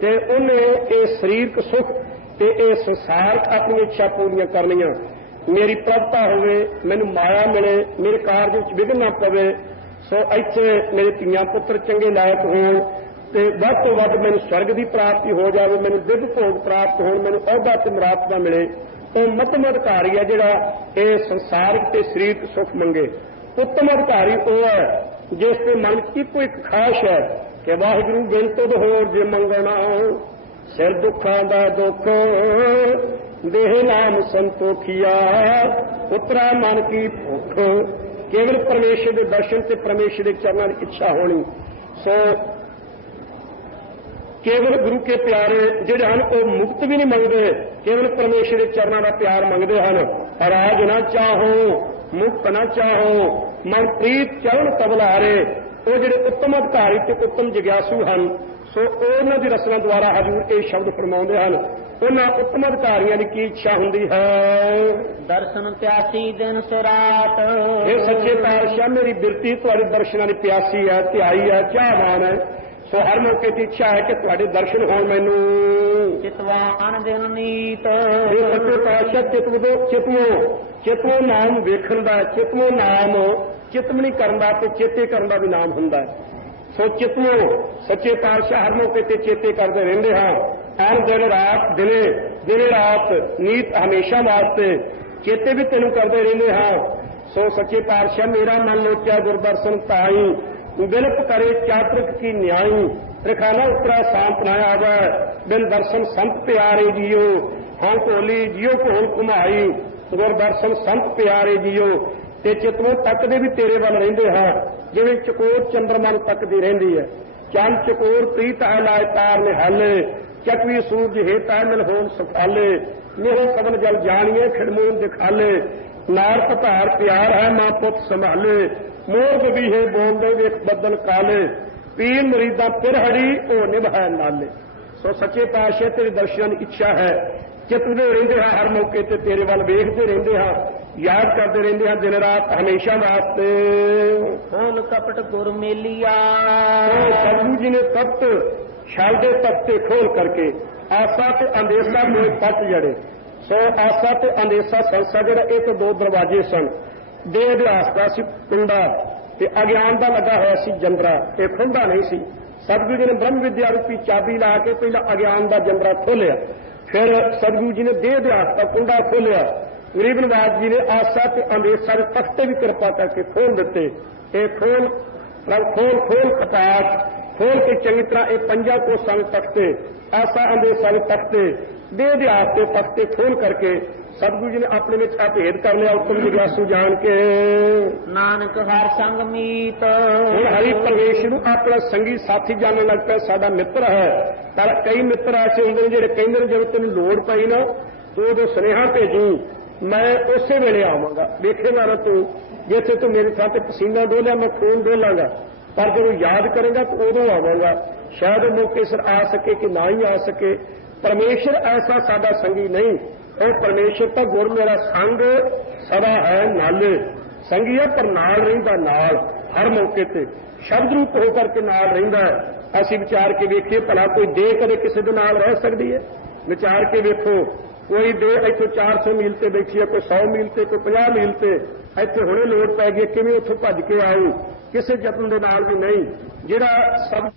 ਤੇ ਉਹਨੇ ਇਹ ਸਰੀਰਕ ਸੁਖ ਤੇ ਇਹ ਸੰਸਾਰਕ ਆਪਣੀ ਇੱਛਾ ਪੂਰੀਆਂ ਕਰਨੀਆਂ। ਮੇਰੀ ਪ੍ਰਭਤਾ ਹੋਵੇ, ਮੈਨੂੰ ਮਾਇਆ ਮਿਲੇ, ਮੇਰੇ ਕਾਰਜ ਵਿੱਚ ਵਿਘਨ ਨਾ ਪਵੇ। ਸੋ ਇੱਥੇ ਮੇਰੇ ਧੀਆਂ ਪੁੱਤਰ ਚੰਗੇ ਲਾਇਕ ਹੋਣ ਤੇ ਵੱਧ ਤੋਂ ਵੱਧ ਮੈਨੂੰ ਸਵਰਗ ਦੀ ਪ੍ਰਾਪਤੀ ਹੋ ਜਾਵੇ, ਮੈਨੂੰ ਦਿਵ ਭੋਗ ਪ੍ਰਾਪਤ ਹੋਣ, ਮੈਨੂੰ ਅਹੁਦਾ ਤੇ ਮੁਰਾਤਬਾ ਮਿਲੇ। ਉਹ ਮੱਧਮ ਅਧਿਕਾਰੀ ਹੈ ਜਿਹੜਾ ਇਹ ਸੰਸਾਰਿਕ ਤੇ ਸਰੀਰਕ ਸੁਖ ਮੰਗੇ। ਉੱਤਮ ਅਧਿਕਾਰੀ ਉਹ ਹੈ ਜਿਸ ਦੇ ਮਨ ਚ ਇੱਕੋ ਇੱਕ ਖਾਸ਼ ਹੈ ਕਿ ਵਾਹਿਗੁਰੂ ਬਿਨ ਤੁਧ ਹੋਰ ਜੇ ਮੰਗਣਾ, ਸਿਰ ਦੁੱਖਾਂ ਦਾ ਦੁੱਖ ਦੇਹ ਨਾਮ ਸੰਤੋਖੀਆ, ਉਤਰਾ ਮਨ ਕੀ ਭੁੱਖ। ਕੇਵਲ ਪਰਮੇਸ਼ਰ ਦੇ ਦਰਸ਼ਨ ਤੇ ਪਰਮੇਸ਼ਰ ਦੇ ਚਰਨਾਂ ਦੀ ਇੱਛਾ ਹੋਣੀ। ਸੋ ਕੇਵਲ ਗੁਰੂ ਕੇ ਪਿਆਰੇ ਜਿਹੜੇ ਹਨ ਉਹ ਮੁਕਤ ਵੀ ਨਹੀਂ ਮੰਗਦੇ ਕੇਵਲ ਪਰਮੇਸ਼ਰ ਦੇ ਚਰਨਾਂ ਦਾ ਪਿਆਰ ਮੰਗਦੇ ਹਨ। ਰਾਜ ਨਾ ਚਾਹੋ, ਮੁਕਤ ਨਾ ਚਾਹੋ, ਮਨ ਪ੍ਰੀਤ ਚਰਨ ਕਬਲਾਰੇ। ਉਹ ਜਿਹੜੇ ਉੱਤਮ ਅਧਿਕਾਰੀ ਤੇ ਉੱਤਮ ਜਿਗਿਆਸੂ ਹਨ, ਸੋ ਉਹਨਾਂ ਦੀ ਰਸਨਾ ਦੁਆਰਾ ਹਜ਼ੂਰ ਇਹ ਸ਼ਬਦ ਫਰਮਾਉਂਦੇ ਹਨ। ਉਹਨਾਂ ਉੱਤਮ ਅਧਿਕਾਰੀਆਂ ਦੀ ਕੀ ਇੱਛਾ ਹੁੰਦੀ ਹੈ? ਦਰਸ਼ਨ ਪਿਆਸੀ ਦਿਨ ਸੇ ਰਾਤ। ਇਹ ਸੱਚੇ ਪਾਤਸ਼ਾਹ ਮੇਰੀ ਬਿਰਤੀ ਤੁਹਾਡੇ ਦਰਸ਼ਨਾਂ ਦੀ ਪਿਆਸੀ ਹੈ, ਧਿਆਈ ਹੈ, ਚਾਹਵਾਨ ਹੈ। ਸੋ ਹਰ ਮੌਕੇ ਦੀ ਇੱਛਾ ਹੈ ਕਿ ਤੁਹਾਡੇ ਦਰਸ਼ਨ ਹੋਣ ਮੈਨੂੰ। ਚਿਤਵਾਨ ਦਿਨ ਨੀਤ। ਇਹ ਸੱਚੇ ਪਾਤਸ਼ਾਹ ਚਿਤਵੋ ਨਾਮ ਵੇਖਣ ਦਾ, ਚਿਤਵੋ ਨਾਮ ਚਿਤਮਣੀ ਕਰਨ ਦਾ ਤੇ ਚੇਤੇ ਕਰਨ ਦਾ ਵੀ ਨਾਮ ਹੁੰਦਾ ਹੈ। ਸੋ ਚਿਤਵੋ ਸੱਚੇ ਪਾਤਸ਼ਾਹ ਹਰ ਮੌਕੇ ਤੇ ਚੇਤੇ ਕਰਦੇ ਰਹਿੰਦੇ ਹਾਂ। ਐਨ ਦਿਨ ਰਾਤ, ਦਿਨੇ ਰਾਤ, ਨੀਤ ਹਮੇਸ਼ਾ ਵਾਸਤੇ ਚੇਤੇ ਵੀ ਤੈਨੂੰ ਕਰਦੇ ਰਹਿੰਦੇ ਹਾਂ। ਸੋ ਸੱਚੇ ਪਾਤਸ਼ਾਹ ਮੇਰਾ ਮਨ ਲੋਚਿਆ ਗੁਰਦਰਸ਼ਨ ਤਾਈ, ਬਿਲਪ ਕਰੇ ਚਾਤ੍ਰਿਕ ਕੀ ਨਿਆਈ। ਰਖਾਨਾ ਉਤਰਾ ਸਾਂਪ ਨਾ ਆਵੈ, ਬਿਨ ਦਰਸ਼ਨ ਸੰਤ ਪਿਆਰੇ ਜੀਓ। ਹਾਂ ਭੋਲੀ ਜਿਉ ਭੋਲ ਘੁਮਾਈ, ਗੁਰਦਰਸ਼ਨ ਸੰਤ ਪਿਆਰੇ ਜੀਓ। ਤੇ ਚਿਤਵੋਂ ਤੱਕਦੇ ਵੀ ਤੇਰੇ ਵੱਲ ਰਹਿੰਦੇ ਹਾਂ, ਜਿਵੇਂ ਚਕੋਰ ਚੰਦਰਮਾ ਨੂੰ ਤੱਕਦੀ ਰਹਿੰਦੀ ਹੈ। ਚੰਦ ਚਕੋਰ ਪ੍ਰੀਤ ਹੈ ਲਾਇ ਤਾਰ ਨਿਹਾਲੇ, ਚਕਵੀ ਸੂਰਜ ਹੇਤਾ ਮਿਲ ਹੋਣ ਸਫਾਲੇ। ਮੇਰੇ ਸਗਲ ਜਲ ਜਾਣੀਏ ਖਿੜਮੂਨ ਦਿਖਾਲੇ, ਨਾਰ ਪਧਾਰ ਪਿਆਰ ਹੈ ਮਾਂ ਪੁੱਤ ਸੰਭਾਲੇ। ਮੋਰ ਵੀ ਹੈ ਬੋਲਦੇ ਵੇਖ ਬੱਦਲ ਕਾਲੇ, ਪੀਰ ਮਰੀਦਾਂ ਪਿਰਹੜੀ ਉਹ ਨਿਭਾਇ ਨਾਲੇ। ਸੋ ਸੱਚੇ ਪਾਤਸ਼ਾਹ ਤੇਰੇ ਦਰਸ਼ਨਾਂ ਦੀ ਇੱਛਾ ਹੈ। ਚਿਤਵਦੇ ਰਹਿੰਦੇ ਹਾਂ, ਹਰ ਮੌਕੇ ਤੇ ਤੇਰੇ ਵੱਲ ਵੇਖਦੇ ਰਹਿੰਦੇ ਹਾਂ, ਯਾਦ ਕਰਦੇ ਰਹਿੰਦੇ ਹਾਂ ਦਿਨ ਰਾਤ ਹਮੇਸ਼ਾ ਵਾਸਤੇ। ਖੋਲ ਕਪਟ ਗੁਰ ਮੇਲੀਆ। ਸਤਿਗੁਰੂ ਜੀ ਨੇ ਤਖਤ ਛਲ ਦੇ ਤਖਤੇ ਖੋਲ ਕਰਕੇ ਆਸਾ ਤੇ ਅੰਦੇਸਾ ਨੂੰ ਪੱਟ ਜੜੇ। ਸੋ ਆਸਾ ਤੇ ਅੰਦੇਸਾ ਸੰਸਾ ਜਿਹੜਾ ਇਹ ਤਾਂ ਦੋ ਦਰਵਾਜ਼ੇ ਸਨ। ਦੇਹ ਅਭਿਆਸ ਦਾ ਸੀ ਕੁੰਡਾ ਤੇ ਅਗਿਆਨ ਦਾ ਲੱਗਾ ਹੋਇਆ ਸੀ ਜੰਦਰਾ। ਇਹ ਖੁੱਲ੍ਹਦਾ ਨਹੀਂ ਸੀ। ਸਤਿਗੁਰੂ ਜੀ ਨੇ ਬ੍ਰਹਮ ਵਿਦਿਆ ਰੂਪੀ ਚਾਬੀ ਲਾ ਕੇ ਪਹਿਲਾਂ ਅਗਿਆਨ ਦਾ ਜੰਦਰਾ ਖੋਲ੍ਹਿਆ, ਫਿਰ ਸਤਿਗੁਰੂ ਜੀ ਨੇ ਦੇਹ ਅਭਿਆਸ ਦਾ ਕੁੰਡਾ ਖੋਲ੍ਹਿਆ। ਗਰੀਬ ਨਵਾਜ ਜੀ ਨੇ ਆਸਾ ਤੇ ਅੰਦੇਸਾ ਦੇ ਤਖਤੇ ਵੀ ਕਿਰਪਾ ਕਰਕੇ ਖੋਲ ਦਿੱਤੇ। ਇਹ ਖੋਲ ਖਟਾਸ ਖੋਲ ਕੇ ਚੰਗੀ ਤਰ੍ਹਾਂ ਇਹ ਪੰਜਾਂ ਕੋਸਾਂ ਦੇ ਤਖਤੇ, ਆਸਾ ਅੰਦੇਸਾ ਦੇ ਤਖਤੇ, ਦੇਹ ਅਭਿਆਸ ਦੇ ਤਖਤੇ ਖੋਲ ਕਰਕੇ ਸਤਿਗੁਰੂ ਜੀ ਨੇ ਆਪਣੇ ਵਿੱਚ ਅਭੇਦ ਕਰ ਲਿਆ ਉੱਤਮ ਜਿਗਿਆਸੂ ਜਾਣ ਕੇ। ਨਾਨਕ ਹਰ ਸੰਗ ਮੀਤ। ਹੁਣ ਹਰੀ ਪਰਮੇਸ਼ਰ ਨੂੰ ਆਪਣਾ ਸੰਗੀ ਸਾਥੀ ਜਾਣਨ ਲੱਗ ਪਿਆ, ਸਾਡਾ ਮਿੱਤਰ ਹੈ। ਪਰ ਕਈ ਮਿੱਤਰ ਐਸੇ ਹੁੰਦੇ ਨੇ ਜਿਹੜੇ ਕਹਿੰਦੇ ਨੇ ਜਦੋਂ ਤੈਨੂੰ ਲੋੜ ਪਈ ਨਾ ਤੂੰ ਉਦੋਂ ਸੁਨੇਹਾ ਭੇਜੀ, ਮੈਂ ਉਸੇ ਵੇਲੇ ਆਵਾਂਗਾ। ਵੇਖੇਗਾ ਨਾ ਤੂੰ, ਜਿੱਥੇ ਤੂੰ ਮੇਰੇ ਥਾਂ ਤੇ ਪਸੀਨਾ ਡੋਲਿਆ ਮੈਂ ਖੂਨ ਡੋਲਾਂਗਾ, ਪਰ ਜਦੋਂ ਯਾਦ ਕਰੇਗਾ ਤਾਂ ਉਦੋਂ ਆਵਾਂਗਾ। ਸ਼ਾਇਦ ਉਹ ਮੌਕੇ ਸਿਰ ਆ ਸਕੇ ਕਿ ਨਾ ਹੀ ਆ ਸਕੇ। ਪਰਮੇਸ਼ਰ ਐਸਾ ਸਾਡਾ ਸੰਗੀ ਨਹੀਂ। ਉਹ ਪਰਮੇਸ਼ਰ ਤਾਂ ਗੁਰ ਮੇਰਾ ਸੰਗ ਸਦਾ ਹੈ ਨਾਲੇ। ਸੰਗੀ ਹੈ ਪਰ ਨਾਲ ਰਹਿੰਦਾ, ਨਾਲ ਹਰ ਮੌਕੇ ਤੇ ਸ਼ਬਦ ਰੂਪ ਹੋ ਕਰਕੇ ਨਾਲ ਰਹਿੰਦਾ ਹੈ। ਅਸੀਂ ਵਿਚਾਰ ਕੇ ਵੇਖੀਏ ਭਲਾ ਕੋਈ ਦੇਹ ਕਦੇ ਕਿਸੇ ਦੇ ਨਾਲ ਰਹਿ ਸਕਦੀ ਹੈ? ਵਿਚਾਰ ਕੇ ਵੇਖੋ, ਕੋਈ ਦੇਹ ਇੱਥੋਂ 400 ਮੀਲ ਤੇ ਬੈਠੀ ਹੈ, ਕੋਈ 100 ਮੀਲ ਤੇ, ਕੋਈ 50 ਮੀਲ ਤੇ। ਇੱਥੇ ਹੁਣੇ ਲੋੜ ਪੈ ਗਈ, ਕਿਵੇਂ ਉੱਥੋਂ ਭੱਜ ਕੇ ਆਊ? ਕਿਸੇ ਯਤਨ ਦੇ ਨਾਲ ਵੀ ਨਹੀਂ। ਜਿਹੜਾ ਸਭ